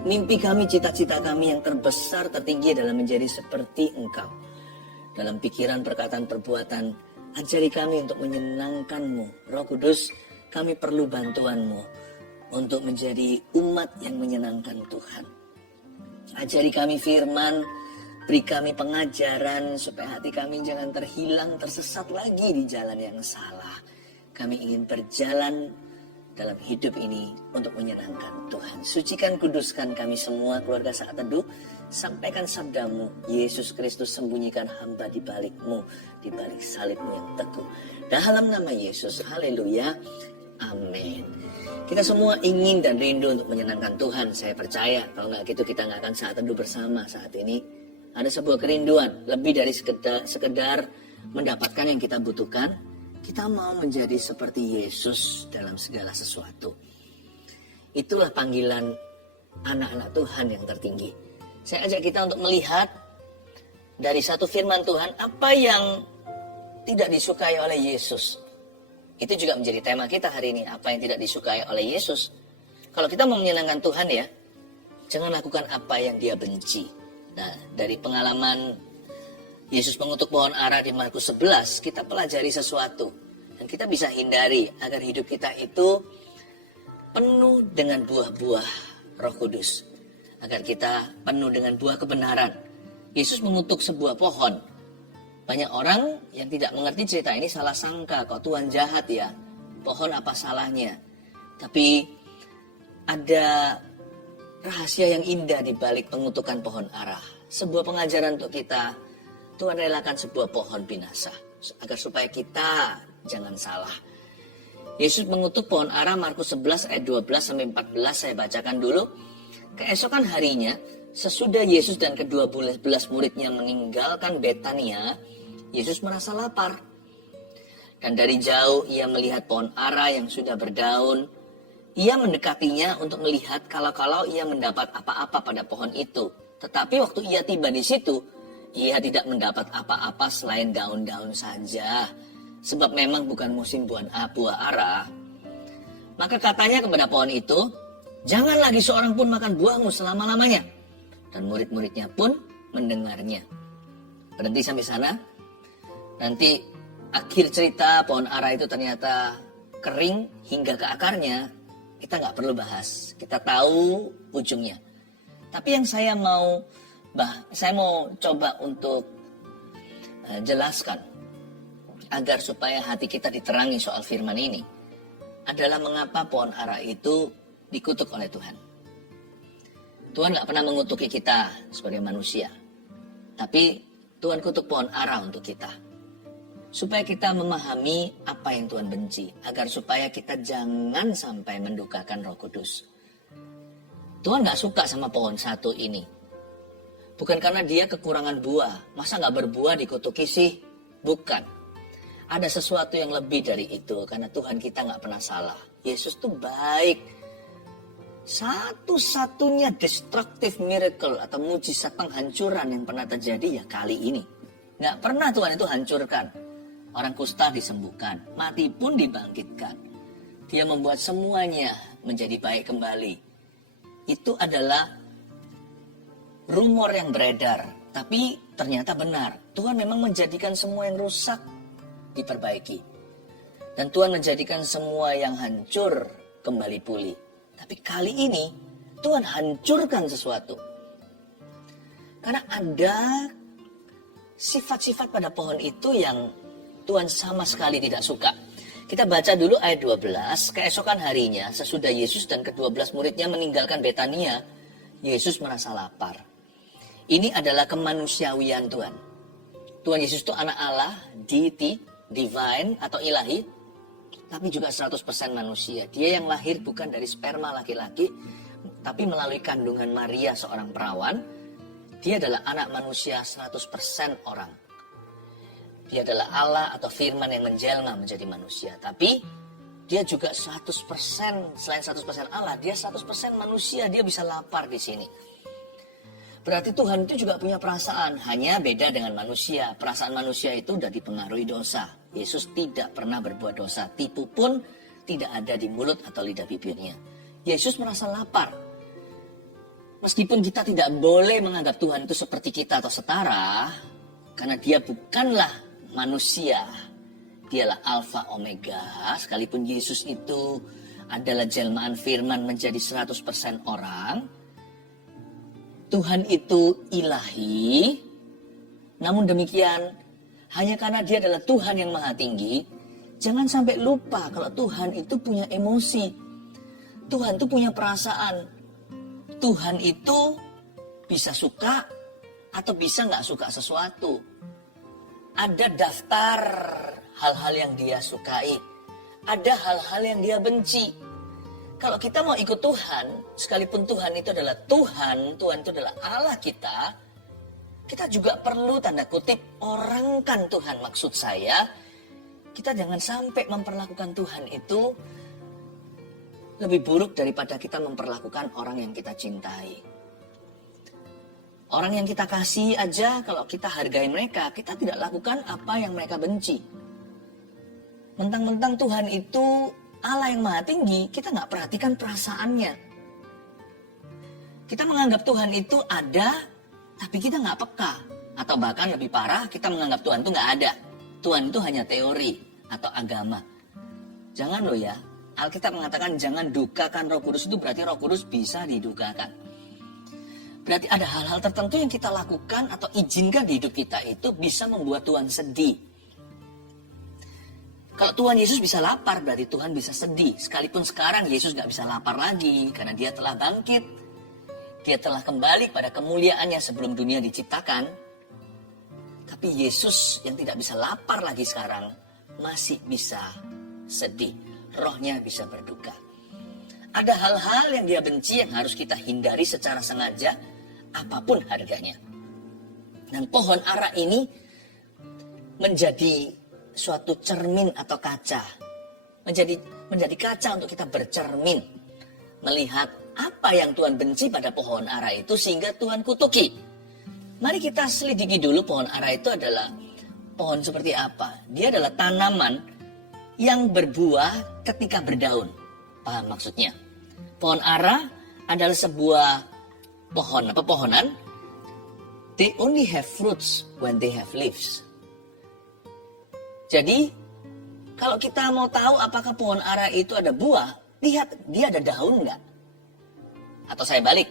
Mimpi kami, cita-cita kami yang terbesar, tertinggi adalah menjadi seperti Engkau. Dalam pikiran, perkataan, perbuatan, ajari kami untuk menyenangkan-Mu. Roh Kudus, kami perlu bantuan-Mu untuk menjadi umat yang menyenangkan Tuhan. Ajari kami firman, beri kami pengajaran supaya hati kami jangan terhilang, tersesat lagi di jalan yang salah. Kami ingin berjalan dalam hidup ini untuk menyenangkan Tuhan. Sucikan, kuduskan kami semua, keluarga Saat Teduh. Sampaikan sabda-Mu, Yesus Kristus, sembunyikan hamba di balik-Mu, di balik salib-Mu yang teguh. Dalam nama Yesus, haleluya, amin. Kita semua ingin dan rindu untuk menyenangkan Tuhan. Saya percaya, kalau nggak gitu kita nggak akan Saat Teduh bersama saat ini. Ada sebuah kerinduan, lebih dari sekedar mendapatkan yang kita butuhkan. Kita mau menjadi seperti Yesus dalam segala sesuatu. Itulah panggilan anak-anak Tuhan yang tertinggi. Saya ajak kita untuk melihat dari satu firman Tuhan apa yang tidak disukai oleh Yesus. Itu juga menjadi tema kita hari ini, apa yang tidak disukai oleh Yesus. Kalau kita mau menyenangkan Tuhan ya, jangan lakukan apa yang Dia benci. Nah, dari pengalaman Yesus mengutuk pohon ara di Markus 11, kita pelajari sesuatu. Dan kita bisa hindari agar hidup kita itu penuh dengan buah-buah Roh Kudus. Agar kita penuh dengan buah kebenaran. Yesus mengutuk sebuah pohon. Banyak orang yang tidak mengerti cerita ini salah sangka, kok Tuhan jahat ya. Pohon apa salahnya? Tapi ada rahasia yang indah di balik pengutukan pohon ara. Sebuah pengajaran untuk kita. Tuhan relakan sebuah pohon binasa agar supaya kita jangan salah. Yesus mengutuk pohon ara Markus 11 ayat 12 sampai 14, saya bacakan dulu. Keesokan harinya, sesudah Yesus dan ke-12 muridnya meninggalkan Betania, Yesus merasa lapar. Dan dari jauh ia melihat pohon ara yang sudah berdaun. Ia mendekatinya untuk melihat kalau ia mendapat apa-apa pada pohon itu. Tetapi waktu ia tiba di situ, ia tidak mendapat apa-apa selain daun-daun saja. Sebab memang bukan musim buah ara. Maka katanya kepada pohon itu, jangan lagi seorang pun makan buahmu selama-lamanya. Dan murid-muridnya pun mendengarnya. Berhenti sampai sana. Nanti akhir cerita pohon ara itu ternyata kering hingga ke akarnya. Kita nggak perlu bahas. Kita tahu ujungnya. Tapi yang saya mau coba untuk jelaskan agar supaya hati kita diterangi soal firman ini adalah mengapa pohon ara itu dikutuk oleh Tuhan. Tuhan gak pernah mengutuki kita sebagai manusia, tapi Tuhan kutuk pohon ara untuk kita supaya kita memahami apa yang Tuhan benci, agar supaya kita jangan sampai mendukakan Roh Kudus. Tuhan gak suka sama pohon satu ini. Bukan karena dia kekurangan buah. Masa gak berbuah dikutuki sih? Bukan. Ada sesuatu yang lebih dari itu. Karena Tuhan kita gak pernah salah. Yesus tuh baik. Satu-satunya destructive miracle atau mujizat penghancuran yang pernah terjadi ya kali ini. Gak pernah Tuhan itu hancurkan. Orang kusta disembuhkan. Mati pun dibangkitkan. Dia membuat semuanya menjadi baik kembali. Itu adalah rumor yang beredar, tapi ternyata benar. Tuhan memang menjadikan semua yang rusak diperbaiki. Dan Tuhan menjadikan semua yang hancur kembali pulih. Tapi kali ini Tuhan hancurkan sesuatu. Karena ada sifat-sifat pada pohon itu yang Tuhan sama sekali tidak suka. Kita baca dulu ayat 12. Keesokan harinya, sesudah Yesus dan ke-12 muridnya meninggalkan Betania, Yesus merasa lapar. Ini adalah kemanusiawian Tuhan. Tuhan Yesus itu anak Allah, deity, divine atau ilahi, tapi juga 100% manusia. Dia yang lahir bukan dari sperma laki-laki, tapi melalui kandungan Maria, seorang perawan. Dia adalah anak manusia 100% orang. Dia adalah Allah atau firman yang menjelma menjadi manusia. Tapi dia juga 100%, selain 100% Allah, dia 100% manusia. Dia bisa lapar di sini. Berarti Tuhan itu juga punya perasaan, hanya beda dengan manusia. Perasaan manusia itu sudah dipengaruhi dosa. Yesus tidak pernah berbuat dosa, tipu pun tidak ada di mulut atau lidah bibirnya. Yesus merasa lapar. Meskipun kita tidak boleh menganggap Tuhan itu seperti kita atau setara, karena dia bukanlah manusia, dialah Alfa Omega, sekalipun Yesus itu adalah jelmaan firman menjadi 100% orang, Tuhan itu ilahi, namun demikian, hanya karena dia adalah Tuhan yang maha tinggi, jangan sampai lupa kalau Tuhan itu punya emosi, Tuhan itu punya perasaan, Tuhan itu bisa suka atau bisa nggak suka sesuatu. Ada daftar hal-hal yang dia sukai. Ada hal-hal yang dia benci. Kalau kita mau ikut Tuhan, sekalipun Tuhan itu adalah Tuhan, Tuhan itu adalah Allah kita juga perlu tanda kutip orangkan Tuhan. Maksud saya, kita jangan sampai memperlakukan Tuhan itu lebih buruk daripada kita memperlakukan orang yang kita cintai. Orang yang kita kasih aja, kalau kita hargai mereka, kita tidak lakukan apa yang mereka benci. Mentang-mentang Tuhan itu Allah yang maha tinggi, kita nggak perhatikan perasaannya. Kita menganggap Tuhan itu ada, tapi kita nggak peka. Atau bahkan lebih parah, kita menganggap Tuhan itu nggak ada. Tuhan itu hanya teori atau agama. Jangan loh ya. Alkitab mengatakan jangan dukakan Roh Kudus, itu berarti Roh Kudus bisa didukakan. Berarti ada hal-hal tertentu yang kita lakukan atau izinkan di hidup kita itu bisa membuat Tuhan sedih. Kalau Tuhan Yesus bisa lapar, berarti Tuhan bisa sedih. Sekalipun sekarang Yesus gak bisa lapar lagi karena dia telah bangkit. Dia telah kembali pada kemuliaannya sebelum dunia diciptakan. Tapi Yesus yang tidak bisa lapar lagi sekarang masih bisa sedih. Rohnya bisa berduka. Ada hal-hal yang dia benci yang harus kita hindari secara sengaja, apapun harganya. Dan pohon ara ini menjadi suatu cermin atau kaca. Menjadi kaca untuk kita bercermin. Melihat apa yang Tuhan benci pada pohon ara itu sehingga Tuhan kutuki. Mari kita selidiki dulu pohon ara itu adalah pohon seperti apa. Dia adalah tanaman yang berbuah ketika berdaun. Paham maksudnya? Pohon ara adalah sebuah pepohonan. They only have fruits when they have leaves. Jadi, kalau kita mau tahu apakah pohon ara itu ada buah, lihat dia ada daun nggak? Atau saya balik,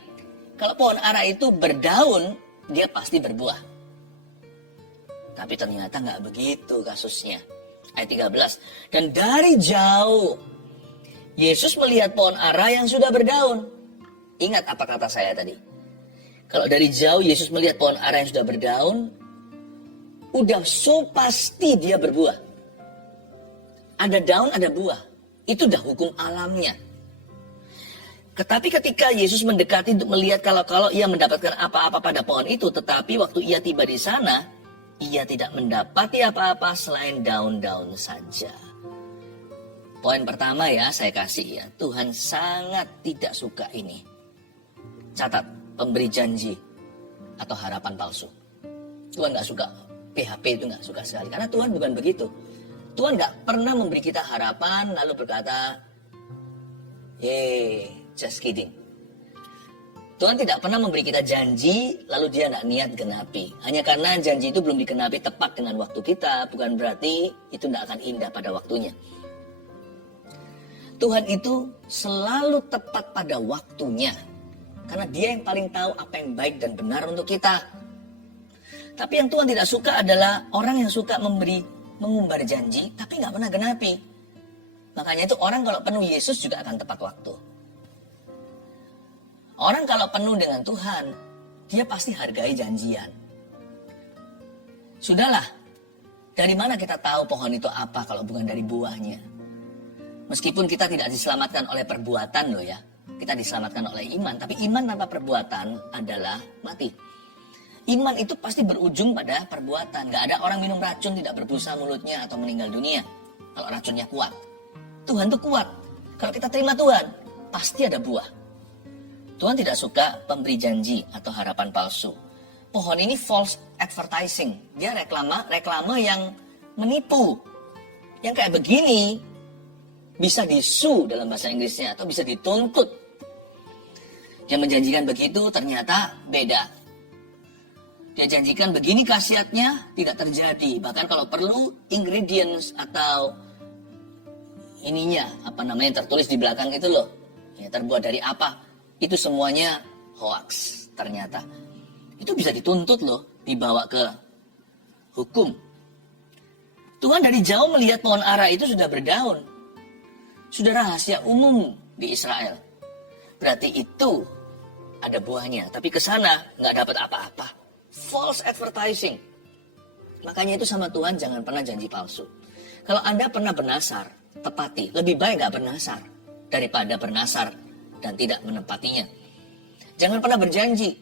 kalau pohon ara itu berdaun, dia pasti berbuah. Tapi ternyata nggak begitu kasusnya. Ayat 13. Dan dari jauh, Yesus melihat pohon ara yang sudah berdaun. Ingat apa kata saya tadi? Kalau dari jauh Yesus melihat pohon ara yang sudah berdaun, udah so pasti dia berbuah. Ada daun, ada buah. Itu udah hukum alamnya. Tetapi ketika Yesus mendekati untuk melihat kalau ia mendapatkan apa-apa pada pohon itu, tetapi waktu ia tiba di sana, ia tidak mendapati apa-apa selain daun-daun saja. Poin pertama ya saya kasih ya, Tuhan sangat tidak suka ini. Catat, pemberi janji atau harapan palsu. Tuhan gak suka, PHP itu gak suka sekali. Karena Tuhan bukan begitu. Tuhan gak pernah memberi kita harapan lalu berkata, just kidding. Tuhan tidak pernah memberi kita janji, lalu dia nggak niat genapi. Hanya karena janji itu belum digenapi tepat dengan waktu kita, bukan berarti itu nggak akan indah pada waktunya. Tuhan itu selalu tepat pada waktunya. Karena dia yang paling tahu apa yang baik dan benar untuk kita. Tapi yang Tuhan tidak suka adalah orang yang suka mengumbar janji, tapi nggak pernah genapi. Makanya itu orang kalau penuh Yesus juga akan tepat waktu. Orang kalau penuh dengan Tuhan, dia pasti hargai janjian. Sudahlah, dari mana kita tahu pohon itu apa kalau bukan dari buahnya? Meskipun kita tidak diselamatkan oleh perbuatan loh ya. Kita diselamatkan oleh iman, tapi iman tanpa perbuatan adalah mati. Iman itu pasti berujung pada perbuatan. Gak ada orang minum racun tidak berbusa mulutnya atau meninggal dunia. Kalau racunnya kuat. Tuhan itu kuat. Kalau kita terima Tuhan, pasti ada buah. Tuhan tidak suka pemberi janji atau harapan palsu. Pohon ini false advertising. Dia reklame yang menipu. Yang kayak begini bisa disu dalam bahasa Inggrisnya atau bisa dituntut. Dia menjanjikan begitu, ternyata beda. Dia janjikan begini khasiatnya, tidak terjadi. Bahkan kalau perlu ingredients atau ininya, yang tertulis di belakang itu loh, ya, terbuat dari apa, itu semuanya hoax ternyata. Itu bisa dituntut loh, dibawa ke hukum. Tuhan dari jauh melihat pohon ara itu sudah berdaun. Sudah rahasia umum di Israel. Berarti itu ada buahnya, tapi ke sana nggak dapat apa-apa. False advertising. Makanya itu sama Tuhan jangan pernah janji palsu. Kalau Anda pernah bernasar, tepati. Lebih baik nggak bernasar daripada bernasar dan tidak menepatinya. Jangan pernah berjanji.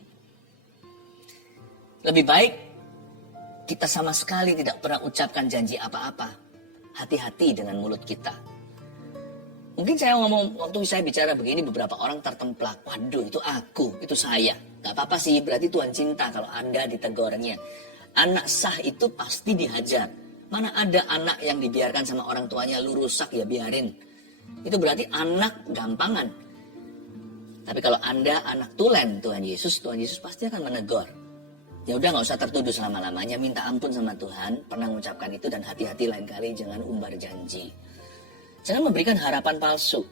Lebih baik kita sama sekali tidak pernah ucapkan janji apa-apa. Hati-hati dengan mulut kita. Mungkin saya ngomong, waktu saya bicara begini beberapa orang tertemplak. Waduh, itu aku, itu saya. Gak apa-apa sih, berarti Tuhan cinta kalau Anda ditegurnya. Anak sah itu pasti dihajar. Mana ada anak yang dibiarkan sama orang tuanya, lu rusak ya biarin. Itu berarti anak gampangan. Tapi kalau Anda anak tulen Tuhan Yesus pasti akan menegur. Ya udah gak usah tertuduh selama-lamanya, minta ampun sama Tuhan, pernah mengucapkan itu dan hati-hati lain kali jangan umbar janji. Jangan memberikan harapan palsu.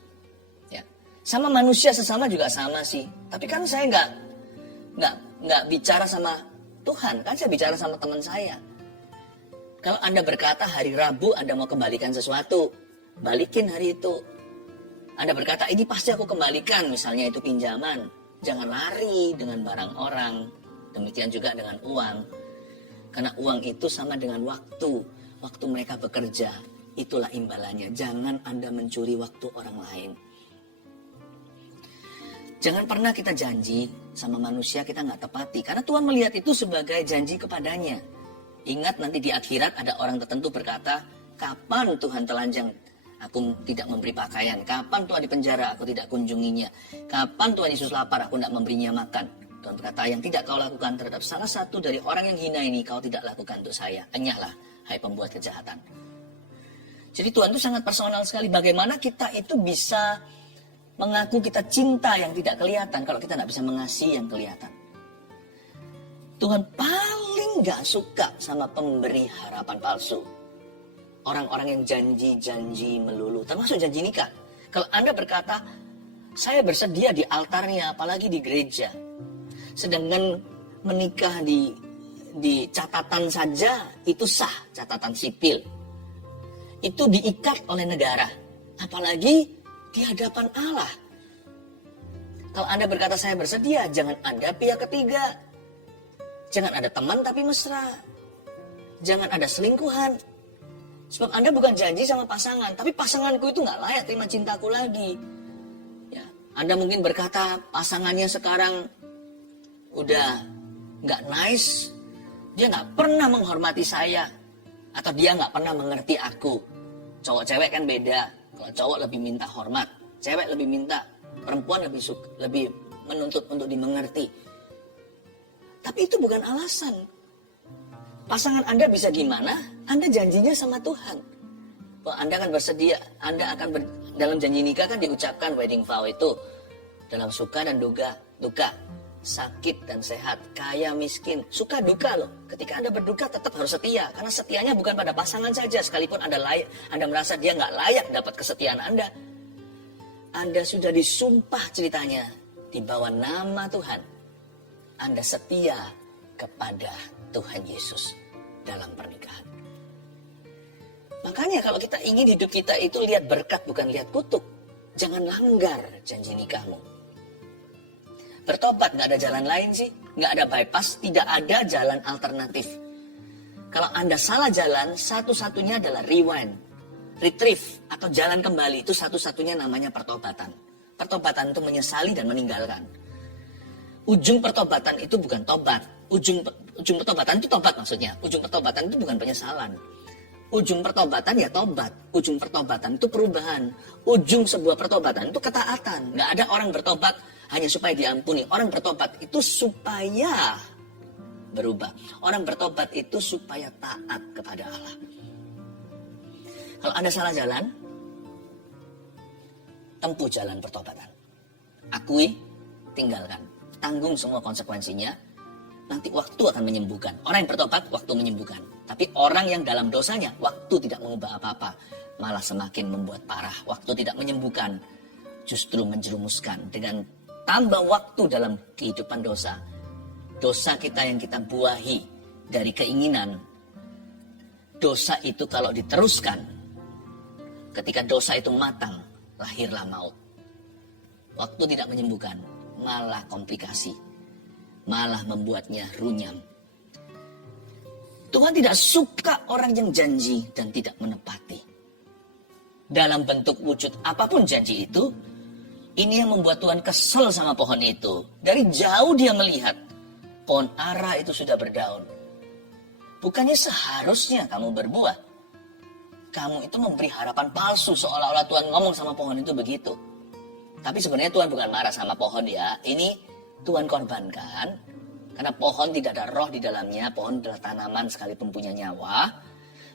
Ya. Sama manusia sesama juga sama sih. Tapi kan saya nggak bicara sama Tuhan, kan saya bicara sama teman saya. Kalau Anda berkata hari Rabu Anda mau kembalikan sesuatu, balikin hari itu. Anda berkata ini pasti aku kembalikan, misalnya itu pinjaman. Jangan lari dengan barang orang. Demikian juga dengan uang. Karena uang itu sama dengan waktu. Waktu mereka bekerja. Itulah imbalannya. Jangan Anda mencuri waktu orang lain. Jangan pernah kita janji sama manusia kita nggak tepati. Karena Tuhan melihat itu sebagai janji kepadanya. Ingat nanti di akhirat ada orang tertentu berkata, kapan Tuhan telanjang aku tidak memberi pakaian? Kapan Tuhan di penjara aku tidak kunjunginya? Kapan Tuhan Yesus lapar aku tidak memberinya makan? Tuhan berkata, yang tidak kau lakukan terhadap salah satu dari orang yang hina ini kau tidak lakukan untuk saya. Enyahlah, hai pembuat kejahatan. Jadi Tuhan itu sangat personal sekali. Bagaimana kita itu bisa mengaku kita cinta yang tidak kelihatan kalau kita tidak bisa mengasihi yang kelihatan. Tuhan paling gak suka sama pemberi harapan palsu. Orang-orang yang janji-janji melulu, termasuk janji nikah. Kalau Anda berkata, saya bersedia di altarnya, apalagi di gereja. Sedangkan menikah di catatan saja, itu sah, catatan sipil. Itu diikat oleh negara. Apalagi di hadapan Allah. Kalau Anda berkata saya bersedia, jangan ada pihak ketiga. Jangan ada teman tapi mesra. Jangan ada selingkuhan. Sebab Anda bukan janji sama pasangan, tapi pasanganku itu nggak layak terima cintaku lagi. Ya, Anda mungkin berkata pasangannya sekarang udah nggak nice, dia nggak pernah menghormati saya, atau dia nggak pernah mengerti aku. Cowok cewek kan beda. Kalau cowok lebih minta hormat, cewek lebih minta, perempuan lebih menuntut untuk dimengerti. Tapi itu bukan alasan. Pasangan Anda bisa gimana? Anda janjinya sama Tuhan. Bahwa Anda akan bersedia, dalam janji nikah kan diucapkan wedding vow itu. Dalam suka dan duka, sakit dan sehat, kaya miskin, suka duka loh. Ketika Anda berduka tetap harus setia. Karena setianya bukan pada pasangan saja. Sekalipun Anda merasa dia nggak layak dapat kesetiaan Anda. Anda sudah disumpah ceritanya di bawah nama Tuhan. Anda setia kepada Tuhan Yesus dalam pernikahan. Makanya kalau kita ingin hidup kita itu lihat berkat bukan lihat kutuk. Jangan langgar janji nikahmu. Bertobat gak ada jalan lain sih. Gak ada bypass, tidak ada jalan alternatif. Kalau Anda salah jalan, satu-satunya adalah rewind, retrieve, atau jalan kembali. Itu satu-satunya namanya pertobatan. Pertobatan itu menyesali dan meninggalkan. Ujung pertobatan itu bukan tobat. Ujung pertobatan itu tobat maksudnya. Ujung pertobatan itu bukan penyesalan. Ujung pertobatan ya tobat. Ujung pertobatan itu perubahan. Ujung sebuah pertobatan itu ketaatan. Gak ada orang bertobat hanya supaya diampuni. Orang bertobat itu supaya berubah. Orang bertobat itu supaya taat kepada Allah. Kalau Anda salah jalan, tempuh jalan pertobatan. Akui, tinggalkan. Tanggung semua konsekuensinya. Nanti waktu akan menyembuhkan. Orang yang bertobat, waktu menyembuhkan. Tapi orang yang dalam dosanya, waktu tidak mengubah apa-apa. Malah semakin membuat parah. Waktu tidak menyembuhkan, justru menjerumuskan. Dengan tambah waktu dalam kehidupan dosa. Dosa kita yang kita buahi dari keinginan. Dosa itu kalau diteruskan, ketika dosa itu matang, lahirlah maut. Waktu tidak menyembuhkan, malah komplikasi. Malah membuatnya runyam. Tuhan tidak suka orang yang janji dan tidak menepati. Dalam bentuk wujud apapun janji itu, ini yang membuat Tuhan kesel sama pohon itu. Dari jauh dia melihat, pohon ara itu sudah berdaun. Bukannya seharusnya kamu berbuah. Kamu itu memberi harapan palsu, seolah-olah Tuhan ngomong sama pohon itu begitu. Tapi sebenarnya Tuhan bukan marah sama pohon ya. Ini Tuhan korbankan, karena pohon tidak ada roh di dalamnya, pohon adalah tanaman sekalipun punya nyawa.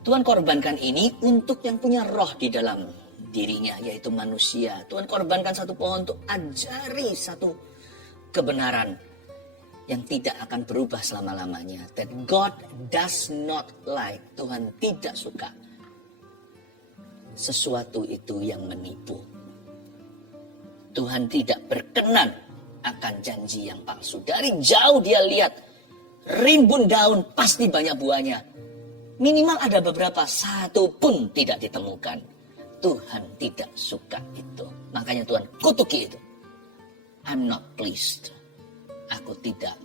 Tuhan korbankan ini untuk yang punya roh di dalam dirinya, yaitu manusia. Tuhan korbankan satu pohon untuk ajari satu kebenaran yang tidak akan berubah selama-lamanya. That God does not like, Tuhan tidak suka sesuatu itu yang menipu. Tuhan tidak berkenan akan janji yang palsu. Dari jauh dia lihat rimbun daun, pasti banyak buahnya. Minimal ada beberapa, satu pun tidak ditemukan. Tuhan tidak suka itu. Makanya Tuhan kutuki itu. I'm not pleased. Aku tidak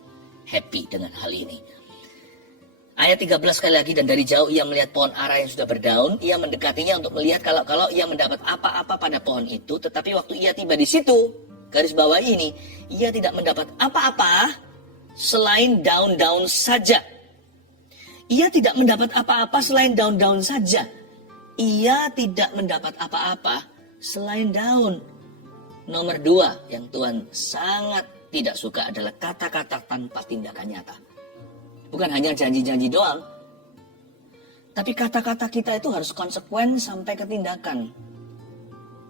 happy dengan hal ini. Ayat 13 sekali lagi, dan dari jauh ia melihat pohon ara yang sudah berdaun. Ia mendekatinya untuk melihat kalau ia mendapat apa-apa pada pohon itu. Tetapi waktu ia tiba di situ, garis bawah ini, ia tidak mendapat apa-apa selain daun-daun saja. Ia tidak mendapat apa-apa selain daun-daun saja. Ia tidak mendapat apa-apa selain daun. Nomor 2 yang Tuhan sangat tidak suka adalah kata-kata tanpa tindakan nyata. Bukan hanya janji-janji doang, tapi kata-kata kita itu harus konsekuen sampai ke tindakan.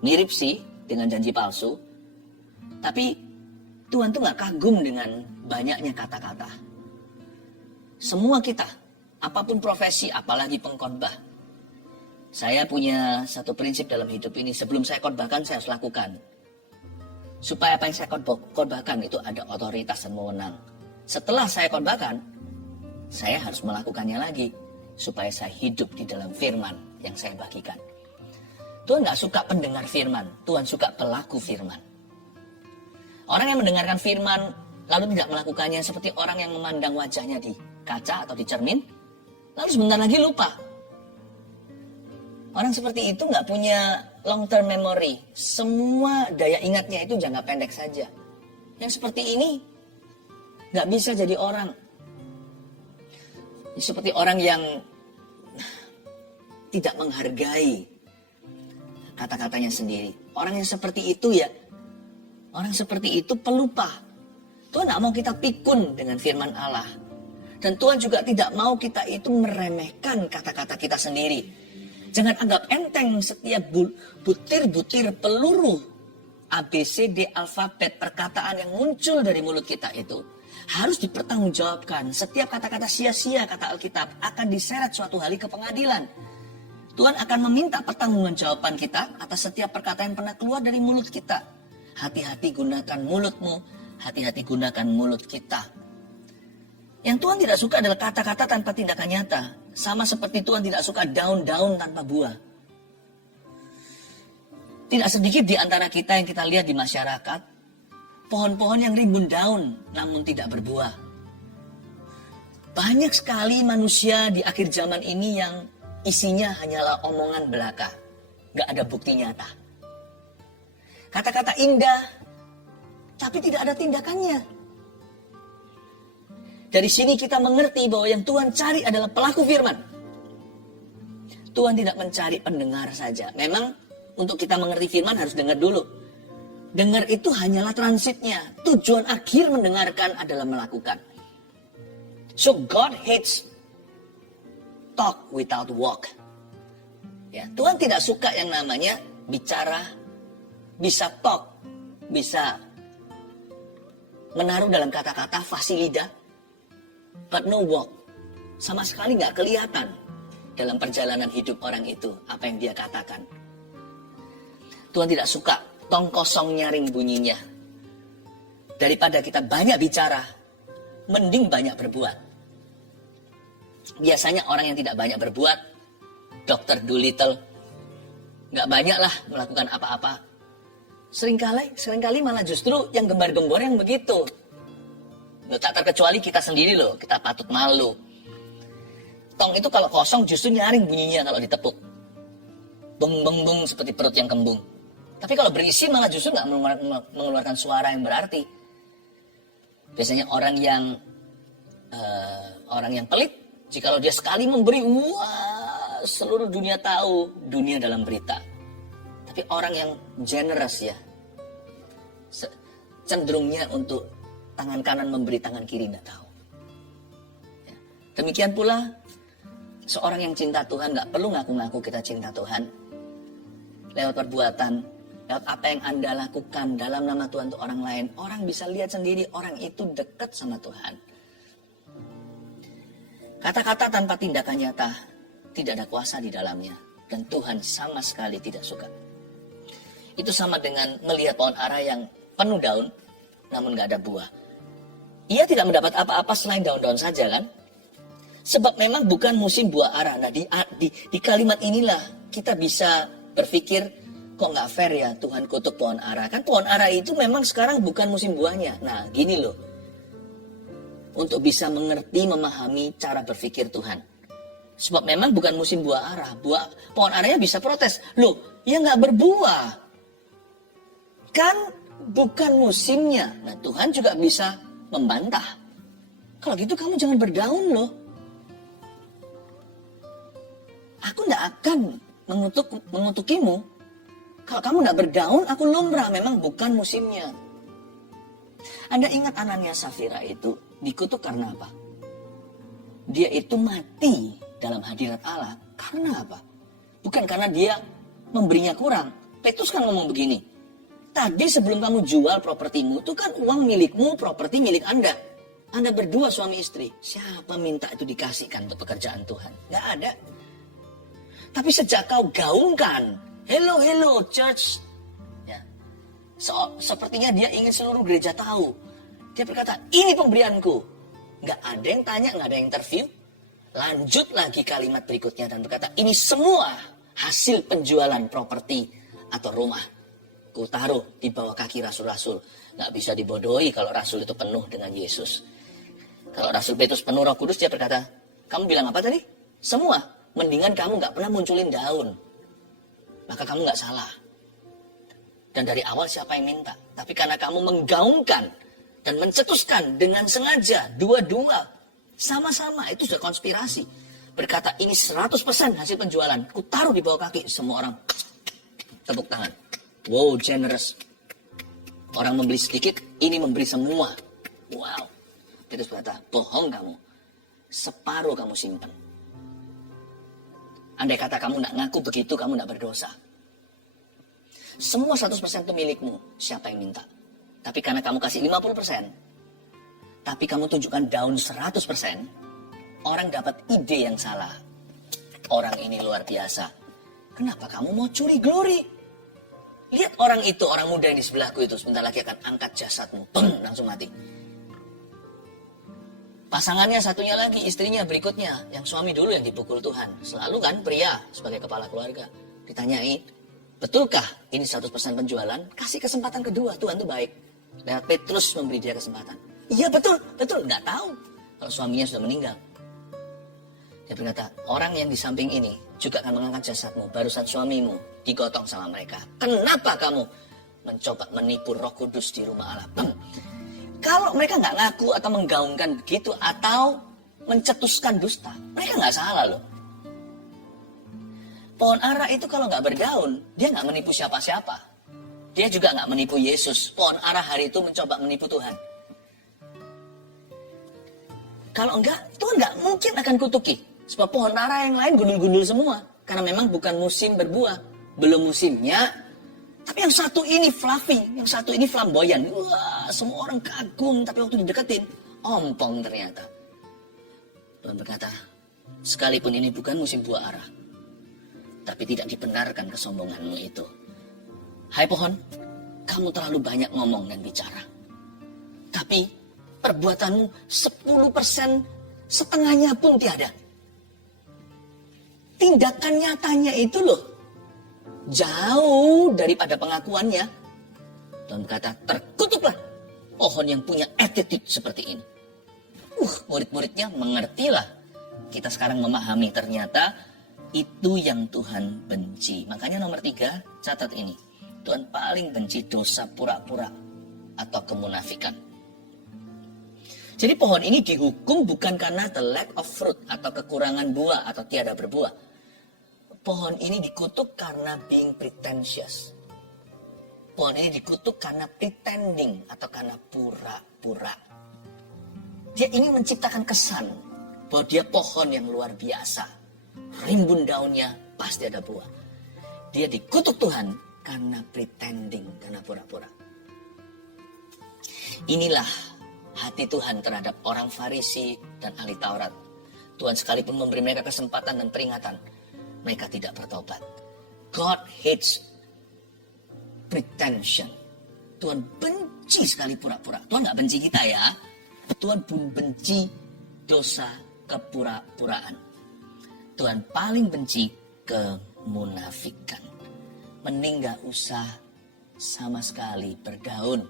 Mirip sih dengan janji palsu, tapi Tuhan tuh gak kagum dengan banyaknya kata-kata. Semua kita, apapun profesi, apalagi pengkhotbah. Saya punya satu prinsip dalam hidup ini, sebelum saya khotbahkan, saya harus lakukan. Supaya apa yang saya khotbahkan itu ada otoritas dan wewenang. Setelah saya khotbahkan, saya harus melakukannya lagi. Supaya saya hidup di dalam firman yang saya bagikan. Tuhan gak suka pendengar firman, Tuhan suka pelaku firman. Orang yang mendengarkan firman lalu tidak melakukannya seperti orang yang memandang wajahnya di kaca atau di cermin, lalu sebentar lagi lupa. Orang seperti itu gak punya long term memory. Semua daya ingatnya itu jangka pendek saja. Yang seperti ini gak bisa jadi orang. Seperti orang yang tidak menghargai kata-katanya sendiri. Orang yang seperti itu ya, orang seperti itu pelupa. Tuhan tidak mau kita pikun dengan firman Allah. Dan Tuhan juga tidak mau kita itu meremehkan kata-kata kita sendiri. Jangan anggap enteng setiap butir-butir peluru ABCD alfabet perkataan yang muncul dari mulut kita itu. Harus dipertanggungjawabkan. Setiap kata-kata sia-sia, kata Alkitab, akan diseret suatu hari ke pengadilan. Tuhan akan meminta pertanggungjawaban kita atas setiap perkataan yang pernah keluar dari mulut kita. Hati-hati gunakan mulutmu, hati-hati gunakan mulut kita. Yang Tuhan tidak suka adalah kata-kata tanpa tindakan nyata. Sama seperti Tuhan tidak suka daun-daun tanpa buah. Tidak sedikit di antara kita yang kita lihat di masyarakat, pohon-pohon yang rimbun daun namun tidak berbuah. Banyak sekali manusia di akhir zaman ini yang isinya hanyalah omongan belaka. Gak ada bukti nyata. Kata-kata indah, tapi tidak ada tindakannya. Dari sini kita mengerti bahwa yang Tuhan cari adalah pelaku firman. Tuhan tidak mencari pendengar saja. Memang untuk kita mengerti firman harus dengar dulu. Dengar itu hanyalah transitnya. Tujuan akhir mendengarkan adalah melakukan. So God hates talk without walk. Ya, Tuhan tidak suka yang namanya bicara, bisa talk, bisa menaruh dalam kata-kata fasilida, but no walk. Sama sekali nggak kelihatan dalam perjalanan hidup orang itu apa yang dia katakan. Tuhan tidak suka tong kosong nyaring bunyinya. Daripada kita banyak bicara, mending banyak berbuat. Biasanya orang yang tidak banyak berbuat, Dr. Dolittle, nggak banyak lah melakukan apa-apa. Seringkali malah justru yang gembar-gembor yang begitu. Loh, tak terkecuali kita sendiri loh, kita patut malu. Tong itu kalau kosong justru nyaring bunyinya kalau ditepuk. Beng beng beng seperti perut yang kembung. Tapi kalau berisi malah justru nggak mengeluarkan suara yang berarti. Biasanya orang yang pelit, jikalau dia sekali memberi, wah, seluruh dunia tahu, dunia dalam berita. Tapi orang yang generous ya, cenderungnya untuk tangan kanan memberi, tangan kiri tidak tahu. Ya. Demikian pula, seorang yang cinta Tuhan nggak perlu ngaku-ngaku kita cinta Tuhan. Lewat perbuatan, lewat apa yang Anda lakukan dalam nama Tuhan untuk orang lain, orang bisa lihat sendiri orang itu dekat sama Tuhan. Kata-kata tanpa tindakan nyata tidak ada kuasa di dalamnya, dan Tuhan sama sekali tidak suka. Itu sama dengan melihat pohon ara yang penuh daun, namun nggak ada buah. Ia tidak mendapat apa-apa selain daun-daun saja kan? Sebab memang bukan musim buah ara. Nah di kalimat inilah kita bisa berpikir, kok nggak fair ya Tuhan kutuk pohon ara. Kan pohon ara itu memang sekarang bukan musim buahnya. Nah gini loh, untuk bisa mengerti, memahami cara berpikir Tuhan. Sebab memang bukan musim buah ara. Pohon aranya bisa protes. Loh, ya nggak berbuah. Kan bukan musimnya. Nah Tuhan juga bisa membantah. Kalau gitu kamu jangan berdaun loh. Aku nggak akan mengutukimu. Kalau kamu nggak berdaun, aku lumrah. Memang bukan musimnya. Anda ingat Anania Safira itu dikutuk karena apa? Dia itu mati dalam hadirat Allah. Karena apa? Bukan karena dia memberinya kurang. Petrus kan ngomong begini. Tadi sebelum kamu jual propertimu, itu kan uang milikmu, properti milik Anda. Anda berdua suami istri. Siapa minta itu dikasihkan untuk pekerjaan Tuhan? Nggak ada. Tapi sejak kau gaungkan, hello church. Ya. Sepertinya dia ingin seluruh gereja tahu. Dia berkata, ini pemberianku. Nggak ada yang tanya, nggak ada yang interview. Lanjut lagi kalimat berikutnya dan berkata, ini semua hasil penjualan properti atau rumah. Ku taruh di bawah kaki rasul-rasul. Nggak bisa dibodohi kalau rasul itu penuh dengan Yesus. Kalau Rasul Petrus penuh Roh Kudus, dia berkata, kamu bilang apa tadi? Semua. Mendingan kamu nggak pernah munculin daun. Maka kamu nggak salah. Dan dari awal siapa yang minta? Tapi karena kamu menggaungkan dan mencetuskan dengan sengaja, dua-dua, sama-sama, itu sudah konspirasi. Berkata, ini 100% hasil penjualan. Ku taruh di bawah kaki. Semua orang tepuk tangan. Wow, generous. Orang membeli sedikit, ini memberi semua. Wow. Petrus berkata, bohong kamu. Separuh kamu simpan. Andai kata kamu tidak ngaku begitu, kamu tidak berdosa. Semua 100% itu milikmu. Siapa yang minta? Tapi karena kamu kasih 50%, tapi kamu tunjukkan daun 100%, orang dapat ide yang salah. Orang ini luar biasa. Kenapa kamu mau curi glory? Lihat orang itu, orang muda yang di sebelahku itu, sebentar lagi akan angkat jasadmu. Beng, langsung mati. Pasangannya satunya lagi, istrinya berikutnya, yang suami dulu yang dipukul Tuhan. Selalu kan pria sebagai kepala keluarga. Ditanyain, betulkah ini 100% penjualan? Kasih kesempatan kedua, Tuhan itu baik. Dan Petrus memberi dia kesempatan. Iya betul. Nggak tahu kalau suaminya sudah meninggal. Dia berkata, orang yang di samping ini juga akan mengangkat jasadmu. Barusan suamimu digotong sama mereka. Kenapa kamu mencoba menipu Roh Kudus di rumah Allah? Kalau mereka nggak ngaku atau menggaungkan begitu atau mencetuskan dusta, mereka nggak salah loh. Pohon ara itu kalau nggak berdaun, dia nggak menipu siapa-siapa. Dia juga nggak menipu Yesus. Pohon ara hari itu mencoba menipu Tuhan. Kalau enggak, Tuhan nggak mungkin akan kutuki. Sebab pohon ara yang lain gundul-gundul semua. Karena memang bukan musim berbuah. Belum musimnya, Tapi yang satu ini fluffy, yang satu ini flamboyan. Wah, semua orang kagum, tapi waktu dideketin, ompong ternyata. Tuhan berkata, sekalipun ini bukan musim buah ara, tapi tidak dibenarkan kesombonganmu itu. Hai pohon, kamu terlalu banyak ngomong dan bicara. Tapi perbuatanmu 10%, setengahnya pun tiada. Tindakan nyatanya itu loh, jauh daripada pengakuannya. Tuhan berkata, terkutuklah pohon yang punya attitude seperti ini. Murid-muridnya mengertilah. Kita sekarang memahami ternyata itu yang Tuhan benci. Makanya nomor 3, catat ini. Tuhan paling benci dosa pura-pura atau kemunafikan. Jadi pohon ini dihukum bukan karena the lack of fruit atau kekurangan buah atau tiada berbuah. Pohon ini dikutuk karena being pretentious. Pohon ini dikutuk karena pretending atau karena pura-pura. Dia ingin menciptakan kesan bahwa dia pohon yang luar biasa. Rimbun daunnya pasti ada buah. Dia dikutuk Tuhan karena pretending, karena pura-pura. Inilah hati Tuhan terhadap orang Farisi dan ahli Taurat. Tuhan sekalipun memberi mereka kesempatan dan peringatan, mereka tidak bertobat. God hates pretension. Tuhan benci sekali pura-pura. Tuhan gak benci kita ya. Tuhan pun benci dosa kepura-puraan. Tuhan paling benci kemunafikan. Mending gak usah sama sekali bergaul.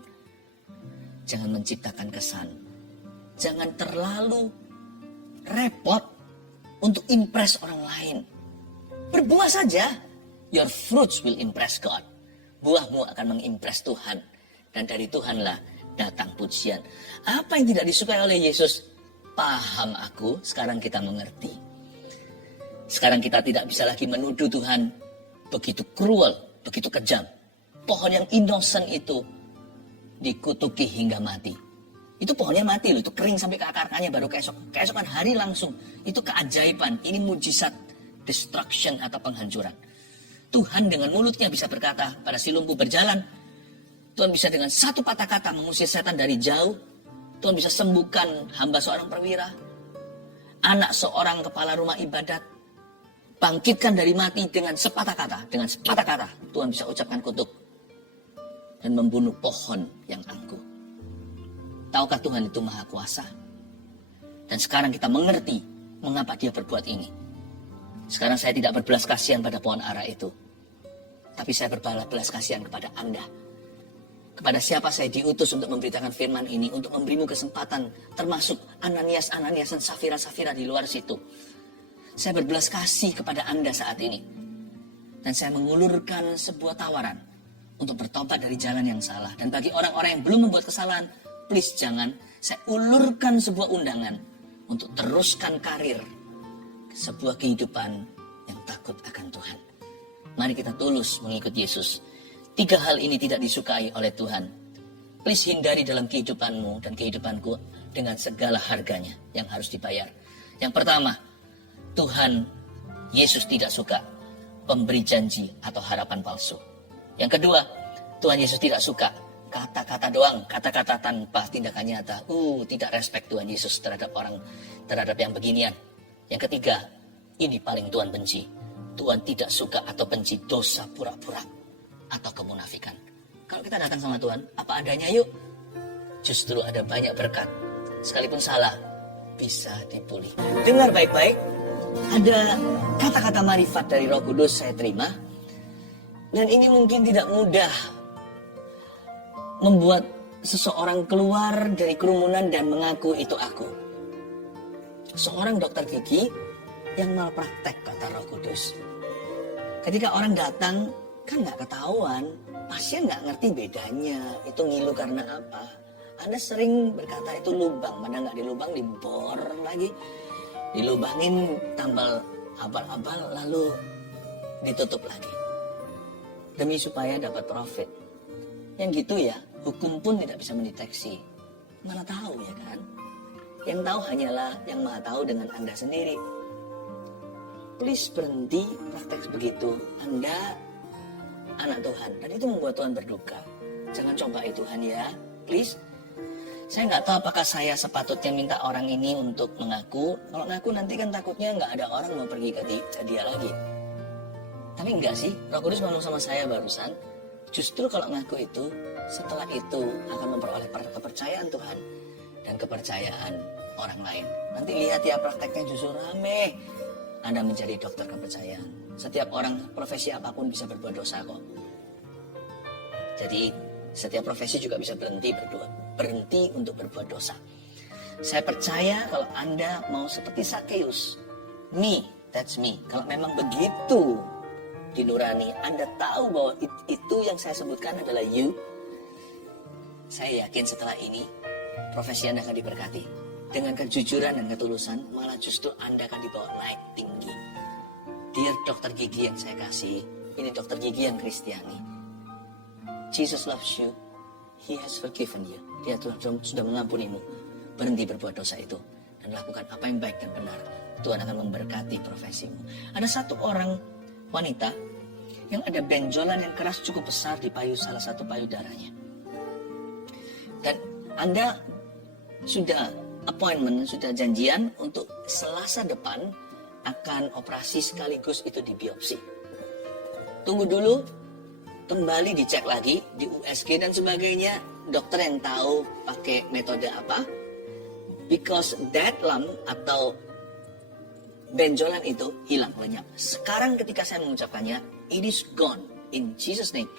Jangan menciptakan kesan. Jangan terlalu repot untuk impress orang lain. Berbuah saja. Your fruits will impress God. Buahmu akan mengimpress Tuhan. Dan dari Tuhanlah datang pujian. Apa yang tidak disukai oleh Yesus? Paham aku, sekarang kita mengerti. Sekarang kita tidak bisa lagi menuduh Tuhan begitu cruel, begitu kejam. Pohon yang innocent itu dikutuki hingga mati. Itu pohonnya mati loh, itu kering sampai ke akar-akarnya baru keesokan hari langsung. Itu keajaiban, ini mujizat destruction atau penghancuran. Tuhan dengan mulutnya bisa berkata pada si lumpuh berjalan. Tuhan bisa dengan satu patah kata mengusir setan dari jauh. Tuhan bisa sembuhkan hamba seorang perwira, anak seorang kepala rumah ibadat, bangkitkan dari mati dengan sepatah kata. Dengan sepatah kata Tuhan bisa ucapkan kutuk dan membunuh pohon yang angkuh. Tahukah Tuhan itu maha kuasa? Dan sekarang kita mengerti mengapa dia berbuat ini. Sekarang saya tidak berbelas kasihan pada pohon ara itu, tapi saya berbelas kasihan kepada Anda. Kepada siapa saya diutus untuk memberitakan firman ini, untuk memberimu kesempatan, termasuk Ananias dan Safira di luar situ. Saya berbelas kasih kepada Anda saat ini. Dan saya mengulurkan sebuah tawaran untuk bertobat dari jalan yang salah. Dan bagi orang-orang yang belum membuat kesalahan, please jangan. Saya ulurkan sebuah undangan untuk teruskan karir, sebuah kehidupan yang takut akan Tuhan. Mari kita tulus mengikut Yesus. 3 hal ini tidak disukai oleh Tuhan. Please hindari dalam kehidupanmu dan kehidupanku dengan segala harganya yang harus dibayar. Yang pertama, Tuhan Yesus tidak suka pemberi janji atau harapan palsu. Yang kedua, Tuhan Yesus tidak suka kata-kata doang, kata-kata tanpa tindakan nyata. Tidak respect Tuhan Yesus terhadap yang beginian. Yang ketiga, ini paling Tuhan benci. Tuhan tidak suka atau benci dosa pura-pura atau kemunafikan. Kalau kita datang sama Tuhan, apa adanya yuk. Justru ada banyak berkat. Sekalipun salah, bisa dipulih. Dengar baik-baik. Ada kata-kata marifat dari Roh Kudus saya terima. Dan ini mungkin tidak mudah membuat seseorang keluar dari kerumunan dan mengaku itu aku. Seorang dokter gigi yang malpraktek kata Roh Kudus. Ketika orang datang, kan nggak ketahuan, pasien nggak ngerti bedanya, itu ngilu karena apa. Anda sering berkata itu lubang, mana nggak dilubang, dibor lagi, dilubangin tambal abal-abal, lalu ditutup lagi. Demi supaya dapat profit. Yang gitu ya, hukum pun tidak bisa mendeteksi. Mana tahu ya kan? Yang tahu hanyalah yang maha tahu dengan Anda sendiri. Please berhenti praktek begitu. Anda anak Tuhan. Dan itu membuat Tuhan berduka. Jangan cobai Tuhan ya, please. Saya nggak tahu apakah saya sepatutnya minta orang ini untuk mengaku. Kalau ngaku nanti kan takutnya nggak ada orang mau pergi ke dia lagi. Tapi enggak sih, Roh Kudus ngomong sama saya barusan. Justru kalau ngaku itu, setelah itu akan memperoleh kepercayaan Tuhan. Dan kepercayaan orang lain. Nanti lihat ya prakteknya justru rame. Anda menjadi dokter kepercayaan. Setiap orang profesi apapun bisa berbuat dosa kok. Jadi setiap profesi juga bisa berhenti untuk berbuat dosa. Saya percaya kalau Anda mau seperti Sakeus, that's me. Kalau memang begitu di nurani, Anda tahu bahwa itu yang saya sebutkan adalah you. Saya yakin setelah ini profesi Anda akan diberkati. Dengan kejujuran dan ketulusan, malah justru Anda akan dibawa naik tinggi. Dear dokter gigi yang saya kasih, ini dokter gigi yang Kristiani. Jesus loves you. He has forgiven you. Dia sudah mengampunimu. Berhenti berbuat dosa itu. Dan lakukan apa yang baik dan benar. Tuhan akan memberkati profesimu. Ada satu orang wanita yang ada benjolan yang keras cukup besar di salah satu payudaranya. Dan Anda sudah appointment, sudah janjian untuk Selasa depan akan operasi sekaligus itu di biopsi. Tunggu dulu, kembali dicek lagi di USG dan sebagainya. Dokter yang tahu pakai metode apa. Because that lump atau benjolan itu hilang lenyap. Sekarang ketika saya mengucapkannya, it is gone in Jesus name.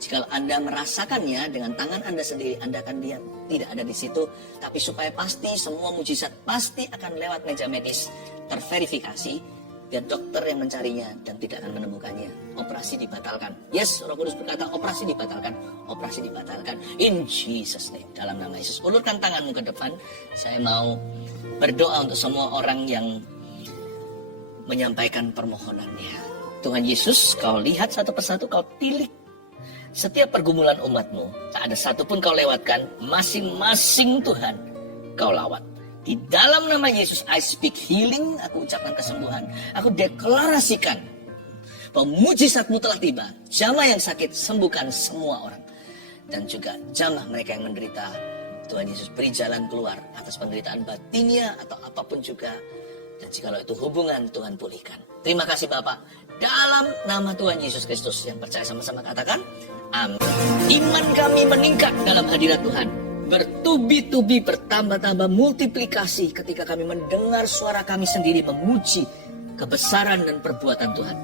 Jika Anda merasakannya dengan tangan Anda sendiri, Anda akan lihat tidak ada di situ. Tapi supaya pasti semua mujizat pasti akan lewat meja medis terverifikasi, biar dokter yang mencarinya dan tidak akan menemukannya. Operasi dibatalkan. Yes, Roh Kudus berkata operasi dibatalkan. Operasi dibatalkan. In Jesus name. Dalam nama Yesus. Ulurkan tanganmu ke depan. Saya mau berdoa untuk semua orang yang menyampaikan permohonannya. Tuhan Yesus, kau lihat satu persatu, kau tilik setiap pergumulan umatmu. Tak ada satupun kau lewatkan. Masing-masing Tuhan kau lawat. Di dalam nama Yesus, I speak healing. Aku ucapkan kesembuhan. Aku deklarasikan bahwa mujizatmu telah tiba. Jamah yang sakit, sembuhkan semua orang. Dan juga jamah mereka yang menderita. Tuhan Yesus beri jalan keluar atas penderitaan batinnya atau apapun juga. Dan jikalau itu hubungan, Tuhan pulihkan. Terima kasih Bapak. Dalam nama Tuhan Yesus Kristus, yang percaya sama-sama katakan, amin. Iman kami meningkat dalam hadirat Tuhan. Bertubi-tubi, bertambah-tambah, multiplikasi ketika kami mendengar suara kami sendiri memuji kebesaran dan perbuatan Tuhan.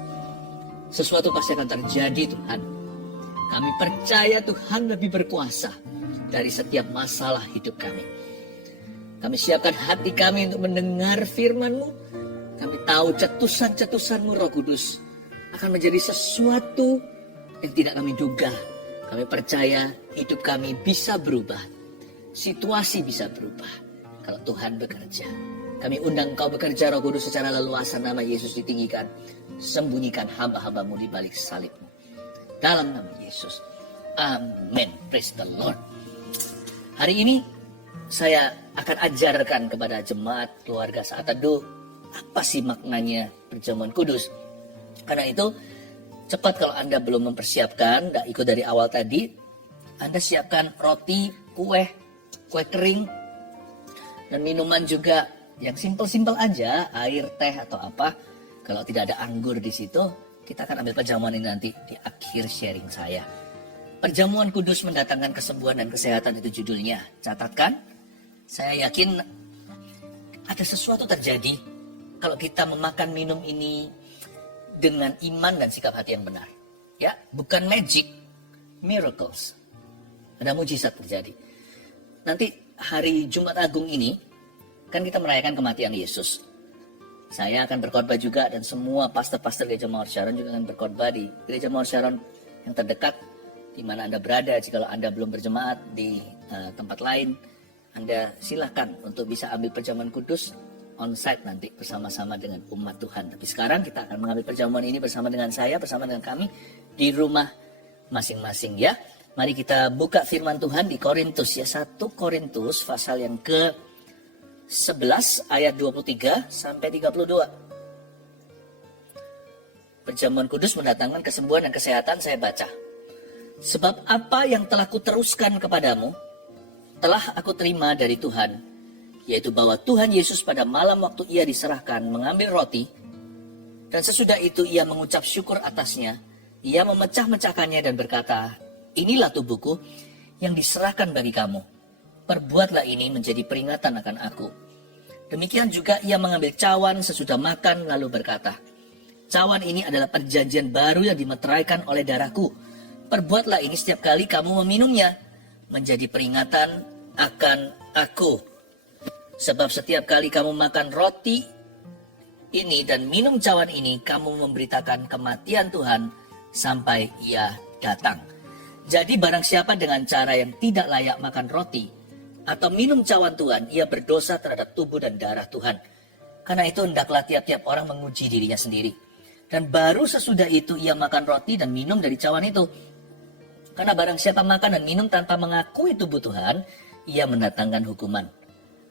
Sesuatu pasti akan terjadi Tuhan. Kami percaya Tuhan lebih berkuasa dari setiap masalah hidup kami. Kami siapkan hati kami untuk mendengar firman-Mu. Kami tahu cetusan-cetusan-Mu Roh Kudus akan menjadi sesuatu yang tidak kami duga. Kami percaya hidup kami bisa berubah. Situasi bisa berubah kalau Tuhan bekerja. Kami undang Engkau bekerja Roh Kudus secara leluasa, nama Yesus ditinggikan. Sembunyikan hamba-hamba-Mu di balik salib-Mu. Dalam nama Yesus. Amin. Praise the Lord. Hari ini saya akan ajarkan kepada jemaat keluarga saat teduh apa sih maknanya perjamuan kudus. Karena itu cepat kalau Anda belum mempersiapkan, tidak ikut dari awal tadi, Anda siapkan roti, kue kering, dan minuman juga yang simpel-simpel aja, air, teh atau apa. Kalau tidak ada anggur di situ, kita akan ambil perjamuan ini nanti di akhir sharing saya. Perjamuan kudus mendatangkan kesembuhan dan kesehatan, itu judulnya. Catatkan, saya yakin ada sesuatu terjadi kalau kita memakan minum ini dengan iman dan sikap hati yang benar. Ya, bukan magic, miracles. Ada mujizat terjadi. Nanti hari Jumat Agung ini, kan kita merayakan kematian Yesus. Saya akan berkhotbah juga dan semua pastor-pastor Gereja Mawar Sharon juga akan berkhotbah di Gereja Mawar Sharon yang terdekat di mana Anda berada. Jika Anda belum berjemaat di tempat lain, Anda silakan untuk bisa ambil perjamuan kudus on-site nanti bersama-sama dengan umat Tuhan. Tapi sekarang kita akan mengambil perjamuan ini bersama dengan saya, bersama dengan kami di rumah masing-masing ya. Mari kita buka firman Tuhan di Korintus ya. 1 Korintus pasal yang ke-11 ayat 23 sampai 32. Perjamuan kudus mendatangkan kesembuhan dan kesehatan, saya baca. Sebab apa yang telah kuteruskan kepadamu, telah aku terima dari Tuhan, yaitu bahwa Tuhan Yesus pada malam waktu ia diserahkan mengambil roti, dan sesudah itu ia mengucap syukur atasnya, ia memecah-mecahkannya dan berkata, inilah tubuhku yang diserahkan bagi kamu. Perbuatlah ini menjadi peringatan akan aku. Demikian juga ia mengambil cawan sesudah makan lalu berkata, cawan ini adalah perjanjian baru yang dimeteraikan oleh darahku. Perbuatlah ini setiap kali kamu meminumnya, menjadi peringatan akan aku. Sebab setiap kali kamu makan roti ini dan minum cawan ini, kamu memberitakan kematian Tuhan sampai ia datang. Jadi barang siapa dengan cara yang tidak layak makan roti atau minum cawan Tuhan, ia berdosa terhadap tubuh dan darah Tuhan. Karena itu hendaklah tiap-tiap orang menguji dirinya sendiri. Dan baru sesudah itu ia makan roti dan minum dari cawan itu. Karena barang siapa makan dan minum tanpa mengakui tubuh Tuhan, ia mendatangkan hukuman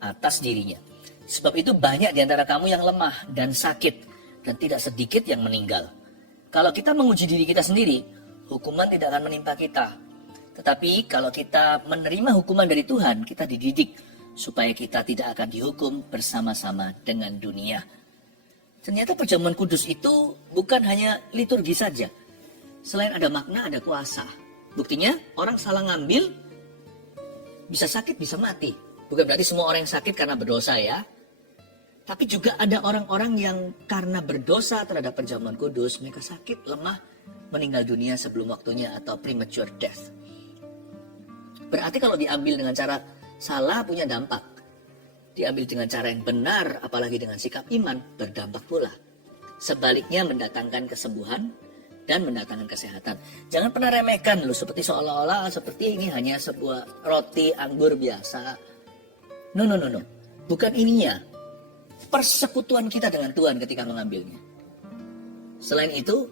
atas dirinya. Sebab itu banyak di antara kamu yang lemah dan sakit, dan tidak sedikit yang meninggal. Kalau kita menguji diri kita sendiri, hukuman tidak akan menimpa kita. Tetapi kalau kita menerima hukuman dari Tuhan, kita dididik supaya kita tidak akan dihukum bersama-sama dengan dunia. Ternyata perjamuan kudus itu bukan hanya liturgi saja. Selain ada makna, ada kuasa. Buktinya orang salah ngambil bisa sakit, bisa mati. Bukan berarti semua orang yang sakit karena berdosa ya. Tapi juga ada orang-orang yang karena berdosa terhadap perjamuan kudus, mereka sakit, lemah, meninggal dunia sebelum waktunya atau premature death. Berarti kalau diambil dengan cara salah punya dampak. Diambil dengan cara yang benar, apalagi dengan sikap iman, berdampak pula. Sebaliknya mendatangkan kesembuhan dan mendatangkan kesehatan. Jangan pernah remehkan loh, seperti seolah-olah seperti ini hanya sebuah roti anggur biasa. No. Bukan ininya. Persekutuan kita dengan Tuhan ketika mengambilnya. Selain itu,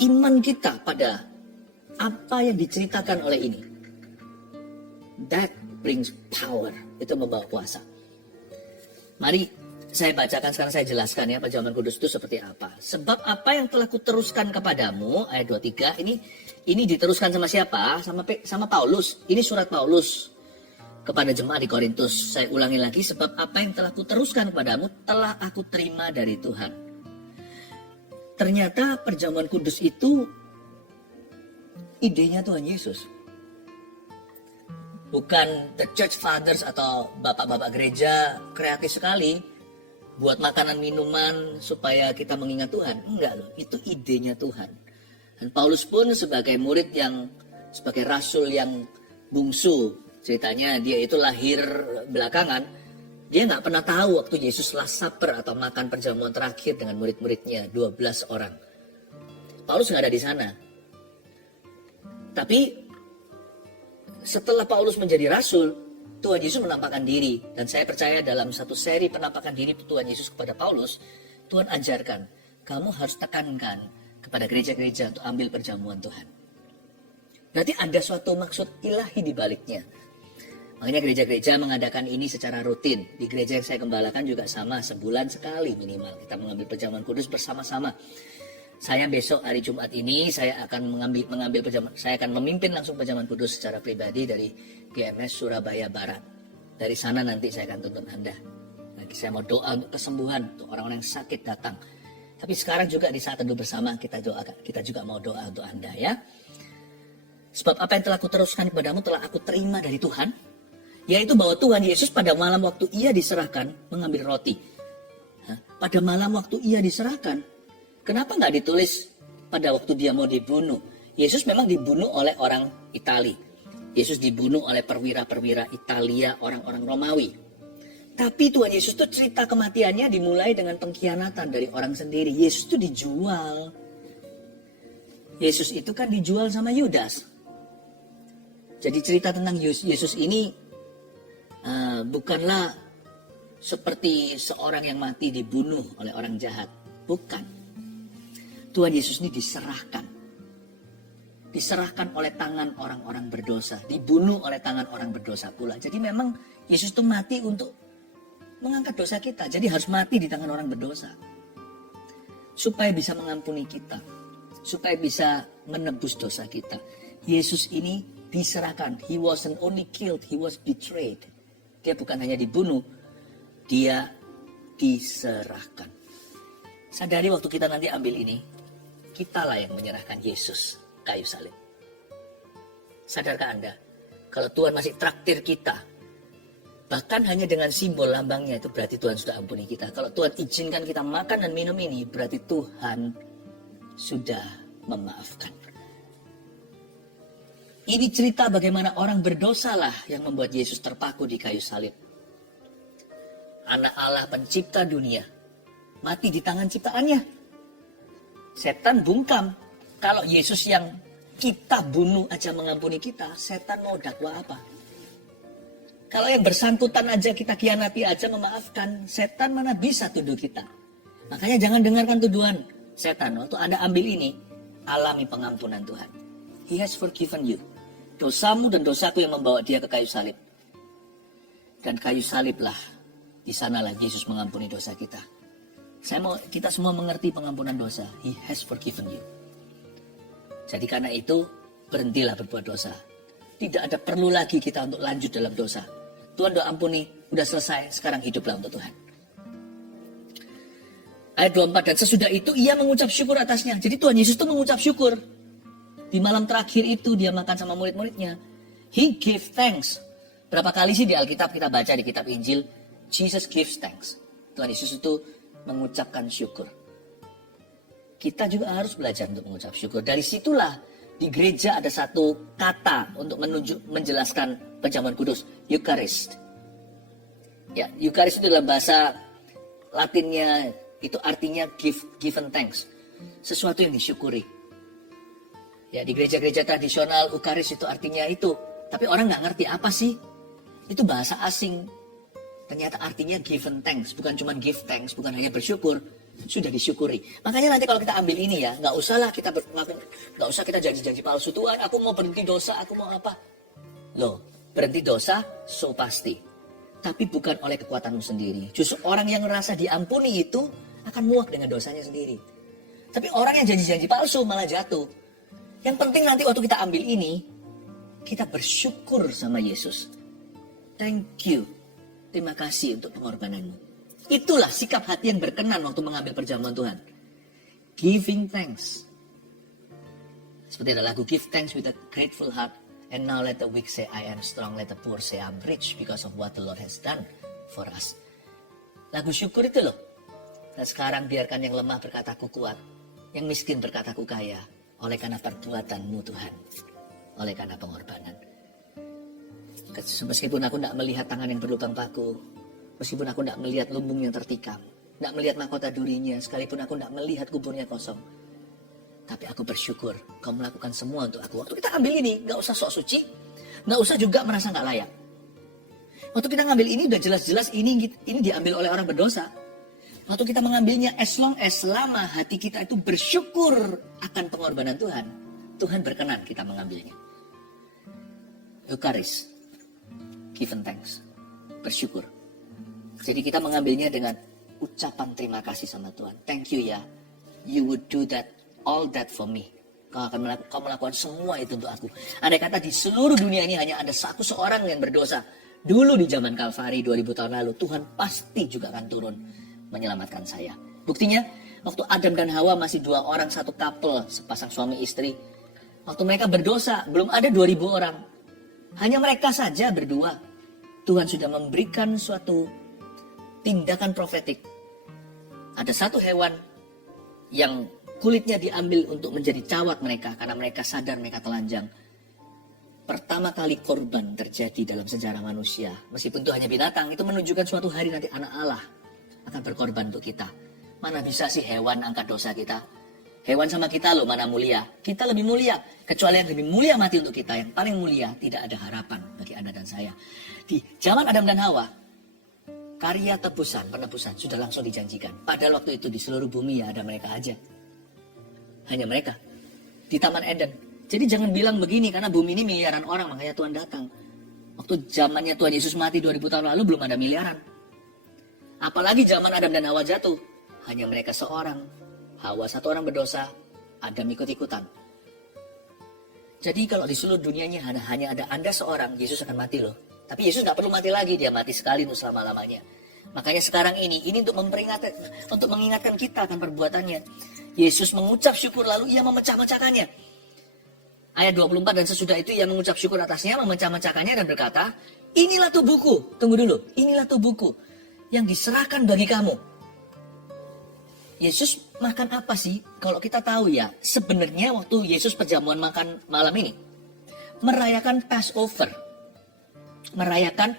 iman kita pada apa yang diceritakan oleh ini. That brings power. Itu membawa kuasa. Mari saya bacakan sekarang, saya jelaskan ya perjamuan kudus itu seperti apa. Sebab apa yang telah kuteruskan kepadamu, ayat 23, ini diteruskan sama siapa? Sama Paulus. Ini surat Paulus kepada jemaat di Korintus. Saya ulangi lagi, sebab apa yang telah kuteruskan kepadamu telah aku terima dari Tuhan. Ternyata perjamuan kudus itu idenya Tuhan Yesus. Bukan the church fathers atau bapak-bapak gereja kreatif sekali buat makanan minuman supaya kita mengingat Tuhan. Enggak loh, itu idenya Tuhan. Dan Paulus pun sebagai murid sebagai rasul yang bungsu, ceritanya dia itu lahir belakangan, dia nggak pernah tahu waktu Yesus last supper atau makan perjamuan terakhir dengan murid-muridnya, 12 orang. Paulus nggak ada di sana. Tapi setelah Paulus menjadi rasul, Tuhan Yesus menampakkan diri. Dan saya percaya dalam satu seri penampakan diri Tuhan Yesus kepada Paulus, Tuhan ajarkan, kamu harus tekankan kepada gereja-gereja untuk ambil perjamuan Tuhan. Berarti ada suatu maksud ilahi di baliknya. Makanya gereja-gereja mengadakan ini secara rutin. Di gereja yang saya gembalakan juga sama, sebulan sekali minimal. Kita mengambil perjamuan kudus bersama-sama. Saya besok hari Jumat ini saya akan mengambil perjamuan. Saya akan memimpin langsung perjamuan kudus secara pribadi dari GMS Surabaya Barat. Dari sana nanti saya akan tuntun Anda. Lagi saya mau doa untuk kesembuhan untuk orang-orang yang sakit datang. Tapi sekarang juga di saat teduh bersama kita doakan. Kita juga mau doa untuk Anda ya. Sebab apa yang telah kuteruskan kepadamu telah aku terima dari Tuhan, yaitu bahwa Tuhan Yesus pada malam waktu ia diserahkan mengambil roti. Pada malam waktu ia diserahkan. Kenapa nggak ditulis pada waktu dia mau dibunuh? Yesus memang dibunuh oleh orang Itali. Yesus dibunuh oleh perwira-perwira Italia, orang-orang Romawi. Tapi Tuhan Yesus itu cerita kematiannya dimulai dengan pengkhianatan dari orang sendiri. Yesus itu dijual. Yesus itu kan dijual sama Yudas. Jadi cerita tentang Yesus ini bukanlah seperti seorang yang mati dibunuh oleh orang jahat. Bukan. Tuhan Yesus ini diserahkan. Diserahkan oleh tangan orang-orang berdosa. Dibunuh oleh tangan orang berdosa pula. Jadi memang Yesus itu mati untuk mengangkat dosa kita. Jadi harus mati di tangan orang berdosa. supaya bisa mengampuni kita, supaya bisa menebus dosa kita. Yesus ini diserahkan. He wasn't only killed, he was betrayed. Dia bukan hanya dibunuh, dia diserahkan. Sadari waktu kita nanti ambil ini, kitalah yang menyerahkan Yesus kayu salib. Sadarkah Anda, kalau Tuhan masih traktir kita, bahkan hanya dengan simbol lambangnya, itu berarti Tuhan sudah ampuni kita. Kalau Tuhan izinkan kita makan dan minum ini, berarti Tuhan sudah memaafkan. Ini cerita bagaimana orang berdosalah yang membuat Yesus terpaku di kayu salib. Anak Allah pencipta dunia, mati di tangan ciptaannya. Setan bungkam. Kalau Yesus yang kita bunuh aja mengampuni kita, setan mau dakwa apa? Kalau yang bersangkutan aja kita khianati aja memaafkan, setan mana bisa tuduh kita. Makanya jangan dengarkan tuduhan setan. Waktu Anda ambil ini, alami pengampunan Tuhan. He has forgiven you. Dosamu dan dosaku yang membawa dia ke kayu salib. Dan kayu saliblah, di sanalah Yesus mengampuni dosa kita. Kita semua mengerti pengampunan dosa. He has forgiven you. Jadi karena itu, berhentilah berbuat dosa. Tidak ada perlu lagi kita untuk lanjut dalam dosa. Tuhan udah ampuni, udah selesai, sekarang hiduplah untuk Tuhan. Ayat 24, dan sesudah itu ia mengucap syukur atasnya. Jadi Tuhan Yesus itu mengucap syukur. Di malam terakhir itu dia makan sama murid-muridnya. He gave thanks. Berapa kali sih di Alkitab kita baca di kitab Injil, Jesus gives thanks. Tuhan Yesus itu mengucapkan syukur. Kita juga harus belajar untuk mengucap syukur. Dari situlah di gereja ada satu kata untuk menjelaskan perjamuan kudus, Eucharist. Ya, Eucharist itu dalam bahasa Latinnya itu artinya given thanks. Sesuatu yang disyukuri. Ya, di gereja-gereja tradisional Eucharist itu artinya itu. Tapi orang nggak ngerti apa sih? Itu bahasa asing. Ternyata artinya given thanks. Bukan cuma give thanks, bukan hanya bersyukur. Sudah disyukuri. Makanya nanti kalau kita ambil ini ya, nggak usah kita janji-janji palsu. Tuhan, aku mau berhenti dosa, aku mau apa? Loh, berhenti dosa, so pasti. Tapi bukan oleh kekuatanmu sendiri. Justru orang yang merasa diampuni itu akan muak dengan dosanya sendiri. Tapi orang yang janji-janji palsu malah jatuh. Yang penting nanti waktu kita ambil ini, kita bersyukur sama Yesus. Thank you. Terima kasih untuk pengorbananmu. Itulah sikap hati yang berkenan waktu mengambil perjamuan Tuhan. Giving thanks. Seperti ada lagu, give thanks with a grateful heart. And now let the weak say I am strong. Let the poor say I'm rich because of what the Lord has done for us. Lagu syukur itu loh. Dan sekarang biarkan yang lemah berkata aku kuat. Yang miskin berkata aku kaya. Oleh karena perbuatanmu Tuhan. Oleh karena pengorbanan. Meskipun aku tidak melihat tangan yang berlubang paku. Meskipun aku tidak melihat lumbung yang tertikam, tidak melihat mahkota durinya, sekalipun aku tidak melihat kuburnya kosong. Tapi aku bersyukur kau melakukan semua untuk aku. Waktu kita ambil ini, nggak usah sok suci, nggak usah juga merasa nggak layak. Waktu kita ngambil ini udah jelas-jelas ini diambil oleh orang berdosa. Waktu kita mengambilnya, selama hati kita itu bersyukur akan pengorbanan Tuhan, Tuhan berkenan kita mengambilnya. Eucharist, given thanks, bersyukur. Jadi kita mengambilnya dengan ucapan terima kasih sama Tuhan. Thank you ya. You would do that, all that for me. Kau melakukan semua itu untuk aku. Andai kata di seluruh dunia ini hanya ada aku seorang yang berdosa. Dulu di zaman Kalvari 2000 tahun lalu, Tuhan pasti juga akan turun menyelamatkan saya. Buktinya, waktu Adam dan Hawa masih 2 orang, satu couple, sepasang suami istri. Waktu mereka berdosa, belum ada 2000 orang. Hanya mereka saja berdua. Tuhan sudah memberikan suatu tindakan profetik. Ada satu hewan yang kulitnya diambil untuk menjadi cawat mereka karena mereka sadar mereka telanjang. Pertama kali korban terjadi dalam sejarah manusia. Meskipun itu hanya binatang, itu menunjukkan suatu hari nanti anak Allah akan berkorban untuk kita. Mana bisa sih hewan angkat dosa kita? Hewan sama kita loh mana mulia. Kita lebih mulia. Kecuali yang lebih mulia mati untuk kita. Yang paling mulia tidak ada harapan bagi Anda dan saya. Di zaman Adam dan Hawa, karya penebusan sudah langsung dijanjikan. Padahal waktu itu di seluruh bumi ya ada mereka aja. Hanya mereka. Di Taman Eden. Jadi jangan bilang begini karena bumi ini miliaran orang makanya Tuhan datang. Waktu zamannya Tuhan Yesus mati 2000 tahun lalu belum ada miliaran. Apalagi zaman Adam dan Hawa jatuh. Hanya mereka seorang. Hawa, satu orang berdosa, Adam ikut-ikutan. Jadi kalau di seluruh dunianya hanya ada Anda seorang, Yesus akan mati loh. Tapi Yesus nggak perlu mati lagi, dia mati sekali untuk selama-lamanya. Makanya sekarang ini untuk untuk mengingatkan kita akan perbuatannya. Yesus mengucap syukur lalu ia memecah-mecahkannya. Ayat 24, dan sesudah itu ia mengucap syukur atasnya, memecah-mecahkannya dan berkata, inilah tubuhku, tunggu dulu, inilah tubuhku yang diserahkan bagi kamu. Yesus makan apa sih? Kalau kita tahu ya, sebenarnya waktu Yesus perjamuan makan malam ini, merayakan Passover. Merayakan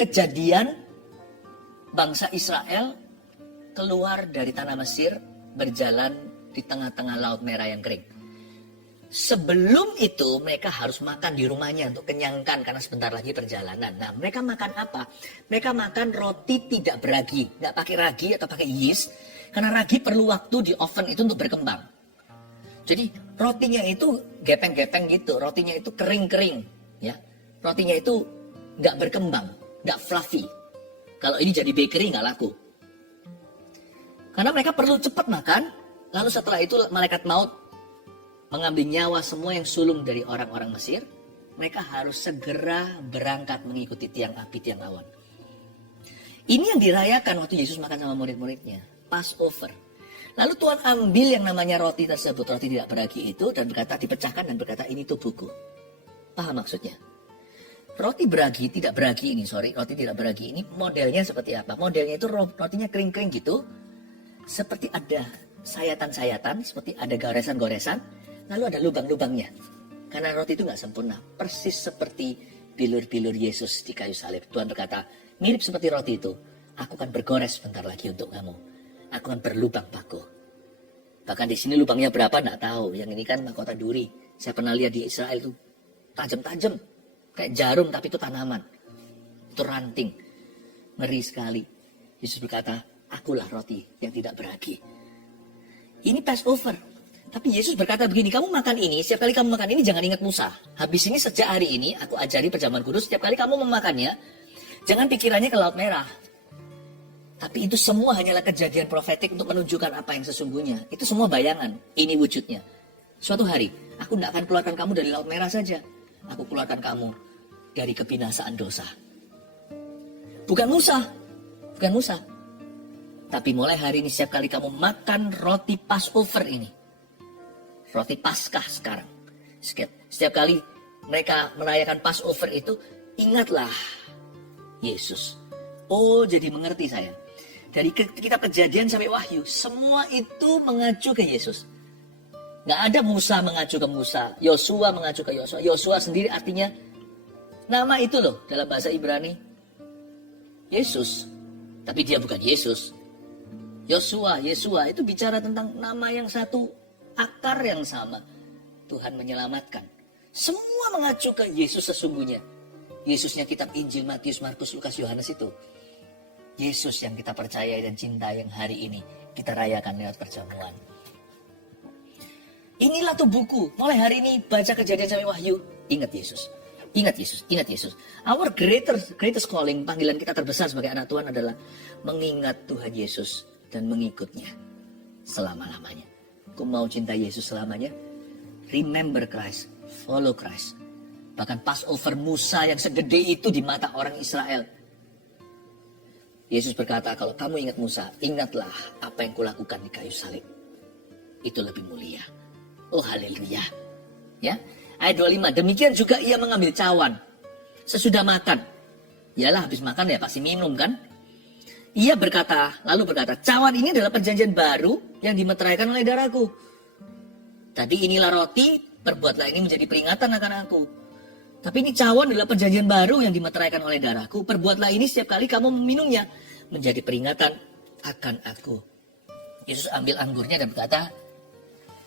kejadian bangsa Israel keluar dari tanah Mesir, berjalan di tengah-tengah Laut Merah yang kering. Sebelum itu mereka harus makan di rumahnya untuk kenyangkan karena sebentar lagi perjalanan. Nah, mereka makan apa? Mereka makan roti tidak beragi, nggak pakai ragi atau pakai yeast, karena ragi perlu waktu di oven itu untuk berkembang. Jadi rotinya itu gepeng-gepeng gitu, rotinya itu kering-kering, ya. Rotinya itu nggak berkembang, nggak fluffy. Kalau ini jadi bakery nggak laku. Karena mereka perlu cepat makan, lalu setelah itu malaikat maut mengambil nyawa semua yang sulung dari orang-orang Mesir. Mereka harus segera berangkat mengikuti tiang api, tiang awan. Ini yang dirayakan waktu Yesus makan sama murid-muridnya, Passover. Lalu Tuhan ambil yang namanya roti tersebut, roti tidak beragi itu, dan berkata, dipecahkan dan berkata, ini tubuhku. Paham maksudnya? Roti beragi, roti tidak beragi ini modelnya seperti apa? Modelnya itu rotinya kering-kering gitu, seperti ada sayatan-sayatan, seperti ada goresan-goresan, lalu ada lubang-lubangnya. Karena roti itu nggak sempurna, persis seperti bilur-bilur Yesus di kayu salib. Tuhan berkata, mirip seperti roti itu, aku akan bergores sebentar lagi untuk kamu. Aku akan berlubang paku. Bahkan di sini lubangnya berapa nggak tahu. Yang ini kan mahkota duri. Saya pernah lihat di Israel itu tajam-tajam, kayak jarum tapi itu tanaman, itu ranting, ngeri sekali. Yesus berkata, akulah roti yang tidak beragi. Ini Passover. Tapi Yesus berkata begini, kamu makan ini, setiap kali kamu makan ini jangan ingat Musa. Habis ini sejak hari ini aku ajari perjamuan kudus, setiap kali kamu memakannya, jangan pikirannya ke Laut Merah. Tapi itu semua hanyalah kejadian profetik untuk menunjukkan apa yang sesungguhnya. Itu semua bayangan, ini wujudnya. Suatu hari, aku tidak akan keluarkan kamu dari Laut Merah saja. Aku keluarkan kamu dari kebinasaan dosa. Bukan Musa. Tapi mulai hari ini setiap kali kamu makan roti Passover ini, roti Paskah sekarang, setiap kali mereka merayakan Passover itu, ingatlah Yesus. Oh, jadi mengerti saya. Dari kitab Kejadian sampai Wahyu, semua itu mengacu ke Yesus. Nggak ada Musa mengacu ke Musa, Yosua mengacu ke Yosua. Yosua sendiri artinya nama itu loh dalam bahasa Ibrani, Yesus. Tapi dia bukan Yesus. Yosua itu bicara tentang nama yang satu, akar yang sama. Tuhan menyelamatkan. Semua mengacu ke Yesus sesungguhnya. Yesusnya kitab Injil, Matius, Markus, Lukas, Yohanes itu. Yesus yang kita percaya dan cinta yang hari ini kita rayakan lewat perjamuan. Inilah tubuhku. Mulai hari ini baca Kejadian sampai Wahyu. Ingat Yesus. Ingat Yesus. Our greatest calling, panggilan kita terbesar sebagai anak Tuhan adalah mengingat Tuhan Yesus dan mengikutnya selama-lamanya. Kau mau cinta Yesus selamanya? Remember Christ, follow Christ. Bahkan Passover Musa yang segede itu di mata orang Israel. Yesus berkata, kalau kamu ingat Musa, ingatlah apa yang kulakukan di kayu salib. Itu lebih mulia. Oh haleluya. Ya. Ayat 25, demikian juga ia mengambil cawan sesudah makan. Yalah, habis makan ya pasti minum kan. Ia lalu berkata, cawan ini adalah perjanjian baru yang dimeteraikan oleh darahku. Tadi inilah roti, perbuatlah ini menjadi peringatan akan aku. Tapi ini cawan adalah perjanjian baru yang dimeteraikan oleh darahku. Perbuatlah ini setiap kali kamu meminumnya, menjadi peringatan akan aku. Yesus ambil anggurnya dan berkata,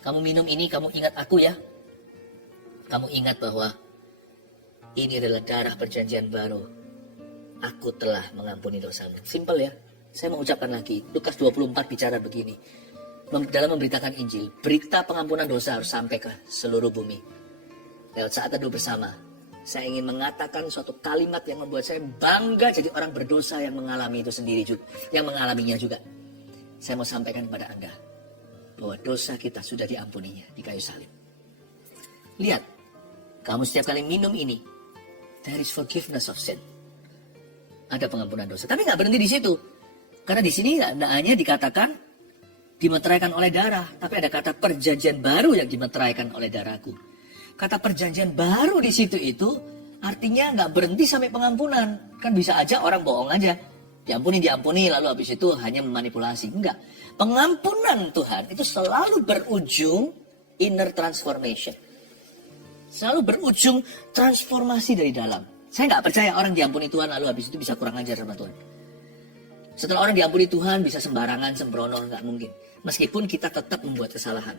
kamu minum ini, kamu ingat aku ya. Kamu ingat bahwa ini adalah darah perjanjian baru. Aku telah mengampuni dosamu. Simple ya. Saya mau ucapkan lagi. Lukas 24 bicara begini. Dalam memberitakan Injil, berita pengampunan dosa harus sampai ke seluruh bumi. Lewat saat teduh bersama, saya ingin mengatakan suatu kalimat yang membuat saya bangga jadi orang berdosa yang mengalami itu sendiri juga, yang mengalaminya juga. Saya mau sampaikan kepada Anda. bahwa dosa kita sudah diampuninya di kayu salib. Lihat, kamu setiap kali minum ini, there is forgiveness of sin. Ada pengampunan dosa. Tapi nggak berhenti di situ. Karena di sini nggak hanya dikatakan dimeteraikan oleh darah, tapi ada kata perjanjian baru yang dimeteraikan oleh darahku. Kata perjanjian baru di situ itu artinya nggak berhenti sampai pengampunan. Kan bisa aja orang bohong aja. Diampuni, lalu habis itu hanya memanipulasi. Enggak. Pengampunan Tuhan itu selalu berujung inner transformation. Selalu berujung transformasi dari dalam. Saya nggak percaya orang diampuni Tuhan lalu habis itu bisa kurang ajar sama Tuhan. Setelah orang diampuni Tuhan bisa sembarangan, sembrono, nggak mungkin. Meskipun kita tetap membuat kesalahan.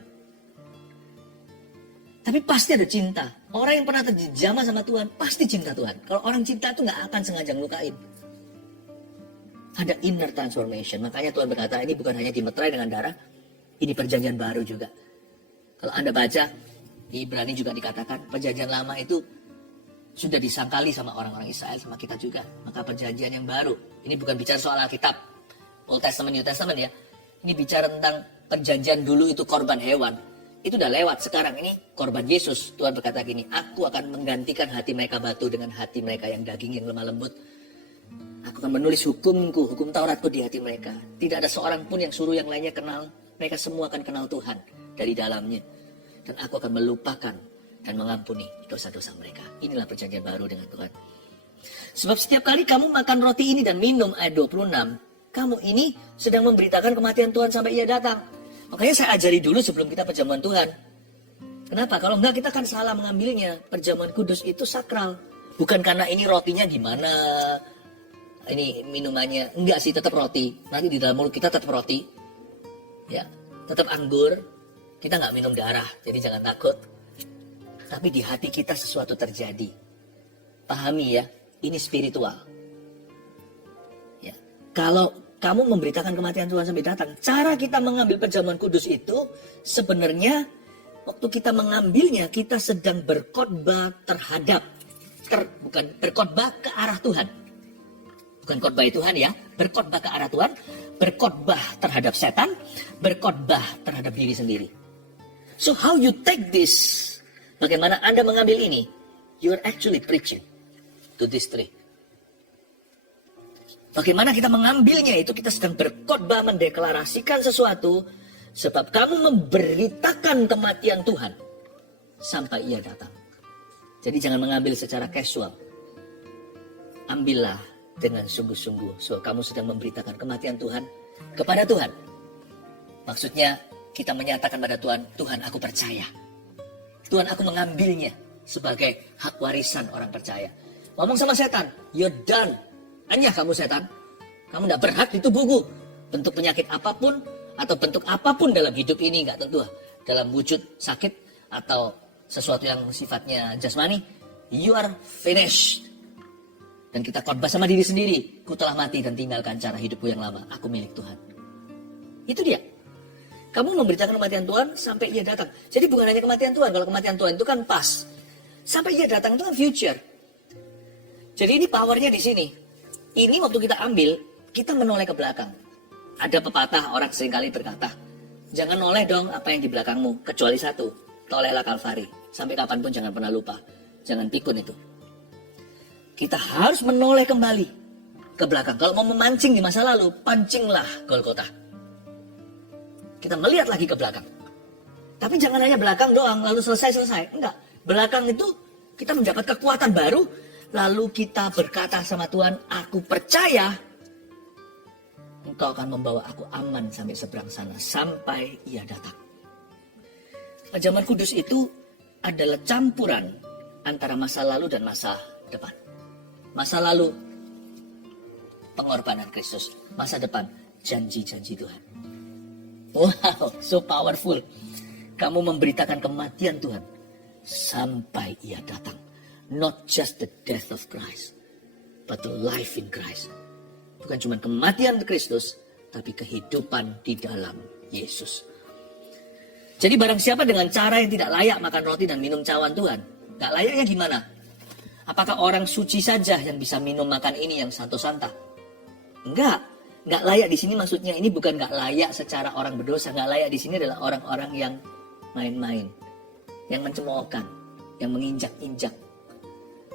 Tapi pasti ada cinta. Orang yang pernah terjamah sama Tuhan pasti cinta Tuhan. Kalau orang cinta itu nggak akan sengaja ngelukain. Ada inner transformation. Makanya Tuhan berkata ini bukan hanya dimeterai dengan darah. Ini perjanjian baru juga. Kalau Anda baca, di Ibrani juga dikatakan perjanjian lama itu sudah disangkali sama orang-orang Israel, sama kita juga. Maka perjanjian yang baru. Ini bukan bicara soal Alkitab. Old Testament, New Testament ya. Ini bicara tentang perjanjian dulu itu korban hewan. Itu udah lewat. Sekarang ini korban Yesus. Tuhan berkata gini, aku akan menggantikan hati mereka batu dengan hati mereka yang daging yang lemah lembut. Aku akan menulis hukumku, hukum Tauratku di hati mereka. Tidak ada seorang pun yang suruh yang lainnya kenal. Mereka semua akan kenal Tuhan dari dalamnya. Dan aku akan melupakan dan mengampuni dosa-dosa mereka. Inilah perjanjian baru dengan Tuhan. Sebab setiap kali kamu makan roti ini dan minum ayat 26, kamu ini sedang memberitakan kematian Tuhan sampai ia datang. Makanya saya ajari dulu sebelum kita perjamuan Tuhan. Kenapa? Kalau enggak kita kan salah mengambilnya. Perjamuan kudus itu sakral. Bukan karena ini rotinya gimana, ini minumannya. Enggak sih, tetap roti. Nanti di dalam mulut kita tetap roti. Ya, tetap anggur. Kita nggak minum darah, jadi jangan takut. Tapi di hati kita sesuatu terjadi. Pahami ya, ini spiritual. Ya, kalau kamu memberitakan kematian Tuhan sampai datang, cara kita mengambil perjamuan kudus itu sebenarnya waktu kita mengambilnya kita sedang berkhotbah terhadap, bukan berkhotbah ke arah Tuhan. Bukan khotbah Tuhan ya, berkhotbah ke arah Tuhan, berkhotbah terhadap setan, berkhotbah terhadap diri sendiri. So how you take this? Bagaimana Anda mengambil ini? You are actually preaching to this tree. Bagaimana kita mengambilnya itu kita sedang berkhotbah mendeklarasikan sesuatu sebab kamu memberitakan kematian Tuhan sampai ia datang. Jadi jangan mengambil secara casual. Ambillah dengan sungguh-sungguh. So kamu sedang memberitakan kematian Tuhan kepada Tuhan. Maksudnya kita menyatakan pada Tuhan, Tuhan aku percaya. Tuhan aku mengambilnya sebagai hak warisan orang percaya. Ngomong sama setan, you're done. Anyah kamu setan. Kamu tidak berhak di tubuhku. Bentuk penyakit apapun atau bentuk apapun dalam hidup ini, nggak tentu dalam wujud sakit atau sesuatu yang sifatnya jasmani, you are finished. Dan kita khotbah sama diri sendiri, ku telah mati dan tinggalkan cara hidupku yang lama, aku milik Tuhan. Itu dia. Kamu memberitakan kematian Tuhan sampai ia datang. Jadi bukan hanya kematian Tuhan. Kalau kematian Tuhan itu kan pas. Sampai ia datang itu kan future. Jadi ini powernya di sini. Ini waktu kita ambil, kita menoleh ke belakang. Ada pepatah orang seringkali berkata, jangan noleh dong apa yang di belakangmu. Kecuali satu, tolehlah Kalvari. Sampai kapanpun jangan pernah lupa. Jangan pikun itu. Kita harus menoleh kembali ke belakang. Kalau mau memancing di masa lalu, pancinglah Golgota. Kita melihat lagi ke belakang. Tapi jangan hanya belakang doang, lalu selesai. Enggak. Belakang itu kita mendapat kekuatan baru, lalu kita berkata sama Tuhan, aku percaya Engkau akan membawa aku aman sampai seberang sana, sampai ia datang. Perjamuan kudus itu adalah campuran antara masa lalu dan masa depan. Masa lalu, pengorbanan Kristus. Masa depan, janji-janji Tuhan. Wow, so powerful. Kamu memberitakan kematian Tuhan sampai ia datang. Not just the death of Christ, but the life in Christ. Bukan cuma kematian Kristus, tapi kehidupan di dalam Yesus. Jadi barang siapa dengan cara yang tidak layak makan roti dan minum cawan Tuhan, gak layaknya gimana? Apakah orang suci saja yang bisa minum makan ini yang santo-santa? Enggak. Nggak layak di sini maksudnya ini bukan nggak layak secara orang berdosa. Nggak layak di sini adalah orang-orang yang main-main, yang mencemoohkan, yang menginjak-injak.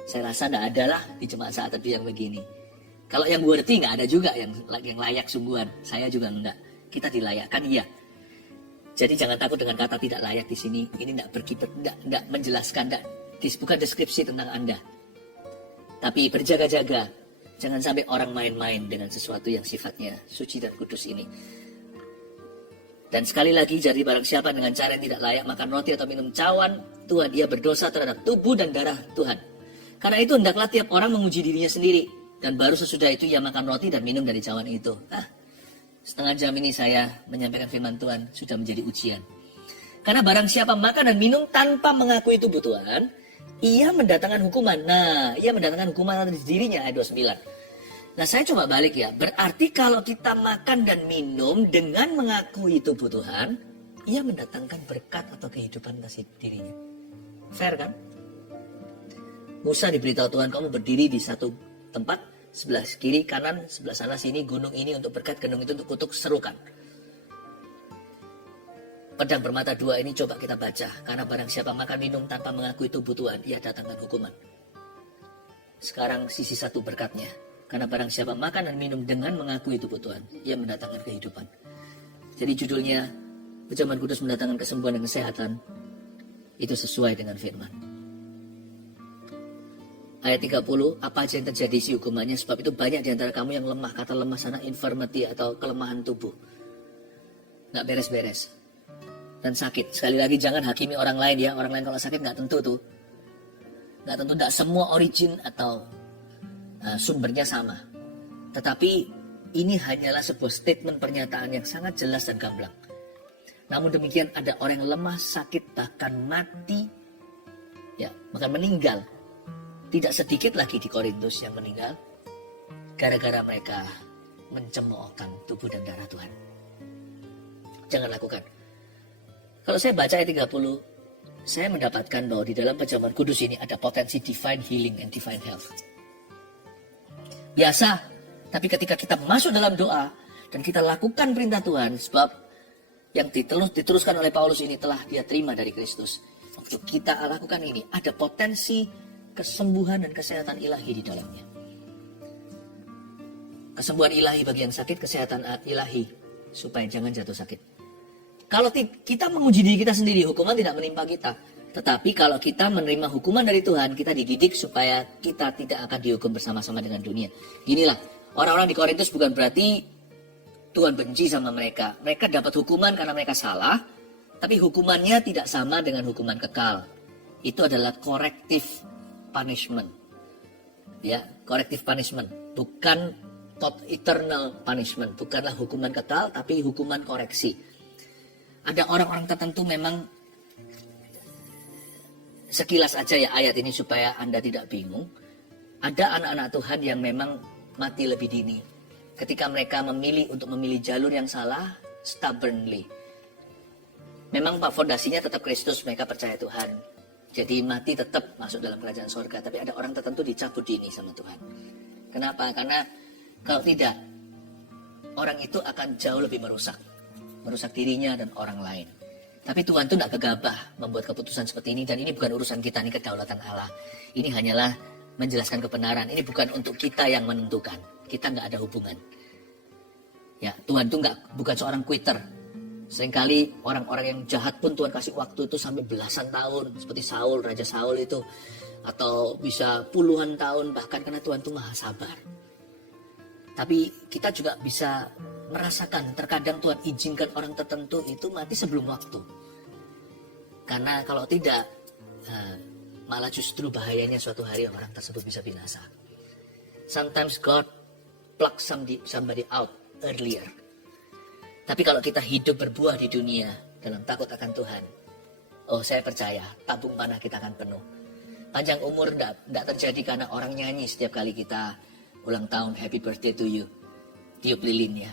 Saya rasa nggak ada lah di jemaat saat teduh yang begini. Kalau yang worthy nggak ada juga yang layak sungguhan. Saya juga enggak. Kita dilayakkan iya. Jadi jangan takut dengan kata tidak layak di sini. Ini nggak menjelaskan, bukan deskripsi tentang Anda. Tapi berjaga-jaga, jangan sampai orang main-main dengan sesuatu yang sifatnya suci dan kudus ini. Dan sekali lagi, jadi barang siapa dengan cara yang tidak layak makan roti atau minum cawan Tuhan, ia berdosa terhadap tubuh dan darah Tuhan. Karena itu hendaklah tiap orang menguji dirinya sendiri. Dan baru sesudah itu ia makan roti dan minum dari cawan itu. Setengah jam ini saya menyampaikan firman Tuhan sudah menjadi ujian. Karena barang siapa makan dan minum tanpa mengakui tubuh Tuhan, ia mendatangkan hukuman. Nah, ia mendatangkan hukuman atas dirinya, ayat 29. Nah, saya coba balik ya. Berarti kalau kita makan dan minum dengan mengakui tubuh Tuhan, ia mendatangkan berkat atau kehidupan atas dirinya. Fair kan? Musa diberitahu Tuhan, kamu berdiri di satu tempat, sebelah kiri, kanan, sebelah sana, sini, gunung ini untuk berkat, gunung itu untuk kutuk, serukan. Pedang bermata dua ini coba kita baca. Karena barang siapa makan minum tanpa mengakui tubuh Tuhan, ia datangkan hukuman. Sekarang sisi satu berkatnya. Karena barang siapa makan dan minum dengan mengakui tubuh Tuhan, ia mendatangkan kehidupan. Jadi judulnya, Pejaman Kudus mendatangkan kesembuhan dan kesehatan. Itu sesuai dengan firman. Ayat 30, apa aja yang terjadi si hukumannya, sebab itu banyak di antara kamu yang lemah. Kata lemah sana infirmity atau kelemahan tubuh. Nggak beres-beres. Dan sakit. Sekali lagi jangan hakimi orang lain ya. Orang lain kalau sakit nggak tentu tuh. Nggak tentu, nggak semua origin atau sumbernya sama. Tetapi ini hanyalah sebuah statement pernyataan yang sangat jelas dan gamblang. Namun demikian ada orang yang lemah, sakit, bahkan mati. Ya, bahkan meninggal. Tidak sedikit lagi di Korintus yang meninggal gara-gara mereka mencemoohkan tubuh dan darah Tuhan. Jangan lakukan. Kalau saya baca ayat 30, saya mendapatkan bahwa di dalam Pejaman Kudus ini ada potensi divine healing and divine health. Biasa, tapi ketika kita masuk dalam doa dan kita lakukan perintah Tuhan, sebab yang diteruskan oleh Paulus ini telah dia terima dari Kristus. Waktu kita lakukan ini, ada potensi kesembuhan dan kesehatan ilahi di dalamnya. Kesembuhan ilahi bagi yang sakit, kesehatan ilahi supaya jangan jatuh sakit. Kalau kita menguji diri kita sendiri, hukuman tidak menimpa kita. Tetapi kalau kita menerima hukuman dari Tuhan, kita dididik supaya kita tidak akan dihukum bersama-sama dengan dunia. Inilah, orang-orang di Korintus bukan berarti Tuhan benci sama mereka. Mereka dapat hukuman karena mereka salah, tapi hukumannya tidak sama dengan hukuman kekal. Itu adalah corrective punishment. Ya, corrective punishment. Bukan eternal punishment. Bukanlah hukuman kekal, tapi hukuman koreksi. Ada orang-orang tertentu memang, sekilas aja ya ayat ini supaya Anda tidak bingung. Ada anak-anak Tuhan yang memang mati lebih dini. Ketika mereka untuk memilih jalur yang salah, stubbornly. Memang fondasinya tetap Kristus, mereka percaya Tuhan. Jadi mati tetap masuk dalam kerajaan sorga. Tapi ada orang tertentu dicabut dini sama Tuhan. Kenapa? Karena kalau tidak, orang itu akan jauh lebih merusak. Merusak dirinya dan orang lain. Tapi Tuhan itu tidak gegabah membuat keputusan seperti ini. Dan ini bukan urusan kita, ini kedaulatan Allah. Ini hanyalah menjelaskan kebenaran. Ini bukan untuk kita yang menentukan. Kita nggak ada hubungan. Ya, Tuhan itu bukan seorang quitter. Seringkali orang-orang yang jahat pun Tuhan kasih waktu itu sampai belasan tahun. Seperti Saul, Raja Saul itu. Atau bisa puluhan tahun bahkan, karena Tuhan itu maha sabar. Tapi kita juga bisa merasakan terkadang Tuhan izinkan orang tertentu itu mati sebelum waktu. Karena kalau tidak, malah justru bahayanya suatu hari orang tersebut bisa binasa. Sometimes God plucks somebody out earlier. Tapi kalau kita hidup berbuah di dunia dalam takut akan Tuhan, saya percaya tabung panah kita akan penuh. Panjang umur tidak terjadi karena orang nyanyi setiap kali kita ulang tahun happy birthday to you, tiup lilinnya.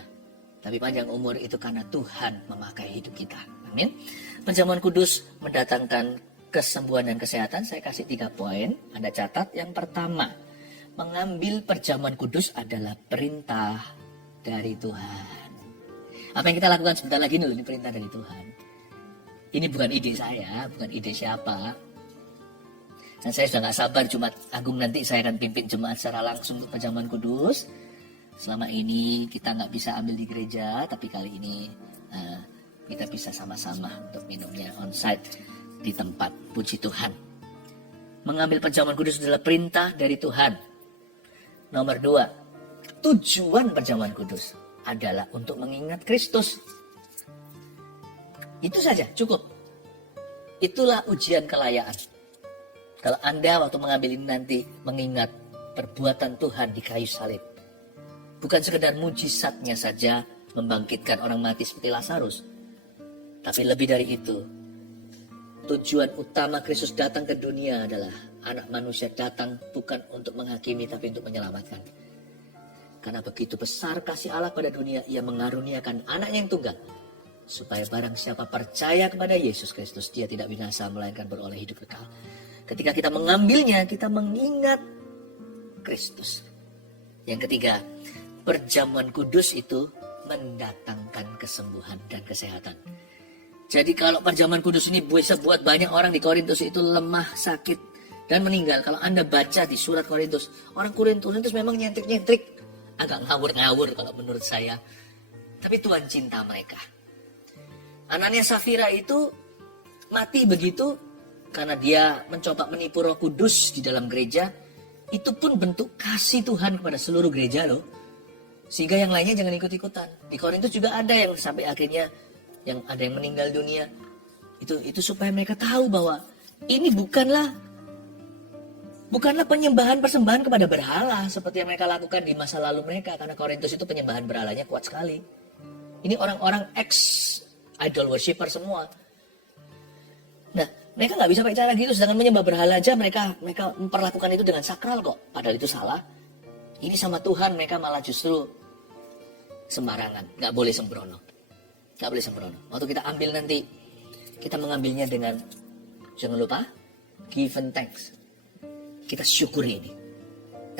Tapi panjang umur itu karena Tuhan memakai hidup kita. Amin. Perjamuan kudus mendatangkan kesembuhan dan kesehatan. Saya kasih 3 poin. Anda catat. Yang pertama, mengambil perjamuan kudus adalah perintah dari Tuhan. Apa yang kita lakukan sebentar lagi ini perintah dari Tuhan. Ini bukan ide saya, bukan ide siapa. Dan saya sudah gak sabar Jumat Agung nanti saya akan pimpin Jumat secara langsung untuk perjamuan kudus. Selama ini kita gak bisa ambil di gereja, tapi kali ini kita bisa sama-sama untuk minumnya onsite di tempat. Puji Tuhan. Mengambil perjamuan kudus adalah perintah dari Tuhan. Nomor 2, tujuan perjamuan kudus adalah untuk mengingat Kristus. Itu saja, cukup. Itulah ujian kelayaan. Kalau Anda waktu mengambil ini nanti mengingat perbuatan Tuhan di kayu salib. Bukan sekedar mujizatnya saja membangkitkan orang mati seperti Lazarus. Tapi lebih dari itu, tujuan utama Kristus datang ke dunia adalah anak manusia datang bukan untuk menghakimi tapi untuk menyelamatkan. Karena begitu besar kasih Allah pada dunia, ia mengaruniakan anaknya yang tunggal. Supaya barang siapa percaya kepada Yesus Kristus, dia tidak binasa melainkan beroleh hidup kekal. Ketika kita mengambilnya, kita mengingat Kristus. Yang ketiga, perjamuan kudus itu mendatangkan kesembuhan dan kesehatan. Jadi kalau perjamuan kudus ini bisa buat banyak orang di Korintus itu lemah, sakit, dan meninggal. Kalau Anda baca di surat Korintus, orang Korintus memang nyentrik-nyentrik. Agak ngawur-ngawur kalau menurut saya. Tapi Tuhan cinta mereka. Anania Safira itu mati begitu karena dia mencoba menipu Roh Kudus di dalam gereja. Itu pun bentuk kasih Tuhan kepada seluruh gereja loh. Sehingga yang lainnya jangan ikut-ikutan. Di Korintus juga ada yang sampai akhirnya yang ada yang meninggal dunia. Itu supaya mereka tahu bahwa ini bukanlah penyembahan persembahan kepada berhala seperti yang mereka lakukan di masa lalu mereka. Karena Korintus itu penyembahan berhalanya kuat sekali. Ini orang-orang ex-idol worshipper semua. Nah, mereka nggak bisa pakai cara gitu. Sedangkan menyembah berhala aja mereka memperlakukan itu dengan sakral kok. Padahal itu salah. Ini sama Tuhan mereka malah justru sembarangan. Nggak boleh sembrono. Nggak boleh sembrono. Waktu kita ambil nanti, kita mengambilnya dengan, jangan lupa, give and thanks. Kita syukuri ini.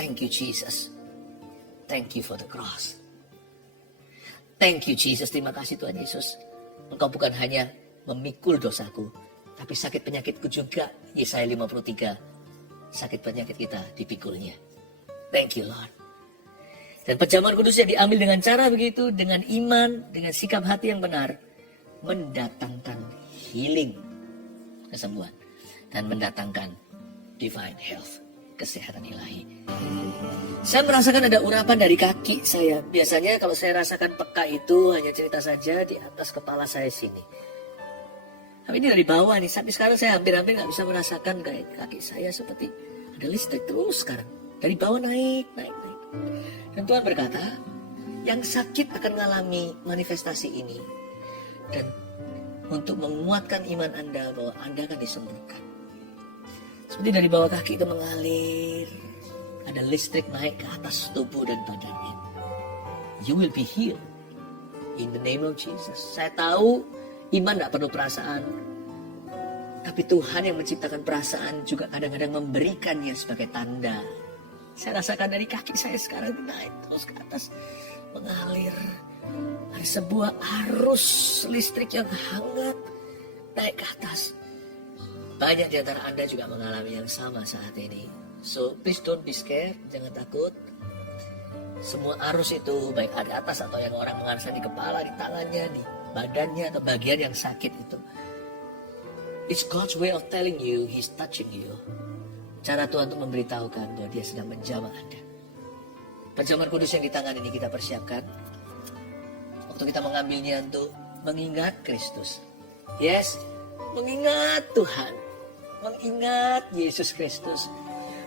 Thank you Jesus. Thank you for the cross. Thank you Jesus. Terima kasih Tuhan Yesus. Engkau bukan hanya memikul dosaku, tapi sakit penyakitku juga. Yesaya 53. Sakit penyakit kita dipikulnya. Thank you Lord. Dan perjamuan kudus yang diambil dengan cara begitu, dengan iman, dengan sikap hati yang benar, mendatangkan healing, kesembuhan, dan mendatangkan divine health, kesehatan ilahi. Saya merasakan ada urapan dari kaki saya. Biasanya kalau saya rasakan peka itu hanya cerita saja di atas kepala saya sini. Tapi ini dari bawah nih. Sampai sekarang saya hampir-hampir nggak bisa merasakan kayak kaki saya seperti ada listrik terus sekarang. Dari bawah naik. Dan Tuhan berkata, yang sakit akan mengalami manifestasi ini. Dan untuk menguatkan iman Anda bahwa Anda akan disembuhkan. Seperti dari bawah kaki itu mengalir. Ada listrik naik ke atas tubuh dan badannya. You will be healed. In the name of Jesus. Saya tahu iman tidak perlu perasaan. Tapi Tuhan yang menciptakan perasaan juga kadang-kadang memberikannya sebagai tanda. Saya rasakan dari kaki saya sekarang naik terus ke atas. Mengalir. Ada sebuah arus listrik yang hangat naik ke atas. Banyak di antara Anda juga mengalami yang sama saat ini. So, please don't be scared. Jangan takut. Semua arus itu, baik ada atas atau yang orang merasakan di kepala, di tangannya, di badannya, atau bagian yang sakit itu. It's God's way of telling you, He's touching you. Cara Tuhan untuk memberitahukan bahwa Dia sedang menjamah Anda. Perjamuan kudus yang di tangan ini kita persiapkan. Waktu kita mengambilnya untuk mengingat Kristus. Yes, mengingat Tuhan. Mengingat Yesus Kristus.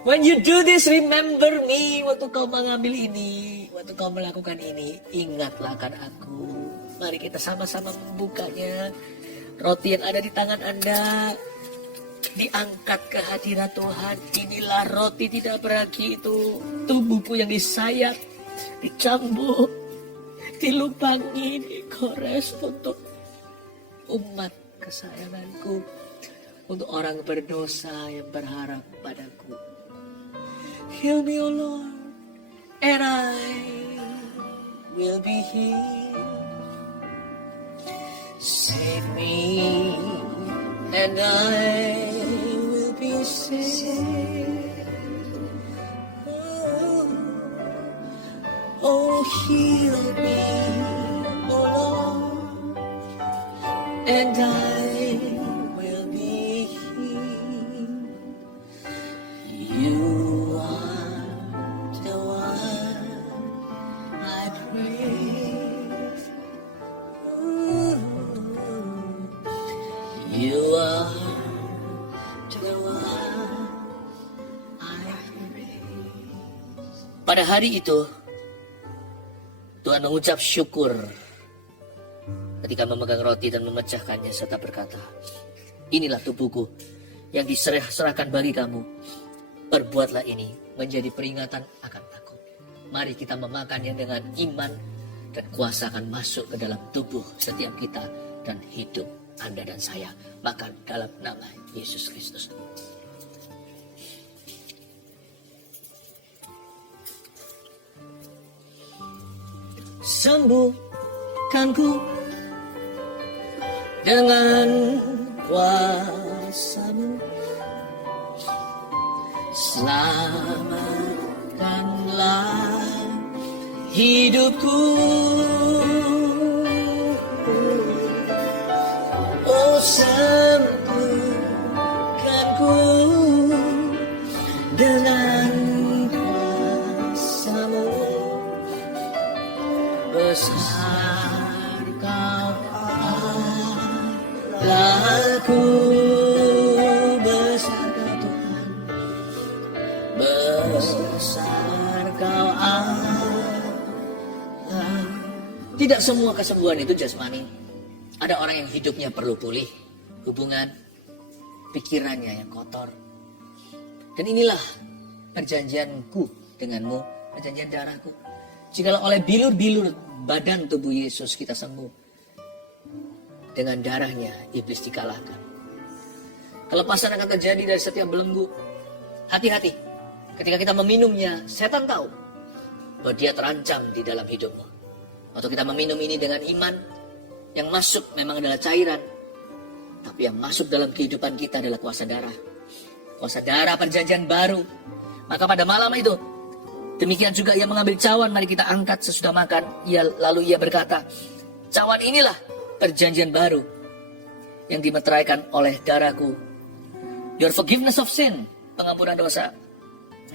When you do this, remember me. Waktu kau mengambil ini, waktu kau melakukan ini, ingatlah akan aku. Mari kita sama-sama membukanya. Roti yang ada di tangan Anda diangkat ke hadirat Tuhan. Inilah roti tidak beragi itu. Tubuhku yang disayat, dicambuk, dilubangi, digores untuk umat kesayanganku. Untuk orang berdosa yang berharap padaku. Heal me, O Lord, and I will be healed. Save me, and I will be saved. Oh, heal me, oh Lord, and I will be healed. You are the one I praise. You are the one I praise. Pada hari itu, Tuhan mengucap syukur ketika memegang roti dan memecahkannya serta berkata, inilah tubuhku yang diserahkan bagi kamu. Perbuatlah ini menjadi peringatan akan aku. Mari kita memakannya dengan iman dan kuasa akan masuk ke dalam tubuh setiap kita dan hidup Anda dan saya. Makan dalam nama Yesus Kristus. Sembuhkanku dengan kuasa-Mu, selamatkanlah hidupku. Oh, sembuhkanku dengan kuasa-Mu. Besar Kau Allahku, besar Kau Tuhan, besar Kau Allah. Tidak semua kesembuhan itu jasmani. Ada orang yang hidupnya perlu pulih, hubungan, pikirannya yang kotor. Dan inilah perjanjianku denganmu, perjanjian darahku. Jikalau oleh bilur-bilur badan tubuh Yesus kita sembuh, dengan darahnya iblis dikalahkan. Kelepasan akan terjadi dari setiap belenggu. Hati-hati, ketika kita meminumnya, setan tahu bahwa dia terancam di dalam hidupmu. Waktu kita meminum ini dengan iman, yang masuk memang adalah cairan, tapi yang masuk dalam kehidupan kita adalah kuasa darah. Kuasa darah perjanjian baru. Maka pada malam itu, demikian juga ia mengambil cawan, mari kita angkat sesudah makan. Lalu ia berkata, cawan inilah perjanjian baru yang dimeteraikan oleh darahku. Your forgiveness of sin, pengampunan dosa,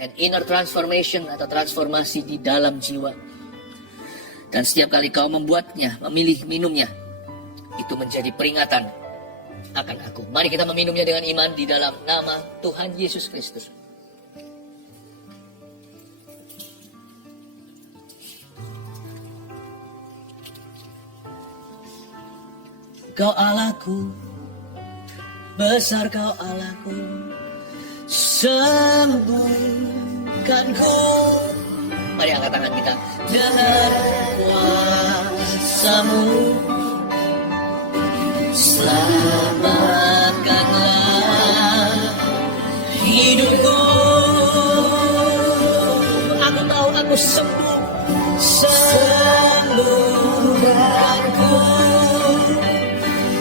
and inner transformation atau transformasi di dalam jiwa. Dan setiap kali kau membuatnya, memilih minumnya, itu menjadi peringatan akan aku. Mari kita meminumnya dengan iman di dalam nama Tuhan Yesus Kristus. Kau Allahku, besar Kau Allahku, sembuhkanku. Mari angkat tangan kita. Dengan kuasa-Mu, selamatkanlah hidupku. Aku tahu aku sembuh, sembuhkanku.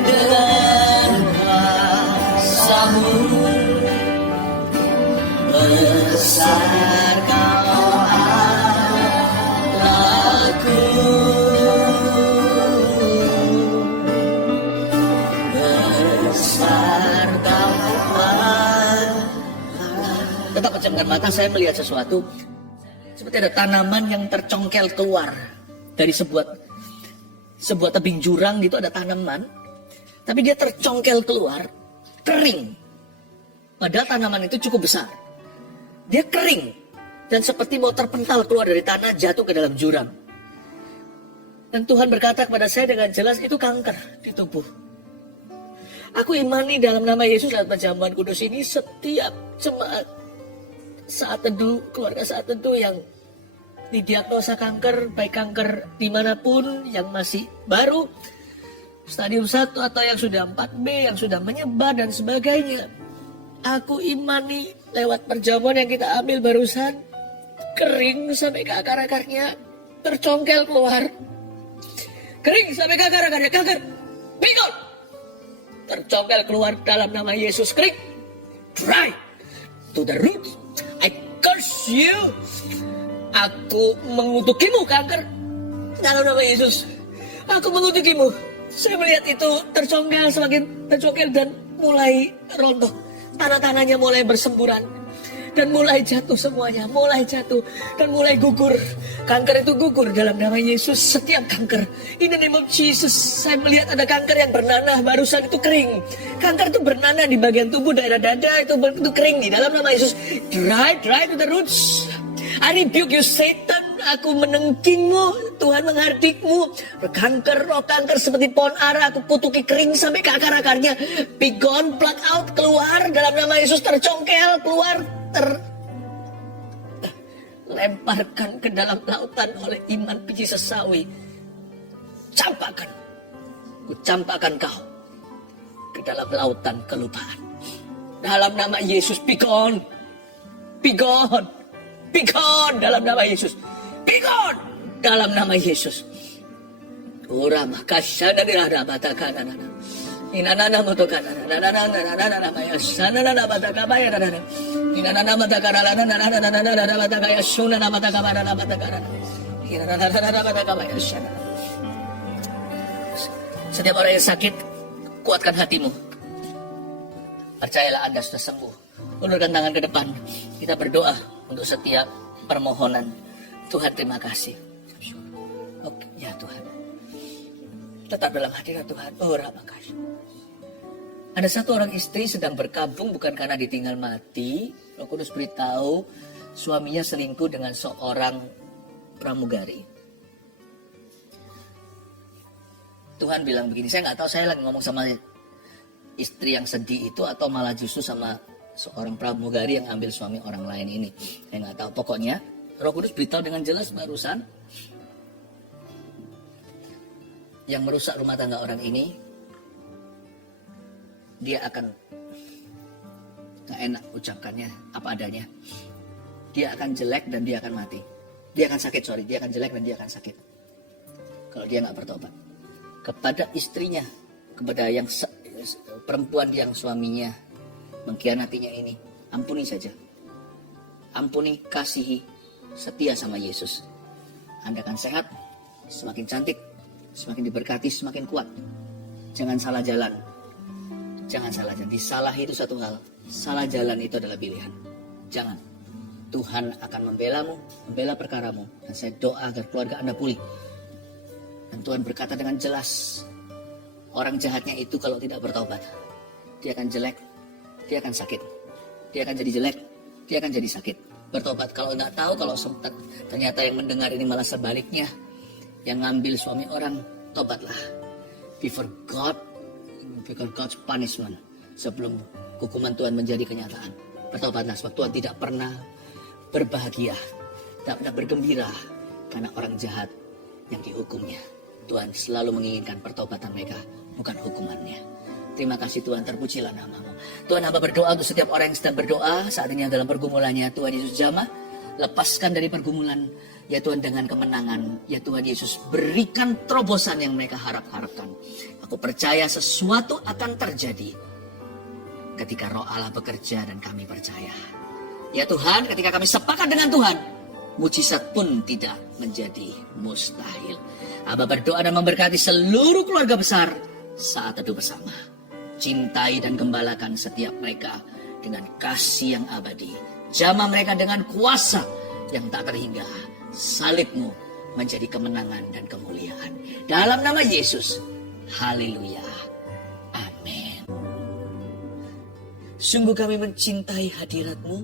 Dengan kuasa-Mu, besar Kau Allahku, besar Kau Allah. Tetap pejamkan mata, saya melihat sesuatu seperti ada tanaman yang tercongkel keluar dari sebuah tebing jurang gitu, ada tanaman. Tapi dia tercongkel keluar, kering. Padahal tanaman itu cukup besar. Dia kering. Dan seperti mau terpental keluar dari tanah, jatuh ke dalam jurang. Dan Tuhan berkata kepada saya dengan jelas, itu kanker di tubuh. Aku imani dalam nama Yesus lewat perjamuan kudus ini, setiap jemaat saat teduh, keluarga saat teduh yang didiagnosa kanker, baik kanker dimanapun, yang masih baru, stadium 1 atau yang sudah 4B, yang sudah menyebar dan sebagainya. Aku imani lewat perjamuan yang kita ambil barusan, kering sampai ke akar-akarnya. tercongkel keluar. Kering sampai gagar-gagarnya, gagar. Pikul. Tercongkel keluar dalam nama Yesus. Kering. Dry to the roots. I curse you. Aku mengutukimu kanker. Dalam nama Yesus. Aku mengutukimu. Saya melihat itu tercongkel, semakin tercongkel dan mulai rontok. Tanah-tanahnya mulai bersemburan. Dan mulai jatuh semuanya, mulai jatuh dan mulai gugur. Kanker itu gugur dalam nama Yesus. Setiap kanker, in the name of Jesus. Saya melihat ada kanker yang bernanah, barusan itu kering. Kanker itu bernanah di bagian tubuh, daerah dada itu kering di dalam nama Yesus. Dry to the roots. I rebuke you Satan. Aku menengkingmu, Tuhan menghardikmu. Roh kanker seperti pohon ara, aku kutuki kering sampai ke akar-akarnya. Be gone, pluck out, keluar dalam nama Yesus. Tercongkel, keluar, lemparkan ke dalam lautan oleh iman biji sesawi. Campakkan, ku campakkan kau ke dalam lautan kelupaan. Dalam nama Yesus, be gone, be gone, be gone dalam nama Yesus. Be gone dalam nama Yesus. Ora makasana dirada batakana. Inanana motokana. Nanana maya sanana batakabaya nanana. Inanana batakara nanana batakaya sunana batakabara batakara. Inanana batakabaya sanana. Setiap orang yang sakit, kuatkan hatimu. Percayalah Anda sudah sembuh. Ulurkan tangan ke depan. Kita berdoa untuk setiap permohonan. Tuhan, terima kasih. Oke, ya Tuhan. Tetap dalam hadirat Tuhan. Oh, terima kasih. Ada satu orang istri sedang berkabung bukan karena ditinggal mati. Roh Kudus beritahu suaminya selingkuh dengan seorang pramugari. Tuhan bilang begini, saya nggak tahu saya lagi ngomong sama istri yang sedih itu atau malah justru sama seorang pramugari yang ambil suami orang lain ini. Saya nggak tahu. Pokoknya Roh Kudus beritahu dengan jelas barusan yang merusak rumah tangga orang ini, dia akan gak enak ucapkannya apa adanya. Dia akan jelek dan dia akan mati. Dia akan sakit, dia akan jelek dan dia akan sakit. Kalau dia gak bertobat. Kepada istrinya, kepada yang perempuan yang suaminya mengkhianatinya ini, ampuni saja. Ampuni, kasihi, setia sama Yesus. Anda akan sehat, semakin cantik, semakin diberkati, semakin kuat. Jangan salah jalan. Jangan salah jalan. Disalahi itu satu hal. Salah jalan itu adalah pilihan. Jangan. Tuhan akan membelamu, membela perkaramu. Dan saya doa agar keluarga Anda pulih. Dan Tuhan berkata dengan jelas, orang jahatnya itu kalau tidak bertobat, dia akan jelek, dia akan sakit. Dia akan jadi jelek, dia akan jadi sakit. Bertobat. Kalau nggak tahu, kalau ternyata yang mendengar ini malah sebaliknya, yang ngambil suami orang, tobatlah. Before God's punishment, sebelum hukuman Tuhan menjadi kenyataan. Bertobatlah, sebab Tuhan tidak pernah berbahagia, tidak pernah bergembira karena orang jahat yang dihukumnya. Tuhan selalu menginginkan pertobatan mereka, bukan hukumannya. Terima kasih Tuhan, terpujilah nama-Mu. Tuhan, hamba berdoa untuk setiap orang yang sedang berdoa saat ini dalam pergumulannya. Tuhan Yesus jamah, lepaskan dari pergumulan. Ya Tuhan, dengan kemenangan. Ya Tuhan Yesus, berikan terobosan yang mereka harapkan. Aku percaya sesuatu akan terjadi ketika Roh Allah bekerja dan kami percaya. Ya Tuhan, ketika kami sepakat dengan Tuhan, mujizat pun tidak menjadi mustahil. Hamba berdoa dan memberkati seluruh keluarga besar saat teduh bersama. Cintai dan gembalakan setiap mereka dengan kasih yang abadi. Jamah mereka dengan kuasa yang tak terhingga. Salib-Mu menjadi kemenangan dan kemuliaan. Dalam nama Yesus. Haleluya. Amin. Sungguh kami mencintai hadirat-Mu.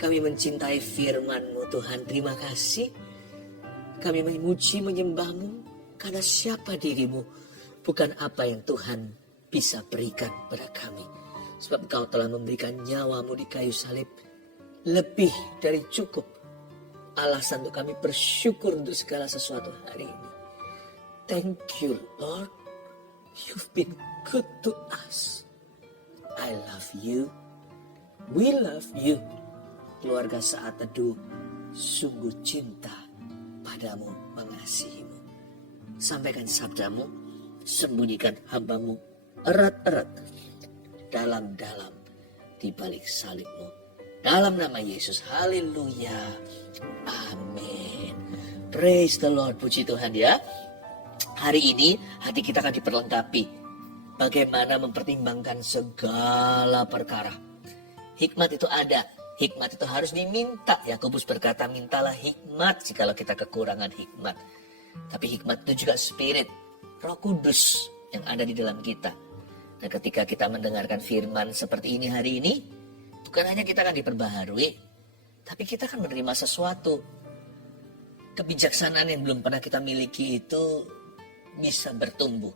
Kami mencintai firman-Mu Tuhan. Terima kasih. Kami memuji menyembah-Mu. Karena siapa diri-Mu, bukan apa yang Tuhan bisa berikan pada kami. Sebab Engkau telah memberikan nyawa-Mu di kayu salib. Lebih dari cukup alasan untuk kami bersyukur untuk segala sesuatu hari ini. Thank you Lord. You've been good to us. I love you. We love you. Keluarga saat teduh sungguh cinta padamu mengasihimu. Sampaikan sabdamu, sembunyikan hamba-mu erat-erat dalam-dalam di balik salibmu. Dalam nama Yesus, haleluya, amin. Praise the Lord, puji Tuhan ya. Hari ini hati kita akan diperlengkapi bagaimana mempertimbangkan segala perkara. Hikmat itu ada, hikmat itu harus diminta. Yakobus berkata, mintalah hikmat jikalau kita kekurangan hikmat. Tapi hikmat itu juga spirit, Roh Kudus yang ada di dalam kita. Nah, ketika kita mendengarkan firman seperti ini hari ini, bukan hanya kita akan diperbaharui, tapi kita akan menerima sesuatu. Kebijaksanaan yang belum pernah kita miliki itu bisa bertumbuh.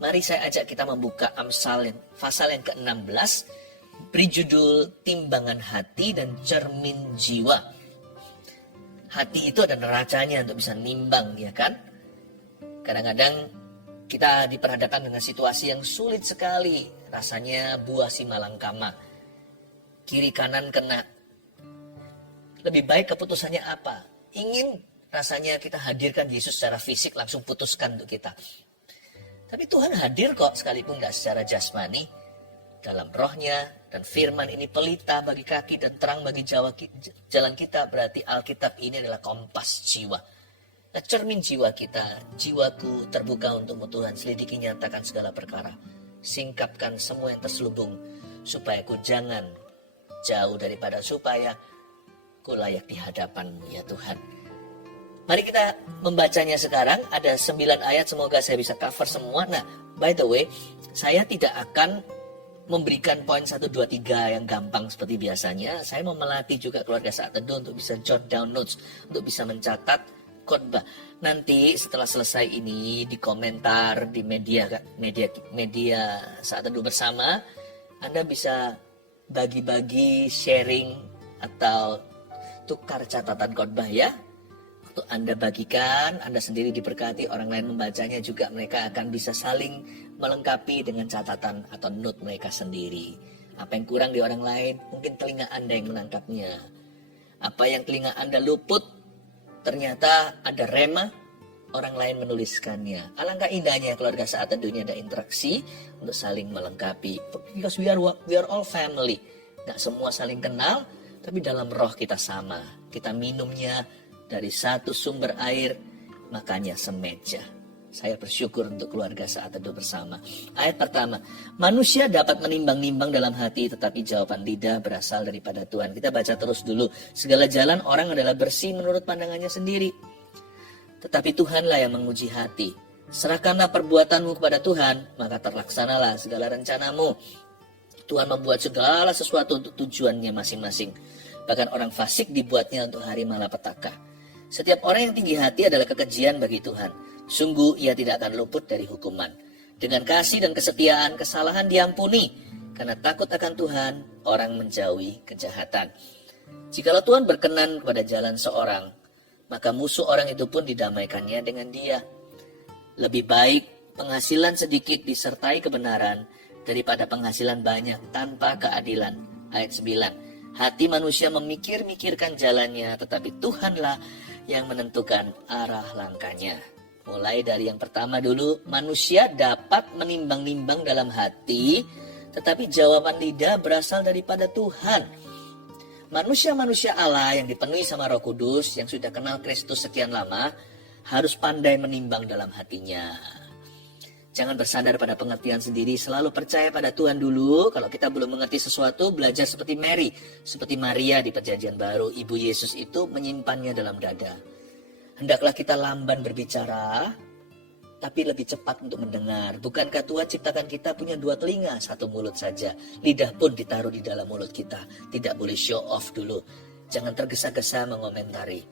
Mari saya ajak kita membuka Amsal pasal yang ke-16, beri judul Timbangan Hati dan Cermin Jiwa. Hati itu ada neracanya untuk bisa nimbang, ya kan? Kadang-kadang kita diperhadapkan dengan situasi yang sulit sekali. Rasanya buah si malangkama. Kiri kanan kena. Lebih baik keputusannya apa? Ingin rasanya kita hadirkan Yesus secara fisik, langsung putuskan untuk kita. Tapi Tuhan hadir kok, sekalipun gak secara jasmani. Dalam rohnya, dan firman ini pelita bagi kaki dan terang bagi jalan kita. Berarti Alkitab ini adalah kompas jiwa. Nah, cermin jiwa kita, jiwaku terbuka untukmu Tuhan, selidiki nyatakan segala perkara. Singkapkan semua yang terselubung, supaya ku jangan jauh daripada, supaya ku layak di hadapan-Mu ya Tuhan. Mari kita membacanya sekarang, ada 9 ayat, semoga saya bisa cover semua. Nah, by the way, saya tidak akan memberikan poin 1, 2, 3 yang gampang seperti biasanya. Saya mau melatih juga keluarga Saat Teduh untuk bisa jot down notes, untuk bisa mencatat khotbah. Nanti setelah selesai ini di komentar di media Saat Teduh bersama, Anda bisa bagi-bagi, sharing atau tukar catatan khotbah ya. Untuk Anda bagikan, Anda sendiri diberkati, orang lain membacanya juga, mereka akan bisa saling melengkapi dengan catatan atau note mereka sendiri. Apa yang kurang di orang lain, mungkin telinga Anda yang menangkapnya. Apa yang telinga Anda luput, ternyata ada rema, orang lain menuliskannya. Alangkah indahnya keluarga Saat Teduhnya ada interaksi untuk saling melengkapi. Because we are all family. Gak semua saling kenal, tapi dalam roh kita sama. Kita minumnya dari satu sumber air, makanya semeja. Saya bersyukur untuk keluarga Saat Teduh bersama. Ayat pertama, manusia dapat menimbang-nimbang dalam hati, tetapi jawaban lidah berasal daripada Tuhan. Kita baca terus dulu. Segala jalan orang adalah bersih menurut pandangannya sendiri, tetapi Tuhanlah yang menguji hati. Serahkanlah perbuatanmu kepada Tuhan, maka terlaksanalah segala rencanamu. Tuhan membuat segala sesuatu untuk tujuannya masing-masing. Bahkan orang fasik dibuatnya untuk hari malapetaka. Setiap orang yang tinggi hati adalah kekejian bagi Tuhan. Sungguh ia tidak akan luput dari hukuman. Dengan kasih dan kesetiaan, kesalahan diampuni. Karena takut akan Tuhan, orang menjauhi kejahatan. Jikalau Tuhan berkenan kepada jalan seorang, maka musuh orang itu pun didamaikannya dengan dia. Lebih baik penghasilan sedikit disertai kebenaran, daripada penghasilan banyak tanpa keadilan. Ayat 9. Hati manusia memikir-mikirkan jalannya, tetapi Tuhanlah yang menentukan arah langkahnya. Mulai dari yang pertama dulu, manusia dapat menimbang-nimbang dalam hati, tetapi jawaban lidah berasal daripada Tuhan. Manusia-manusia Allah yang dipenuhi sama Roh Kudus, yang sudah kenal Kristus sekian lama, harus pandai menimbang dalam hatinya. Jangan bersandar pada pengertian sendiri, selalu percaya pada Tuhan dulu. Kalau kita belum mengerti sesuatu, belajar seperti Mary, seperti Maria di Perjanjian Baru. Ibu Yesus itu menyimpannya dalam dada. Hendaklah kita lamban berbicara, tapi lebih cepat untuk mendengar. Bukankah Tuhan ciptakan kita punya 2 telinga, 1 mulut saja. Lidah pun ditaruh di dalam mulut kita. Tidak boleh show off dulu. Jangan tergesa-gesa mengomentari.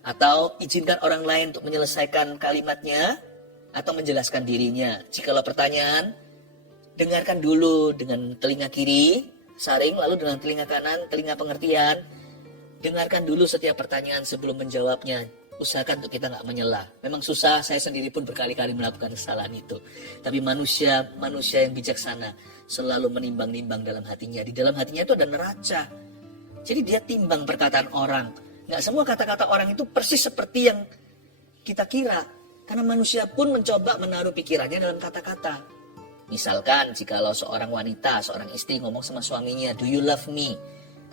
Atau izinkan orang lain untuk menyelesaikan kalimatnya, atau menjelaskan dirinya. Jikalau pertanyaan, dengarkan dulu dengan telinga kiri, saring, lalu dengan telinga kanan, telinga pengertian. Dengarkan dulu setiap pertanyaan sebelum menjawabnya. Usahakan untuk kita nggak menyela. Memang susah, saya sendiri pun berkali-kali melakukan kesalahan itu. Tapi manusia yang bijaksana selalu menimbang-nimbang dalam hatinya. Di dalam hatinya itu ada neraca. Jadi dia timbang perkataan orang. Nggak semua kata-kata orang itu persis seperti yang kita kira. Karena manusia pun mencoba menaruh pikirannya dalam kata-kata. Misalkan jikalau seorang wanita, seorang istri ngomong sama suaminya, "Do you love me?"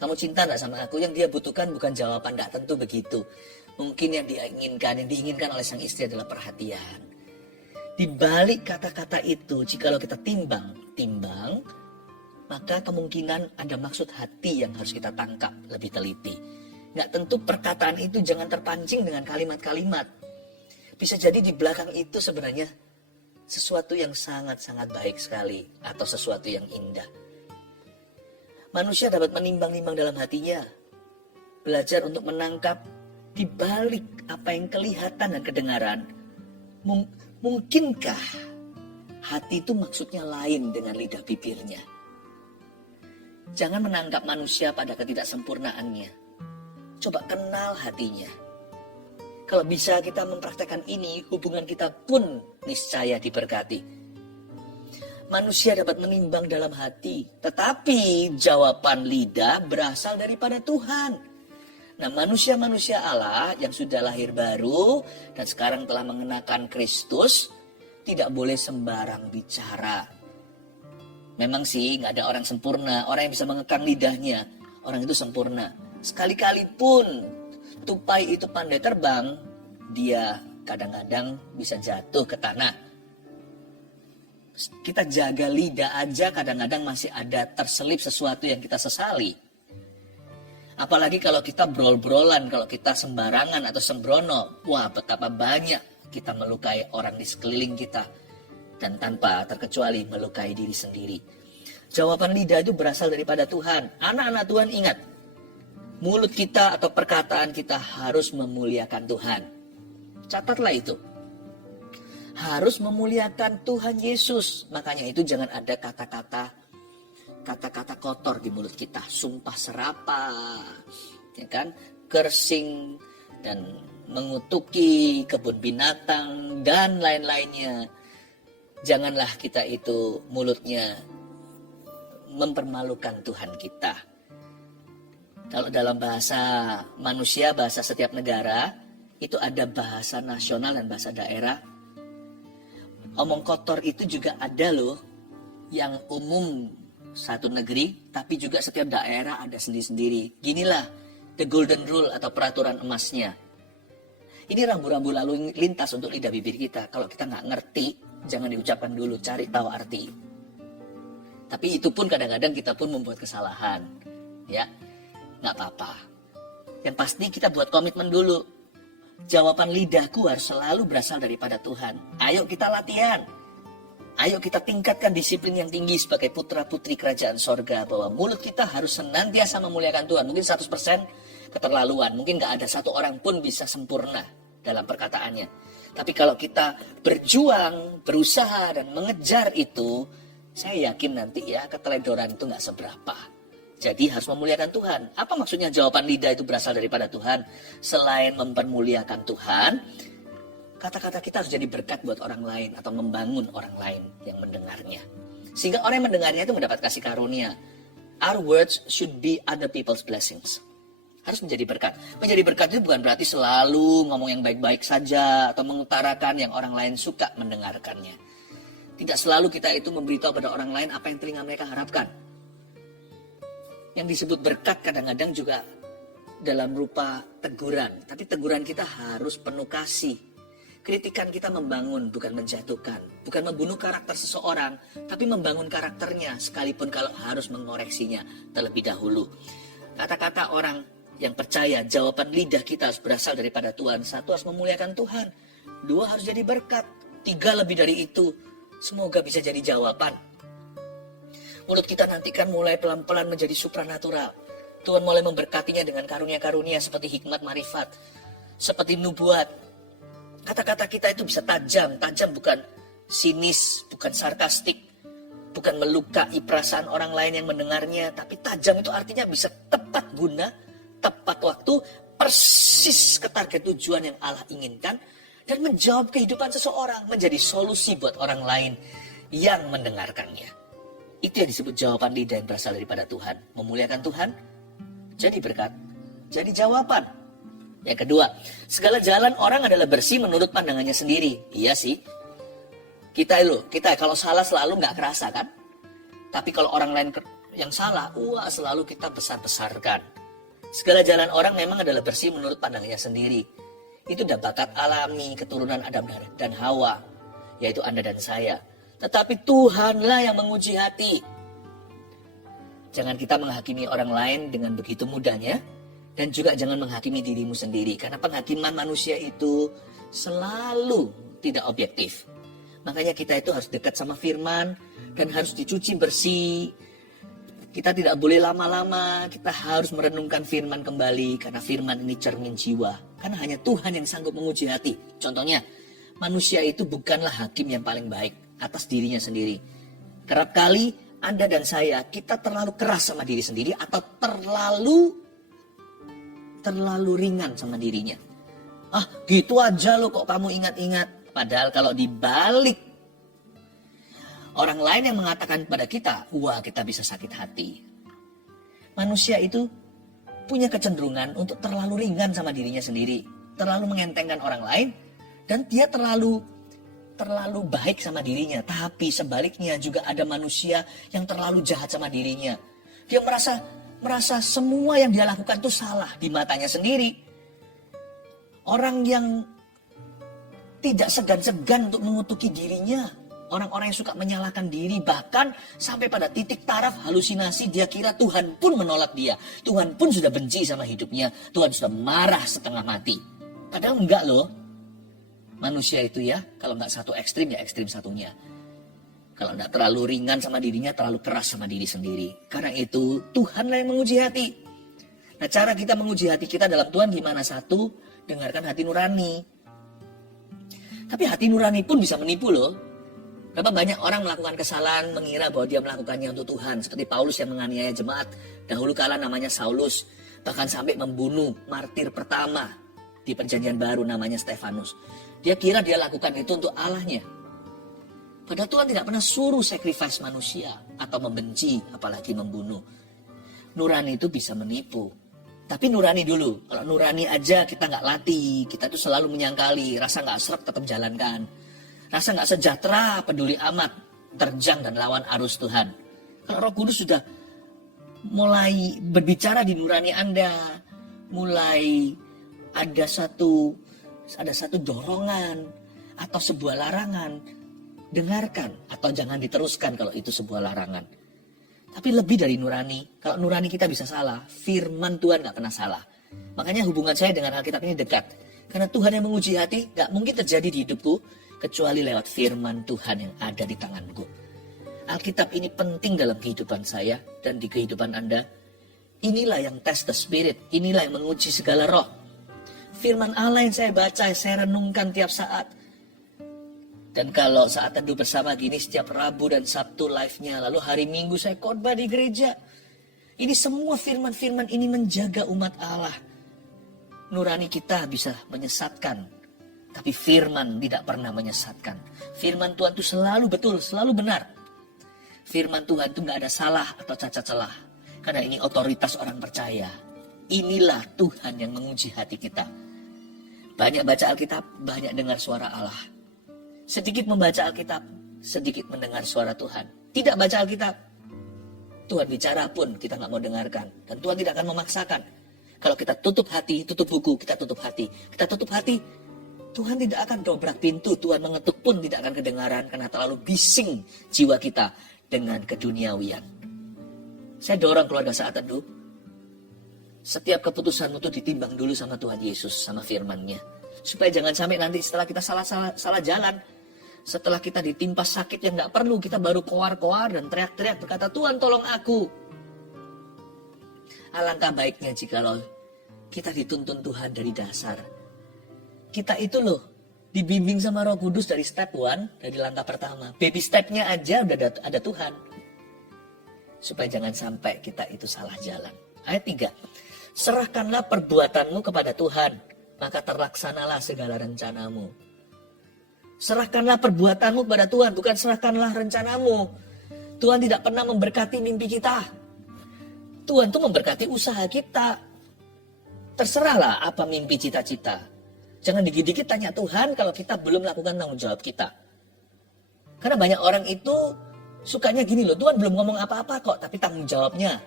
Kamu cinta gak sama aku? Yang dia butuhkan bukan jawaban, gak tentu begitu. Mungkin yang diinginkan oleh sang istri adalah perhatian. Di balik kata-kata itu, jikalau kita timbang, maka kemungkinan ada maksud hati yang harus kita tangkap lebih teliti. Gak tentu perkataan itu jangan terpancing dengan kalimat-kalimat. Bisa jadi di belakang itu sebenarnya sesuatu yang sangat-sangat baik sekali atau sesuatu yang indah. Manusia dapat menimbang-nimbang dalam hatinya, belajar untuk menangkap di balik apa yang kelihatan dan kedengaran. Mungkinkah hati itu maksudnya lain dengan lidah bibirnya? Jangan menangkap manusia pada ketidaksempurnaannya. Coba kenal hatinya. Kalau bisa kita mempraktekkan ini, hubungan kita pun niscaya diberkati. Manusia dapat menimbang dalam hati, tetapi jawaban lidah berasal daripada Tuhan. Nah, manusia-manusia Allah yang sudah lahir baru dan sekarang telah mengenakan Kristus tidak boleh sembarang bicara. Memang sih nggak ada orang sempurna, orang yang bisa mengekang lidahnya, orang itu sempurna. Sekali-kali pun tupai itu pandai terbang, dia kadang-kadang bisa jatuh ke tanah. Kita jaga lidah aja kadang-kadang masih ada terselip sesuatu yang kita sesali. Apalagi kalau kita brol-brolan, kalau kita sembarangan atau sembrono. Wah, betapa banyak kita melukai orang di sekeliling kita. Dan tanpa terkecuali melukai diri sendiri. Jawaban lidah itu berasal daripada Tuhan. Anak-anak Tuhan ingat, mulut kita atau perkataan kita harus memuliakan Tuhan. Catatlah itu. Harus memuliakan Tuhan Yesus. Makanya itu jangan ada kata-kata kotor di mulut kita. Sumpah serapah, ya kan? Kersing dan mengutuki kebun binatang dan lain-lainnya. Janganlah kita itu mulutnya mempermalukan Tuhan kita. Kalau dalam bahasa manusia, bahasa setiap negara, itu ada bahasa nasional dan bahasa daerah. Omong kotor itu juga ada loh, yang umum satu negeri, tapi juga setiap daerah ada sendiri-sendiri. Ginilah the golden rule atau peraturan emasnya. Ini rambu-rambu lalu lintas untuk lidah bibir kita. Kalau kita nggak ngerti, jangan diucapkan dulu, cari tahu arti. Tapi itu pun kadang-kadang kita pun membuat kesalahan, ya, nggak apa-apa. Yang pasti kita buat komitmen dulu. Jawaban lidahku harus selalu berasal daripada Tuhan. Ayo kita latihan. Ayo kita tingkatkan disiplin yang tinggi sebagai putra-putri kerajaan sorga. Bahwa mulut kita harus senantiasa memuliakan Tuhan. Mungkin 100% keterlaluan. Mungkin gak ada satu orang pun bisa sempurna dalam perkataannya. Tapi kalau kita berjuang, berusaha dan mengejar itu, saya yakin nanti ya keteledoran itu gak seberapa. Jadi harus memuliakan Tuhan. Apa maksudnya jawaban lidah itu berasal daripada Tuhan? Selain mempermuliakan Tuhan, kata-kata kita harus jadi berkat buat orang lain atau membangun orang lain yang mendengarnya. Sehingga orang yang mendengarnya itu mendapat kasih karunia. Our words should be other people's blessings. Harus menjadi berkat. Menjadi berkat itu bukan berarti selalu ngomong yang baik-baik saja atau mengutarakan yang orang lain suka mendengarkannya. Tidak selalu kita itu memberitahu pada orang lain apa yang telinga mereka harapkan. Yang disebut berkat kadang-kadang juga dalam rupa teguran. Tapi teguran kita harus penuh kasih. Kritikan kita membangun, bukan menjatuhkan. Bukan membunuh karakter seseorang, tapi membangun karakternya. Sekalipun kalau harus mengoreksinya terlebih dahulu. Kata-kata orang yang percaya, jawaban lidah kita harus berasal daripada Tuhan. 1, harus memuliakan Tuhan. 2, harus jadi berkat. 3, lebih dari itu. Semoga bisa jadi jawaban. Mulut kita nantikan mulai pelan-pelan menjadi supranatural. Tuhan mulai memberkatinya dengan karunia-karunia seperti hikmat marifat, seperti nubuat. Kata-kata kita itu bisa tajam. Tajam bukan sinis, bukan sarkastik, bukan melukai perasaan orang lain yang mendengarnya. Tapi tajam itu artinya bisa tepat guna, tepat waktu, persis ke target tujuan yang Allah inginkan. Dan menjawab kehidupan seseorang, menjadi solusi buat orang lain yang mendengarkannya. Itu yang disebut jawaban lidah yang berasal daripada Tuhan. Memuliakan Tuhan, jadi berkat, jadi jawaban. Yang kedua, segala jalan orang adalah bersih menurut pandangannya sendiri. Iya sih. Kita kalau salah selalu nggak kerasa kan? Tapi kalau orang lain yang salah, wah selalu kita besar-besarkan. Segala jalan orang memang adalah bersih menurut pandangannya sendiri. Itu udah bakat alami keturunan Adam dan Hawa, yaitu Anda dan saya. Tetapi Tuhanlah yang menguji hati. Jangan kita menghakimi orang lain dengan begitu mudahnya, dan juga jangan menghakimi dirimu sendiri. Karena penghakiman manusia itu selalu tidak objektif. Makanya kita itu harus dekat sama firman dan harus dicuci bersih. Kita tidak boleh lama-lama, kita harus merenungkan firman kembali. Karena firman ini cermin jiwa. Karena hanya Tuhan yang sanggup menguji hati. Contohnya, manusia itu bukanlah hakim yang paling baik atas dirinya sendiri. Kerap kali Anda dan saya, kita terlalu keras sama diri sendiri atau terlalu ringan sama dirinya. Ah, gitu aja loh kok kamu ingat-ingat. Padahal kalau dibalik, orang lain yang mengatakan pada kita, wah kita bisa sakit hati. Manusia itu punya kecenderungan untuk terlalu ringan sama dirinya sendiri. Terlalu mengentengkan orang lain. Dan dia terlalu baik sama dirinya. Tapi sebaliknya juga ada manusia yang terlalu jahat sama dirinya. Dia merasa semua yang dia lakukan itu salah di matanya sendiri. Orang yang tidak segan-segan untuk mengutuki dirinya. Orang-orang yang suka menyalahkan diri. Bahkan sampai pada titik taraf halusinasi. Dia kira Tuhan pun menolak dia. Tuhan pun sudah benci sama hidupnya. Tuhan sudah marah setengah mati. Padahal enggak loh. Manusia itu ya, kalau enggak satu ekstrim ya ekstrim satunya. Kalau enggak terlalu ringan sama dirinya, terlalu keras sama diri sendiri. Karena itu Tuhanlah yang menguji hati. Nah, cara kita menguji hati kita dalam Tuhan gimana? Satu, dengarkan hati nurani. Tapi hati nurani pun bisa menipu loh. Berapa banyak orang melakukan kesalahan mengira bahwa dia melakukannya untuk Tuhan. Seperti Paulus yang menganiaya jemaat. Dahulu kala namanya Saulus. Bahkan sampai membunuh martir pertama di perjanjian baru namanya Stefanus. Dia kira dia lakukan itu untuk Allahnya. Padahal Tuhan tidak pernah suruh sacrifice manusia. Atau membenci apalagi membunuh. Nurani itu bisa menipu. Tapi nurani dulu. Kalau nurani aja kita nggak latih. Kita tuh selalu menyangkali. Rasa nggak srek tetap jalankan. Rasa nggak sejahtera peduli amat. Terjang dan lawan arus Tuhan. Kalau Roh Kudus sudah mulai berbicara di nurani Anda. Mulai ada satu dorongan. Atau sebuah larangan. Dengarkan. Atau jangan diteruskan kalau itu sebuah larangan. Tapi lebih dari nurani. Kalau nurani kita bisa salah. Firman Tuhan gak pernah salah. Makanya hubungan saya dengan Alkitab ini dekat. Karena Tuhan yang menguji hati gak mungkin terjadi di hidupku. Kecuali lewat firman Tuhan yang ada di tanganku. Alkitab ini penting dalam kehidupan saya. Dan di kehidupan Anda. Inilah yang test the spirit. Inilah yang menguji segala roh. Firman Allah yang saya baca. Saya renungkan tiap saat. Dan kalau saat teduh bersama gini setiap Rabu dan Sabtu live-nya. Lalu hari Minggu saya khotbah di gereja. Ini semua firman-firman ini menjaga umat Allah. Nurani kita bisa menyesatkan. Tapi firman tidak pernah menyesatkan. Firman Tuhan itu selalu betul, selalu benar. Firman Tuhan itu gak ada salah atau cacat celah. Karena ini otoritas orang percaya. Inilah Tuhan yang menguji hati kita. Banyak baca Alkitab, banyak dengar suara Allah. Sedikit membaca Alkitab, sedikit mendengar suara Tuhan. Tidak baca Alkitab, Tuhan bicara pun kita gak mau dengarkan. Dan Tuhan tidak akan memaksakan. Kalau kita tutup hati, tutup buku, kita tutup hati. Kita tutup hati, Tuhan tidak akan dobrak pintu. Tuhan mengetuk pun tidak akan kedengaran. Karena terlalu bising jiwa kita dengan keduniawian. Saya dorong keluarga saat teduh. Setiap keputusanmu itu ditimbang dulu sama Tuhan Yesus, sama firman-Nya. Supaya jangan sampai nanti setelah kita salah jalan. Setelah kita ditimpa sakit yang gak perlu, kita baru koar-koar dan teriak-teriak berkata, Tuhan tolong aku. Alangkah baiknya jikalau kita dituntun Tuhan dari dasar. Kita itu loh, dibimbing sama Roh Kudus dari step 1, dari langkah pertama. Baby stepnya aja udah ada Tuhan. Supaya jangan sampai kita itu salah jalan. Ayat 3. Serahkanlah perbuatanmu kepada Tuhan, maka terlaksanalah segala rencanamu. Serahkanlah perbuatanmu kepada Tuhan, bukan serahkanlah rencanamu. Tuhan tidak pernah memberkati mimpi kita. Tuhan tuh memberkati usaha kita. Terserahlah apa mimpi cita-cita. Jangan dikit-dikit tanya Tuhan kalau kita belum melakukan tanggung jawab kita. Karena banyak orang itu sukanya gini loh, Tuhan belum ngomong apa-apa kok, tapi tanggung jawabnya,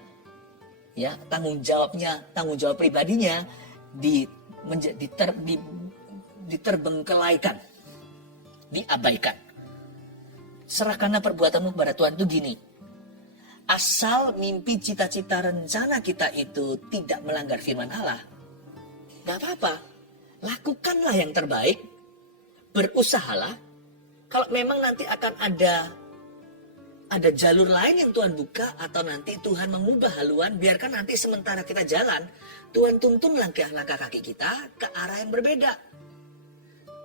ya tanggung jawab pribadinya diterbengkelaikan, diabaikan. Serahkanlah perbuatanmu kepada Tuhan itu gini. Asal mimpi, cita-cita, rencana kita itu tidak melanggar firman Allah, gak apa-apa. Lakukanlah yang terbaik, berusahalah. Kalau memang nanti akan ada jalur lain yang Tuhan buka, atau nanti Tuhan mengubah haluan, biarkan nanti sementara kita jalan, Tuhan tuntun langkah-langkah kaki kita ke arah yang berbeda.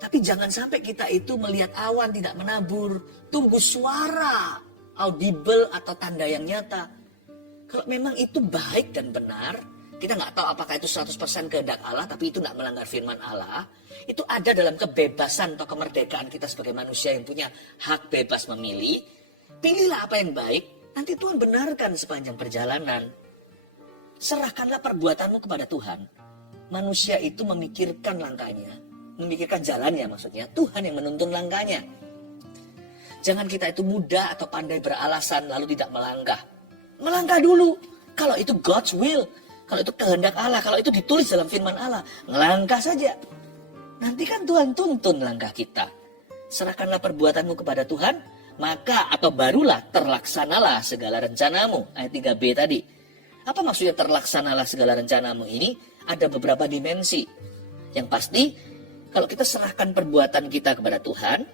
Tapi jangan sampai kita itu melihat awan tidak menabur, tunggu suara audible atau tanda yang nyata. Kalau memang itu baik dan benar, kita nggak tahu apakah itu 100% kehendak Allah, tapi itu nggak melanggar firman Allah. Itu ada dalam kebebasan atau kemerdekaan kita sebagai manusia yang punya hak bebas memilih. Pilihlah apa yang baik, nanti Tuhan benarkan sepanjang perjalanan. Serahkanlah perbuatanmu kepada Tuhan. Manusia itu memikirkan langkahnya, memikirkan jalannya maksudnya. Tuhan yang menuntun langkahnya. Jangan kita itu mudah atau pandai beralasan lalu tidak melangkah. Melangkah dulu. Kalau itu God's will, kalau itu kehendak Allah, kalau itu ditulis dalam firman Allah, melangkah saja. Nanti kan Tuhan tuntun langkah kita. Serahkanlah perbuatanmu kepada Tuhan, maka atau barulah terlaksanalah segala rencanamu. Ayat 3b tadi. Apa maksudnya terlaksanalah segala rencanamu ini? Ada beberapa dimensi. Yang pasti, kalau kita serahkan perbuatan kita kepada Tuhan,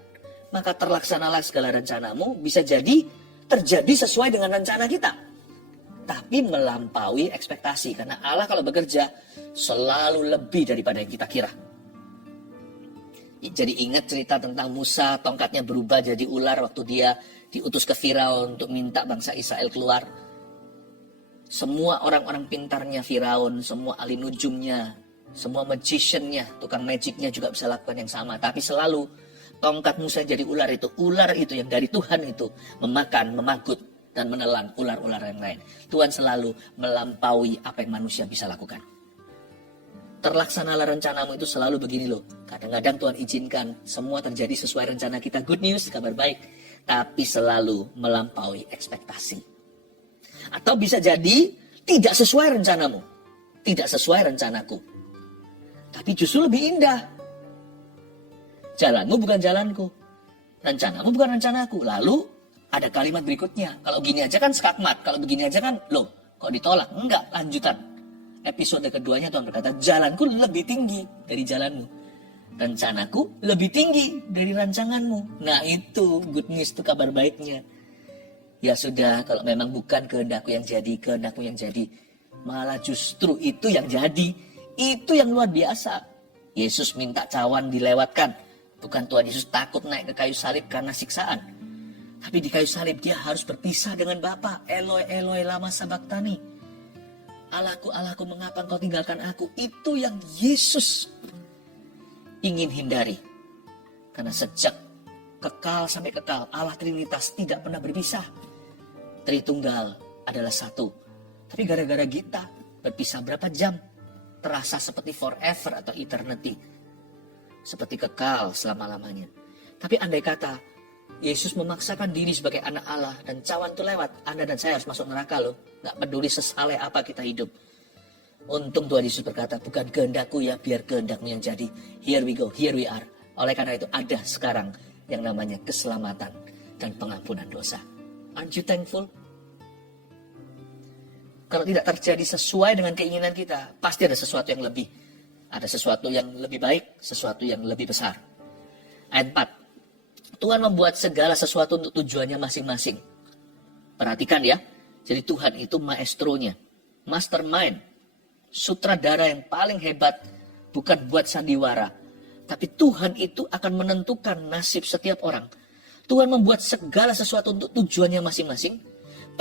maka terlaksanalah segala rencanamu, bisa jadi terjadi sesuai dengan rencana kita. Tapi melampaui ekspektasi. Karena Allah kalau bekerja selalu lebih daripada yang kita kira. Jadi ingat cerita tentang Musa, tongkatnya berubah jadi ular waktu dia diutus ke Firaun untuk minta bangsa Israel keluar. Semua orang-orang pintarnya Firaun, semua ahli nujumnya, semua magiciannya, tukang magicnya juga bisa lakukan yang sama. Tapi selalu tongkat Musa jadi ular itu yang dari Tuhan itu memakan, memagut, dan menelan ular-ular yang lain. Tuhan selalu melampaui apa yang manusia bisa lakukan. Terlaksanalah rencanamu itu selalu begini loh. Kadang-kadang Tuhan izinkan semua terjadi sesuai rencana kita. Good news, kabar baik. Tapi selalu melampaui ekspektasi. Atau bisa jadi tidak sesuai rencanamu. Tidak sesuai rencanaku. Tapi justru lebih indah. Jalanmu bukan jalanku. Rencanamu bukan rencanaku. Lalu ada kalimat berikutnya. Kalau gini aja kan skakmat. Kalau begini aja kan, loh kok ditolak? Enggak, lanjutan. Episode keduanya Tuhan berkata, jalanku lebih tinggi dari jalanmu. Rencanaku lebih tinggi dari rancanganmu. Nah itu good news, itu kabar baiknya. Ya sudah, kalau memang bukan kehendakku yang jadi, kehendakmu yang jadi. Malah justru itu yang jadi. Itu yang luar biasa. Yesus minta cawan dilewatkan. Bukan Tuhan Yesus takut naik ke kayu salib karena siksaan. Tapi di kayu salib dia harus berpisah dengan Bapa. Eloi, Eloi, lama sabachthani. Allahku, Allahku, mengapa engkau tinggalkan aku? Itu yang Yesus ingin hindari. Karena sejak kekal sampai kekal, Allah Trinitas tidak pernah berpisah. Tritunggal adalah satu. Tapi gara-gara kita berpisah berapa jam, terasa seperti forever atau eternity. Seperti kekal selama-lamanya. Tapi andai kata Yesus memaksakan diri sebagai anak Allah dan cawan itu lewat, Anda dan saya harus masuk neraka loh. Gak peduli sesaleh apa kita hidup. Untung Tuhan Yesus berkata, bukan kehendakku ya, biar kehendakmu yang jadi. Here we go, here we are. Oleh karena itu ada sekarang yang namanya keselamatan dan pengampunan dosa. Aren't you thankful? Kalau tidak terjadi sesuai dengan keinginan kita, pasti ada sesuatu yang lebih. Ada sesuatu yang lebih baik, sesuatu yang lebih besar. Ayat 4. Tuhan membuat segala sesuatu untuk tujuannya masing-masing. Perhatikan ya. Jadi Tuhan itu maestronya. Mastermind. Sutradara yang paling hebat. Bukan buat sandiwara. Tapi Tuhan itu akan menentukan nasib setiap orang. Tuhan membuat segala sesuatu untuk tujuannya masing-masing.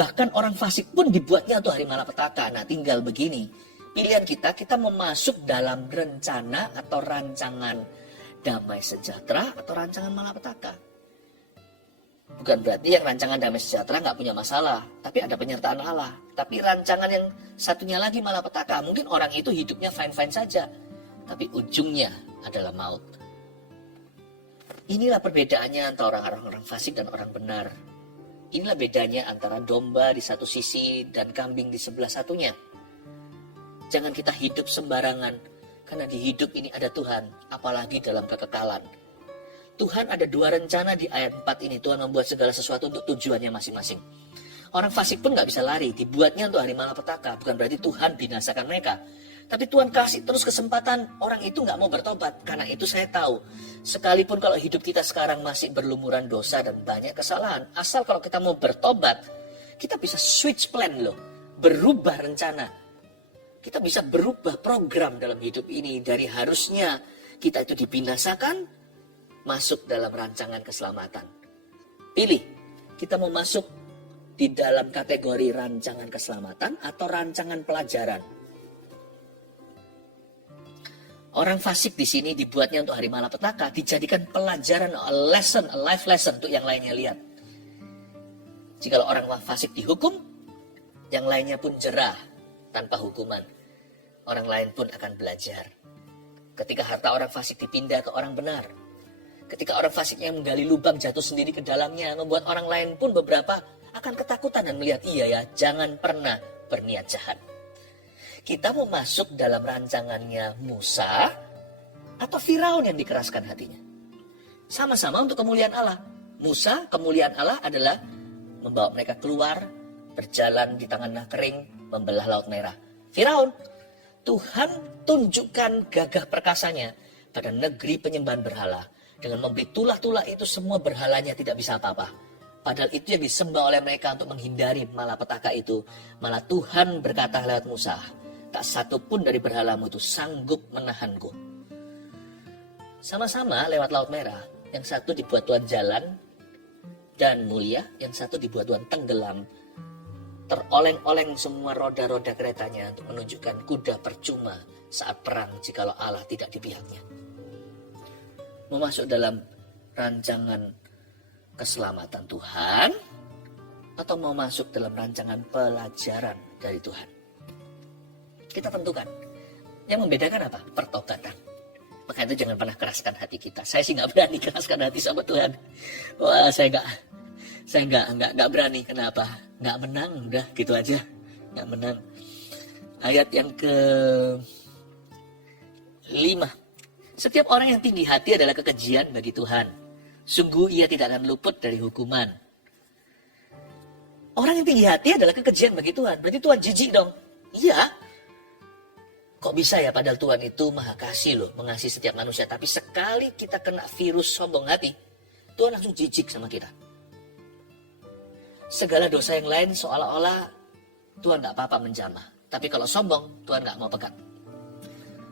Bahkan orang fasik pun dibuatnya untuk hari malapetaka. Nah tinggal begini. Pilihan kita mau masuk dalam rencana atau rancangan damai sejahtera atau rancangan malapetaka. Bukan berarti yang rancangan damai sejahtera nggak punya masalah, tapi ada penyertaan Allah. Tapi rancangan yang satunya lagi malapetaka. Mungkin orang itu hidupnya fine-fine saja, tapi ujungnya adalah maut. Inilah perbedaannya antara orang-orang fasik dan orang benar. Inilah bedanya antara domba di satu sisi dan kambing di sebelah satunya. Jangan kita hidup sembarangan, karena di hidup ini ada Tuhan, apalagi dalam kekekalan. Tuhan ada 2 rencana di ayat 4 ini. Tuhan membuat segala sesuatu untuk tujuannya masing-masing. Orang fasik pun gak bisa lari, dibuatnya untuk hari malapetaka. Bukan berarti Tuhan binasakan mereka. Tapi Tuhan kasih terus kesempatan, orang itu gak mau bertobat. Karena itu saya tahu, sekalipun kalau hidup kita sekarang masih berlumuran dosa dan banyak kesalahan, asal kalau kita mau bertobat, kita bisa switch plan loh, berubah rencana. Kita bisa berubah program dalam hidup ini. Dari harusnya kita itu dibinasakan, masuk dalam rancangan keselamatan. Pilih, kita mau masuk di dalam kategori rancangan keselamatan atau rancangan pelajaran. Orang fasik di sini dibuatnya untuk hari malapetaka, dijadikan pelajaran, a lesson, a life lesson untuk yang lainnya lihat. Jika orang fasik dihukum, yang lainnya pun jerah tanpa hukuman. Orang lain pun akan belajar. Ketika harta orang fasik dipindah ke orang benar, ketika orang fasik yang menggali lubang jatuh sendiri ke dalamnya, membuat orang lain pun beberapa akan ketakutan dan melihat, iya ya, jangan pernah berniat jahat. Kita mau masuk dalam rancangannya Musa atau Firaun yang dikeraskan hatinya. Sama-sama untuk kemuliaan Allah. Musa, kemuliaan Allah adalah membawa mereka keluar, berjalan di tanah kering, membelah Laut Merah. Firaun, Tuhan tunjukkan gagah perkasanya pada negeri penyembahan berhala. Dengan memberi tulah-tulah itu semua berhalanya tidak bisa apa-apa. Padahal itu yang disembah oleh mereka untuk menghindari malapetaka itu. Malah Tuhan berkata lewat Musa, tak satu pun dari berhalamu itu sanggup menahanku. Sama-sama lewat Laut Merah. Yang satu dibuat Tuhan jalan dan mulia, yang satu dibuat Tuhan tenggelam. Teroleng-oleng semua roda-roda keretanya untuk menunjukkan kuda percuma saat perang jikalau Allah tidak di pihaknya. Mau masuk dalam rancangan keselamatan Tuhan atau mau masuk dalam rancangan pelajaran dari Tuhan? Kita tentukan. Yang membedakan apa? Pertobatan. Maka itu jangan pernah keraskan hati kita. Saya sih nggak berani keraskan hati sama Tuhan. Wah, saya nggak berani. Kenapa? Nggak menang, udah gitu aja. Nggak menang. Ayat yang ke-5. Setiap orang yang tinggi hati adalah kekejian bagi Tuhan. Sungguh ia tidak akan luput dari hukuman. Orang yang tinggi hati adalah kekejian bagi Tuhan. Berarti Tuhan jijik dong. Iya. Kok bisa ya, padahal Tuhan itu maha kasih loh, mengasihi setiap manusia. Tapi sekali kita kena virus sombong hati, Tuhan langsung jijik sama kita. Segala dosa yang lain seolah-olah Tuhan gak apa-apa menjamah. Tapi kalau sombong, Tuhan gak mau pegang.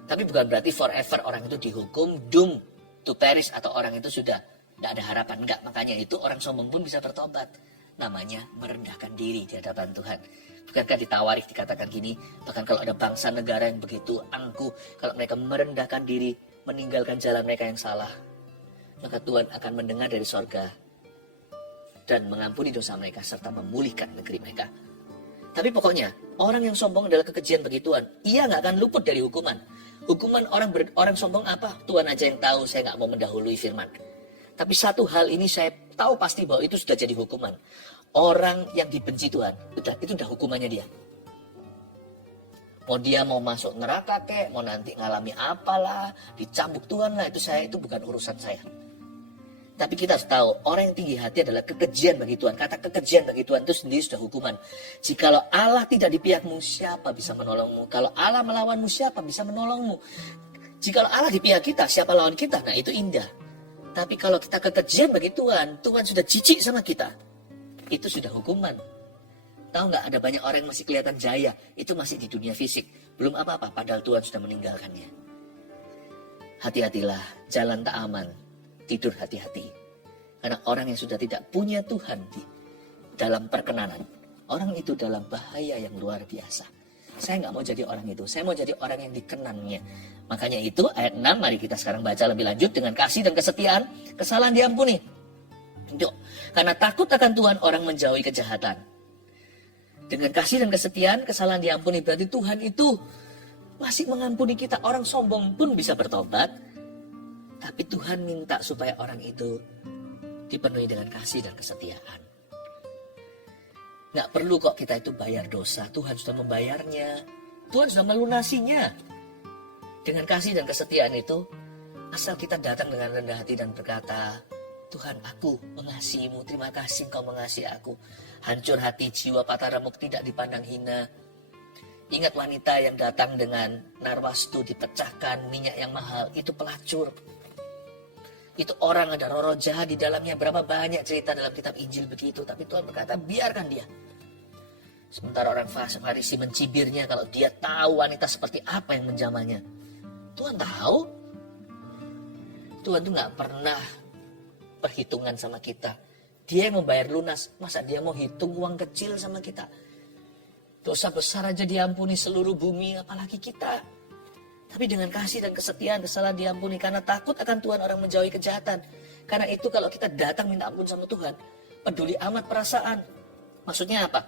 Tapi bukan berarti forever orang itu dihukum, doomed to perish, atau orang itu sudah gak ada harapan. Enggak, makanya itu orang sombong pun bisa bertobat. Namanya merendahkan diri di hadapan Tuhan. Bukankah di Tawarikh dikatakan gini, bahkan kalau ada bangsa negara yang begitu angkuh, kalau mereka merendahkan diri, meninggalkan jalan mereka yang salah, maka Tuhan akan mendengar dari sorga dan mengampuni dosa mereka serta memulihkan negeri mereka. Tapi pokoknya, orang yang sombong adalah kekejian bagi Tuhan. Ia gak akan luput dari hukuman. Hukuman orang sombong apa? Tuhan aja yang tahu, saya gak mau mendahului firman. Tapi satu hal ini saya tahu pasti bahwa itu sudah jadi hukuman. Orang yang dibenci Tuhan, itu udah hukumannya dia. Mau dia mau masuk neraka kek, mau nanti ngalami apalah, dicambuk Tuhan lah, itu bukan urusan saya. Tapi kita harus tahu, orang yang tinggi hati adalah kekejian bagi Tuhan. Kata kekejian bagi Tuhan itu sendiri sudah hukuman. Jikalau Allah tidak di pihakmu, siapa bisa menolongmu? Kalau Allah melawanmu, siapa bisa menolongmu? Jikalau Allah di pihak kita, siapa lawan kita? Nah, itu indah. Tapi kalau kita kekejian bagi Tuhan, Tuhan sudah jijik sama kita. Itu sudah hukuman. Tahu nggak, ada banyak orang yang masih kelihatan jaya. Itu masih di dunia fisik. Belum apa-apa, padahal Tuhan sudah meninggalkannya. Hati-hatilah, jalan tak aman. Tidur hati-hati. Karena orang yang sudah tidak punya Tuhan di dalam perkenanan, orang itu dalam bahaya yang luar biasa. Saya nggak mau jadi orang itu. Saya mau jadi orang yang dikenannya. Makanya itu ayat 6, mari kita sekarang baca lebih lanjut. Dengan kasih dan kesetiaan, kesalahan diampuni. Yuk, karena takut akan Tuhan orang menjauhi kejahatan. Dengan kasih dan kesetiaan, kesalahan diampuni. Berarti Tuhan itu masih mengampuni kita. Orang sombong pun bisa bertobat. Tapi Tuhan minta supaya orang itu dipenuhi dengan kasih dan kesetiaan. Nggak perlu kok kita itu bayar dosa. Tuhan sudah membayarnya. Tuhan sudah melunasinya. Dengan kasih dan kesetiaan itu, asal kita datang dengan rendah hati dan berkata, Tuhan, aku mengasihimu, terima kasih Engkau mengasihi aku. Hancur hati, jiwa patah remuk, tidak dipandang hina. Ingat wanita yang datang dengan narwastu dipecahkan, minyak yang mahal, itu pelacur. Itu orang, ada roh-roh jahat di dalamnya. Berapa banyak cerita dalam kitab Injil begitu. Tapi Tuhan berkata, biarkan dia. Sementara orang Farisi mencibirnya kalau dia tahu wanita seperti apa yang menjamahnya. Tuhan tahu. Tuhan tuh gak pernah perhitungan sama kita. Dia yang membayar lunas. Masa dia mau hitung uang kecil sama kita? Dosa besar aja diampuni seluruh bumi, apalagi kita. Tapi dengan kasih dan kesetiaan, kesalahan diampuni. Karena takut akan Tuhan orang menjauhi kejahatan. Karena itu kalau kita datang minta ampun sama Tuhan, peduli amat perasaan. Maksudnya apa?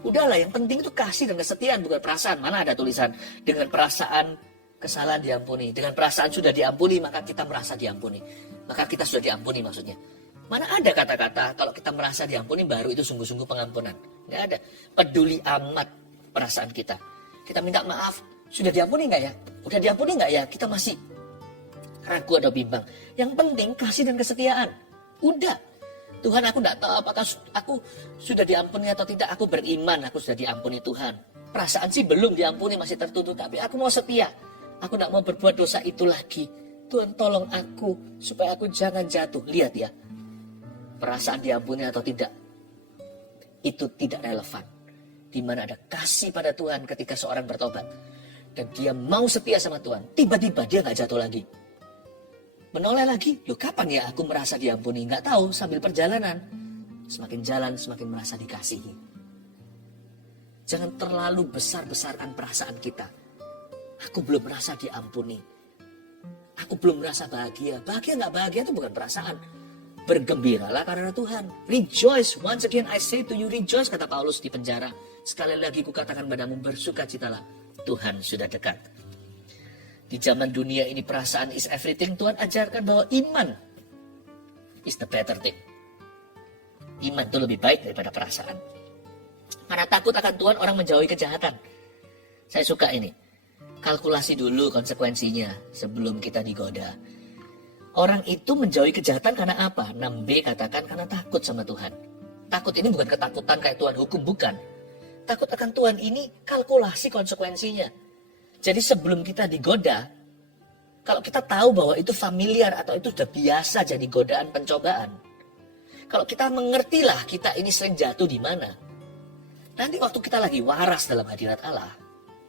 Udahlah, yang penting itu kasih dan kesetiaan, bukan perasaan. Mana ada tulisan dengan perasaan kesalahan diampuni. Dengan perasaan sudah diampuni, maka kita merasa diampuni. Maka kita sudah diampuni maksudnya. Mana ada kata-kata kalau kita merasa diampuni baru itu sungguh-sungguh pengampunan. Nggak ada. Peduli amat perasaan kita. Kita minta maaf. Sudah diampuni nggak ya? Udah diampuni nggak ya? Kita masih ragu atau bimbang. Yang penting kasih dan kesetiaan. Udah. Tuhan, aku nggak tahu apakah aku sudah diampuni atau tidak. Aku beriman aku sudah diampuni Tuhan. Perasaan sih belum diampuni, masih tertutup. Tapi aku mau setia. Aku nggak mau berbuat dosa itu lagi. Tuhan tolong aku supaya aku jangan jatuh. Lihat ya. Perasaan diampuni atau tidak. Itu tidak relevan. Di mana ada kasih pada Tuhan ketika seorang bertobat. Dan dia mau setia sama Tuhan. Tiba-tiba dia gak jatuh lagi. Menoleh lagi. Loh kapan ya aku merasa diampuni? Gak tahu, sambil perjalanan. Semakin jalan, semakin merasa dikasihi. Jangan terlalu besar-besarkan perasaan kita. Aku belum merasa diampuni. Aku belum merasa bahagia. Bahagia gak bahagia itu bukan perasaan. Bergembiralah karena Tuhan. Rejoice. Once again I say to you, rejoice, kata Paulus di penjara. Sekali lagi kukatakan padamu, bersukacitalah. Tuhan sudah dekat. Di zaman dunia ini perasaan is everything. Tuhan ajarkan bahwa iman is the better thing. Iman itu lebih baik daripada perasaan. Karena takut akan Tuhan orang menjauhi kejahatan. Saya suka ini. Kalkulasi dulu konsekuensinya sebelum kita digoda. Orang itu menjauhi kejahatan karena apa? 6b katakan karena takut sama Tuhan. Takut ini bukan ketakutan kayak Tuhan hukum, bukan. Takut akan Tuhan ini kalkulasi konsekuensinya. Jadi sebelum kita digoda, kalau kita tahu bahwa itu familiar atau itu sudah biasa jadi godaan pencobaan. Kalau kita mengertilah kita ini sering jatuh di mana. Nanti waktu kita lagi waras dalam hadirat Allah,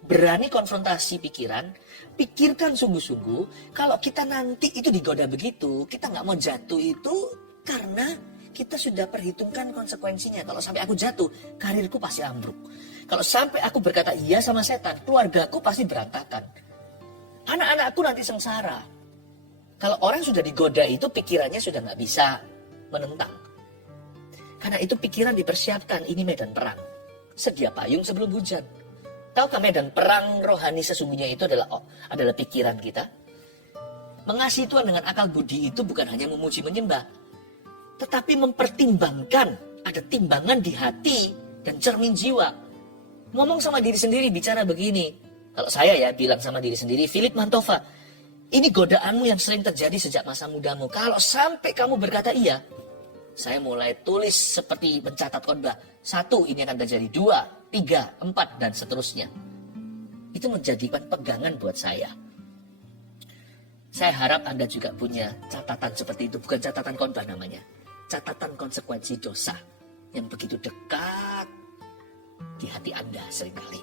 berani konfrontasi pikiran, pikirkan sungguh-sungguh. Kalau kita nanti itu digoda begitu, kita nggak mau jatuh itu karena kita sudah perhitungkan konsekuensinya. Kalau sampai aku jatuh, karirku pasti ambruk. Kalau sampai aku berkata iya sama setan, keluargaku pasti berantakan. Anak-anakku nanti sengsara. Kalau orang sudah digoda itu, pikirannya sudah nggak bisa menentang. Karena itu pikiran dipersiapkan, ini medan perang. Sedia payung sebelum hujan. Tahukah medan perang rohani sesungguhnya itu adalah pikiran kita? Mengasihi Tuhan dengan akal budi itu bukan hanya memuji menyembah. Tetapi mempertimbangkan, ada timbangan di hati dan cermin jiwa. Ngomong sama diri sendiri, bicara begini. Kalau saya ya bilang sama diri sendiri, Philip Mantova, ini godaanmu yang sering terjadi sejak masa mudamu. Kalau sampai kamu berkata iya, saya mulai tulis seperti mencatat khotbah. 1, ini akan terjadi. 2, 3, 4, dan seterusnya. Itu menjadikan pegangan buat saya. Saya harap Anda juga punya catatan seperti itu. Bukan catatan khotbah namanya. Catatan konsekuensi dosa yang begitu dekat di hati Anda seringkali.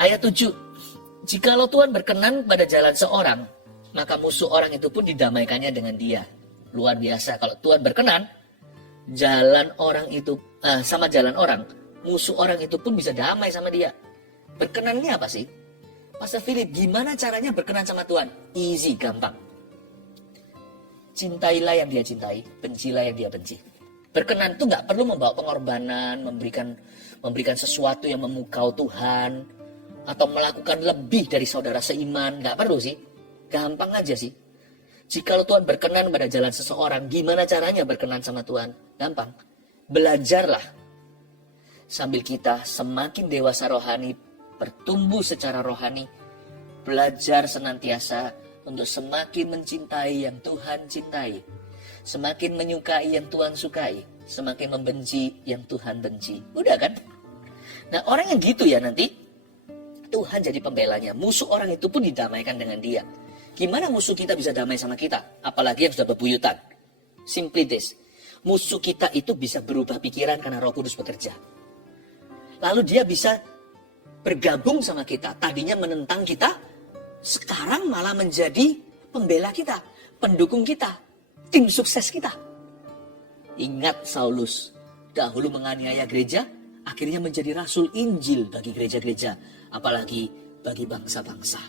Ayat 7. Jikalau Tuhan berkenan pada jalan seorang, maka musuh orang itu pun didamaikannya dengan dia. Luar biasa. Kalau Tuhan berkenan, jalan orang itu sama jalan orang, musuh orang itu pun bisa damai sama dia. Berkenannya apa sih? Pastor Philip, gimana caranya berkenan sama Tuhan? Easy, gampang. cintailah yang dia cintai, bencilah yang dia benci. Berkenan itu nggak perlu membawa pengorbanan, memberikan sesuatu yang memukau Tuhan, atau melakukan lebih dari saudara seiman. Nggak perlu sih, gampang aja sih. Jikalau Tuhan berkenan pada jalan seseorang, gimana caranya berkenan sama Tuhan? Gampang, belajarlah. Sambil kita semakin dewasa rohani, bertumbuh secara rohani, belajar senantiasa untuk semakin mencintai yang Tuhan cintai, semakin menyukai yang Tuhan sukai, semakin membenci yang Tuhan benci. Udah kan? Nah, orang yang gitu ya nanti Tuhan jadi pembelanya. Musuh orang itu pun didamaikan dengan dia. Gimana musuh kita bisa damai sama kita? Apalagi yang sudah bebuyutan. Simply this. Musuh kita itu bisa berubah pikiran karena Roh Kudus bekerja. Lalu dia bisa bergabung sama kita. Tadinya menentang kita, sekarang malah menjadi pembela kita, pendukung kita, tim sukses kita. Ingat Saulus, dahulu menganiaya gereja, akhirnya menjadi rasul Injil bagi gereja-gereja, apalagi bagi bangsa-bangsa.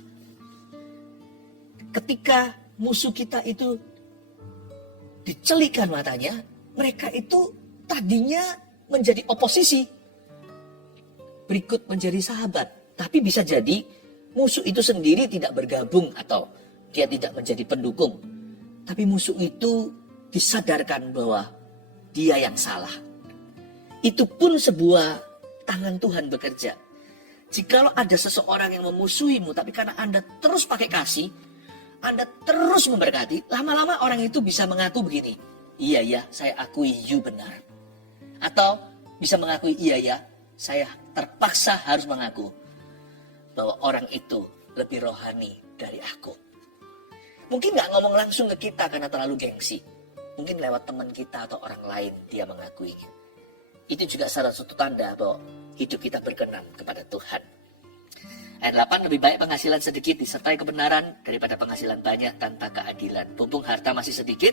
Ketika musuh kita itu dicelikan matanya, mereka itu tadinya menjadi oposisi, berikut menjadi sahabat. Tapi bisa jadi musuh itu sendiri tidak bergabung atau dia tidak menjadi pendukung. Tapi musuh itu disadarkan bahwa dia yang salah. Itu pun sebuah tangan Tuhan bekerja. Jikalau ada seseorang yang memusuhimu, tapi karena Anda terus pakai kasih, Anda terus memberkati, lama-lama orang itu bisa mengaku begini, iya ya, saya akui you benar. Atau bisa mengakui, iya ya, saya terpaksa harus mengaku bahwa orang itu lebih rohani dari aku. Mungkin gak ngomong langsung ke kita karena terlalu gengsi. Mungkin lewat teman kita atau orang lain dia mengakuinya. Itu juga salah satu tanda bahwa hidup kita berkenan kepada Tuhan. Ayat 8, lebih baik penghasilan sedikit disertai kebenaran daripada penghasilan banyak tanpa keadilan. Mumpung harta masih sedikit,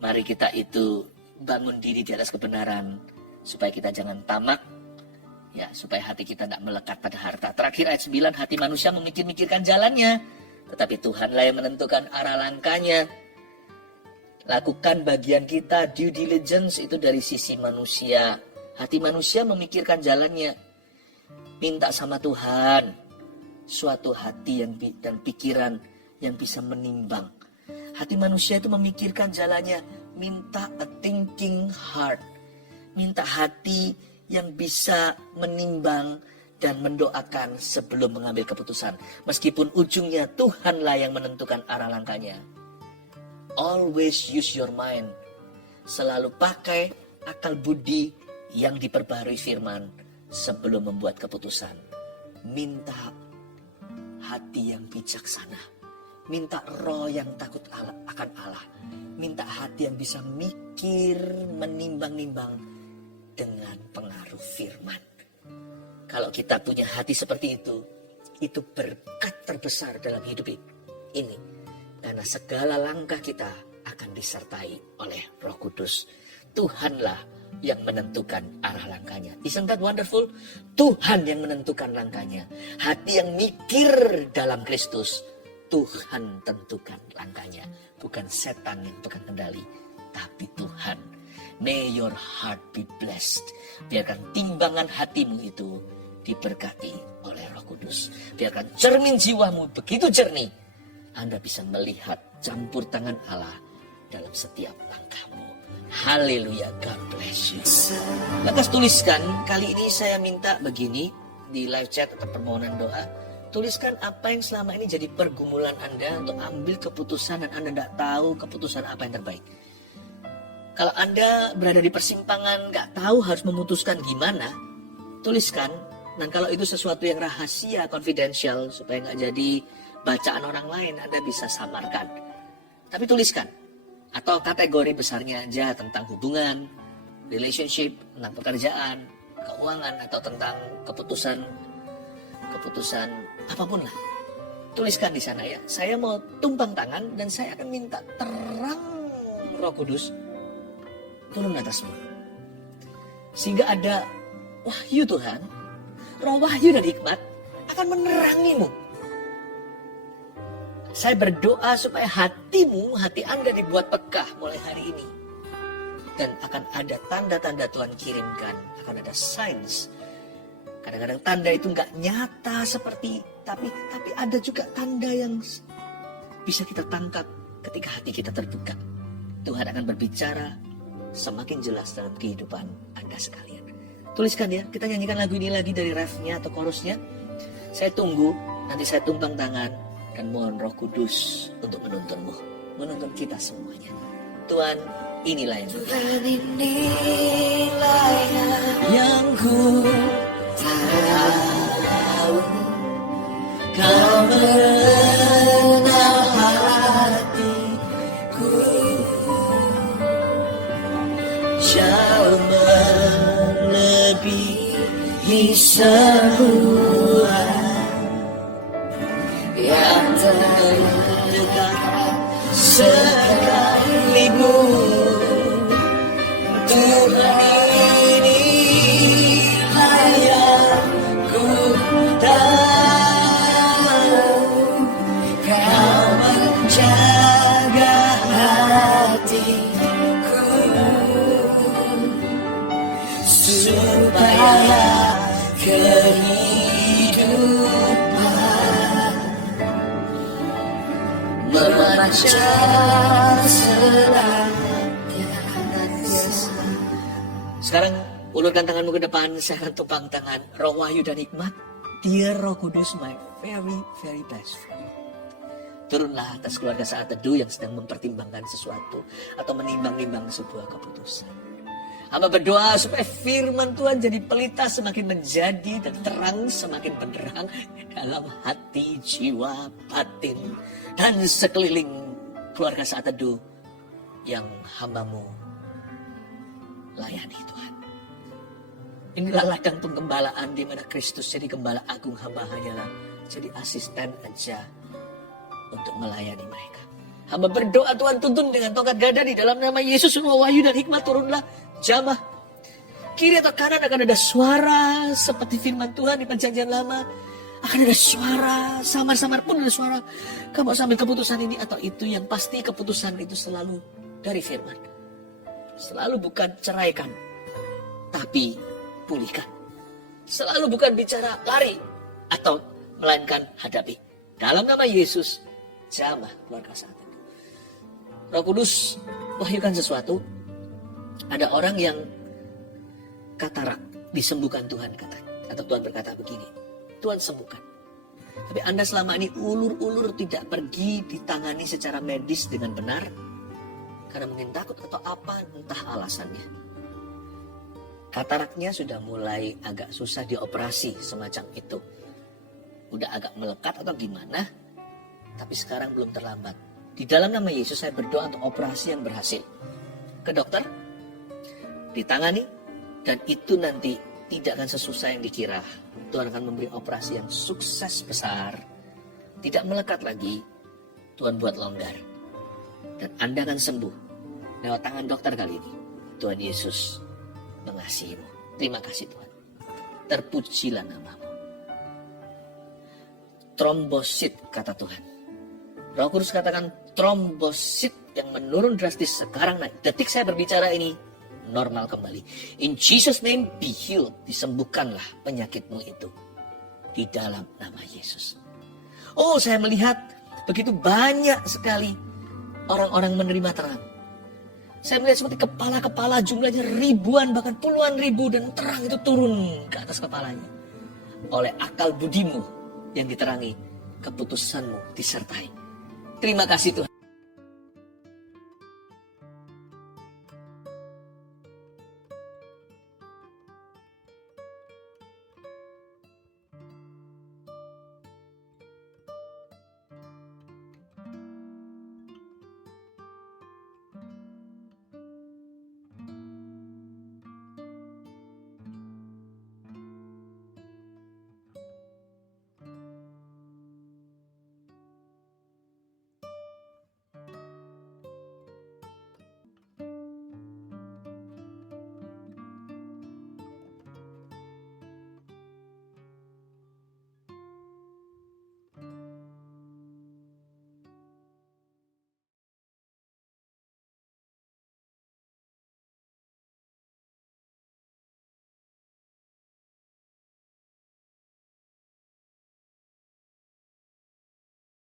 mari kita itu bangun diri di atas kebenaran supaya kita jangan tamak. Ya, supaya hati kita tidak melekat pada harta. Terakhir ayat 9, hati manusia memikir-mikirkan jalannya, tetapi Tuhanlah yang menentukan arah langkahnya. Lakukan bagian kita, due diligence itu dari sisi manusia. Hati manusia memikirkan jalannya. Minta sama Tuhan suatu hati dan pikiran yang bisa menimbang. Hati manusia itu memikirkan jalannya. Minta a thinking heart. Minta hati yang bisa menimbang dan mendoakan sebelum mengambil keputusan. Meskipun ujungnya Tuhanlah yang menentukan arah langkahnya. Always use your mind. Selalu pakai akal budi yang diperbarui firman sebelum membuat keputusan. Minta hati yang bijaksana. Minta roh yang takut akan Allah. Minta hati yang bisa mikir, menimbang-nimbang dengan pengaruh firman. Kalau kita punya hati seperti itu berkat terbesar dalam hidup ini. Karena segala langkah kita akan disertai oleh Roh Kudus. Tuhanlah yang menentukan arah langkahnya. Isn't that wonderful? Tuhan yang menentukan langkahnya. Hati yang mikir dalam Kristus, Tuhan tentukan langkahnya. Bukan setan yang pegang kendali, tapi Tuhan. May your heart be blessed. Biarkan timbangan hatimu itu diberkati oleh Roh Kudus. Biarkan cermin jiwamu begitu jernih. Anda bisa melihat campur tangan Allah dalam setiap langkahmu. Haleluya, God bless you. Lantas tuliskan, kali ini saya minta begini di live chat atau permohonan doa. Tuliskan apa yang selama ini jadi pergumulan Anda untuk ambil keputusan dan Anda tidak tahu keputusan apa yang terbaik. Kalau Anda berada di persimpangan, gak tahu harus memutuskan gimana, tuliskan. Dan kalau itu sesuatu yang rahasia, confidential, supaya gak jadi bacaan orang lain, Anda bisa samarkan. Tapi tuliskan. Atau kategori besarnya aja tentang hubungan, relationship, tentang pekerjaan, keuangan, atau tentang keputusan apapun lah. Tuliskan di sana ya. Saya mau tumpang tangan dan saya akan minta terang Roh Kudus turun atasmu. Sehingga ada wahyu Tuhan, roh wahyu dan hikmat akan menerangimu. Saya berdoa supaya hatimu, hati Anda dibuat peka mulai hari ini. Dan akan ada tanda-tanda Tuhan kirimkan. Akan ada signs. Kadang-kadang tanda itu nggak nyata tapi ada juga tanda yang bisa kita tangkap ketika hati kita terbuka. Tuhan akan berbicara semakin jelas dalam kehidupan Anda sekalian. Tuliskan ya, kita nyanyikan lagu ini lagi dari refnya atau chorusnya. Saya tunggu, nanti saya tumpang tangan dan mohon Roh Kudus untuk menuntunmu, menuntun kita semuanya. Tuhan, inilah yang Tuhan, inilah yang ku tahu, Kau mengenal hatiku, jauh melebihi semua yang terdekat sekalipun. Tuhan, inilah yang ku tahu, Kau menjaga hatiku supaya kehidupan memancar senantiasa. Sekarang ulurkan tanganmu ke depan, saya akan tumpang tangan. Roh Wahyu dan Hikmat, dear Roh Kudus, my very, very best friend. Turunlah atas keluarga Saat Teduh yang sedang mempertimbangkan sesuatu atau menimbang-nimbang sebuah keputusan. Hamba berdoa supaya firman Tuhan jadi pelita semakin menjadi dan terang semakin benderang dalam hati, jiwa, batin, dan sekeliling keluarga Saat Teduh yang hamba-Mu layani Tuhan. Inilah ladang penggembalaan di mana Kristus jadi gembala agung, hamba hanyalah jadi asisten aja untuk melayani mereka. Hamba berdoa Tuhan tuntun dengan tongkat gada di dalam nama Yesus, Roh Wahyu dan Hikmat turunlah jamah. Kiri atau kanan akan ada suara seperti firman Tuhan di Perjanjian Lama. Akan ada suara, samar-samar pun ada suara. Kamu sambil keputusan ini atau itu, yang pasti keputusan itu selalu dari firman. Selalu bukan ceraikan, tapi pulihkan. Selalu bukan bicara lari atau melainkan hadapi. Dalam nama Yesus, jamah keluarga Saat Teduh. Roh Kudus wahyukan sesuatu. Ada orang yang katarak disembuhkan Tuhan kata, atau Tuhan berkata begini, Tuhan sembuhkan. Tapi Anda selama ini ulur-ulur tidak pergi ditangani secara medis dengan benar karena mungkin takut atau apa, entah alasannya. Kataraknya sudah mulai agak susah dioperasi semacam itu. Udah agak melekat atau gimana, tapi sekarang belum terlambat. Di dalam nama Yesus saya berdoa untuk operasi yang berhasil. Ke dokter, ditangani, dan itu nanti tidak akan sesusah yang dikira. Tuhan akan memberi operasi yang sukses besar. Tidak melekat lagi, Tuhan buat longgar. Dan Anda akan sembuh lewat tangan dokter kali ini. Tuhan Yesus mengasihimu. Terima kasih Tuhan. Terpujilah namamu. Trombosit kata Tuhan. Roh Kudus katakan trombosit yang menurun drastis sekarang naik. Detik saya berbicara ini normal kembali. In Jesus name be healed. Disembuhkanlah penyakitmu itu. Di dalam nama Yesus. Oh, saya melihat begitu banyak sekali orang-orang menerima terang. Saya melihat seperti kepala-kepala jumlahnya ribuan bahkan puluhan ribu dan terang itu turun ke atas kepalanya. Oleh akal budimu yang diterangi, keputusanmu disertai. Terima kasih Tuhan.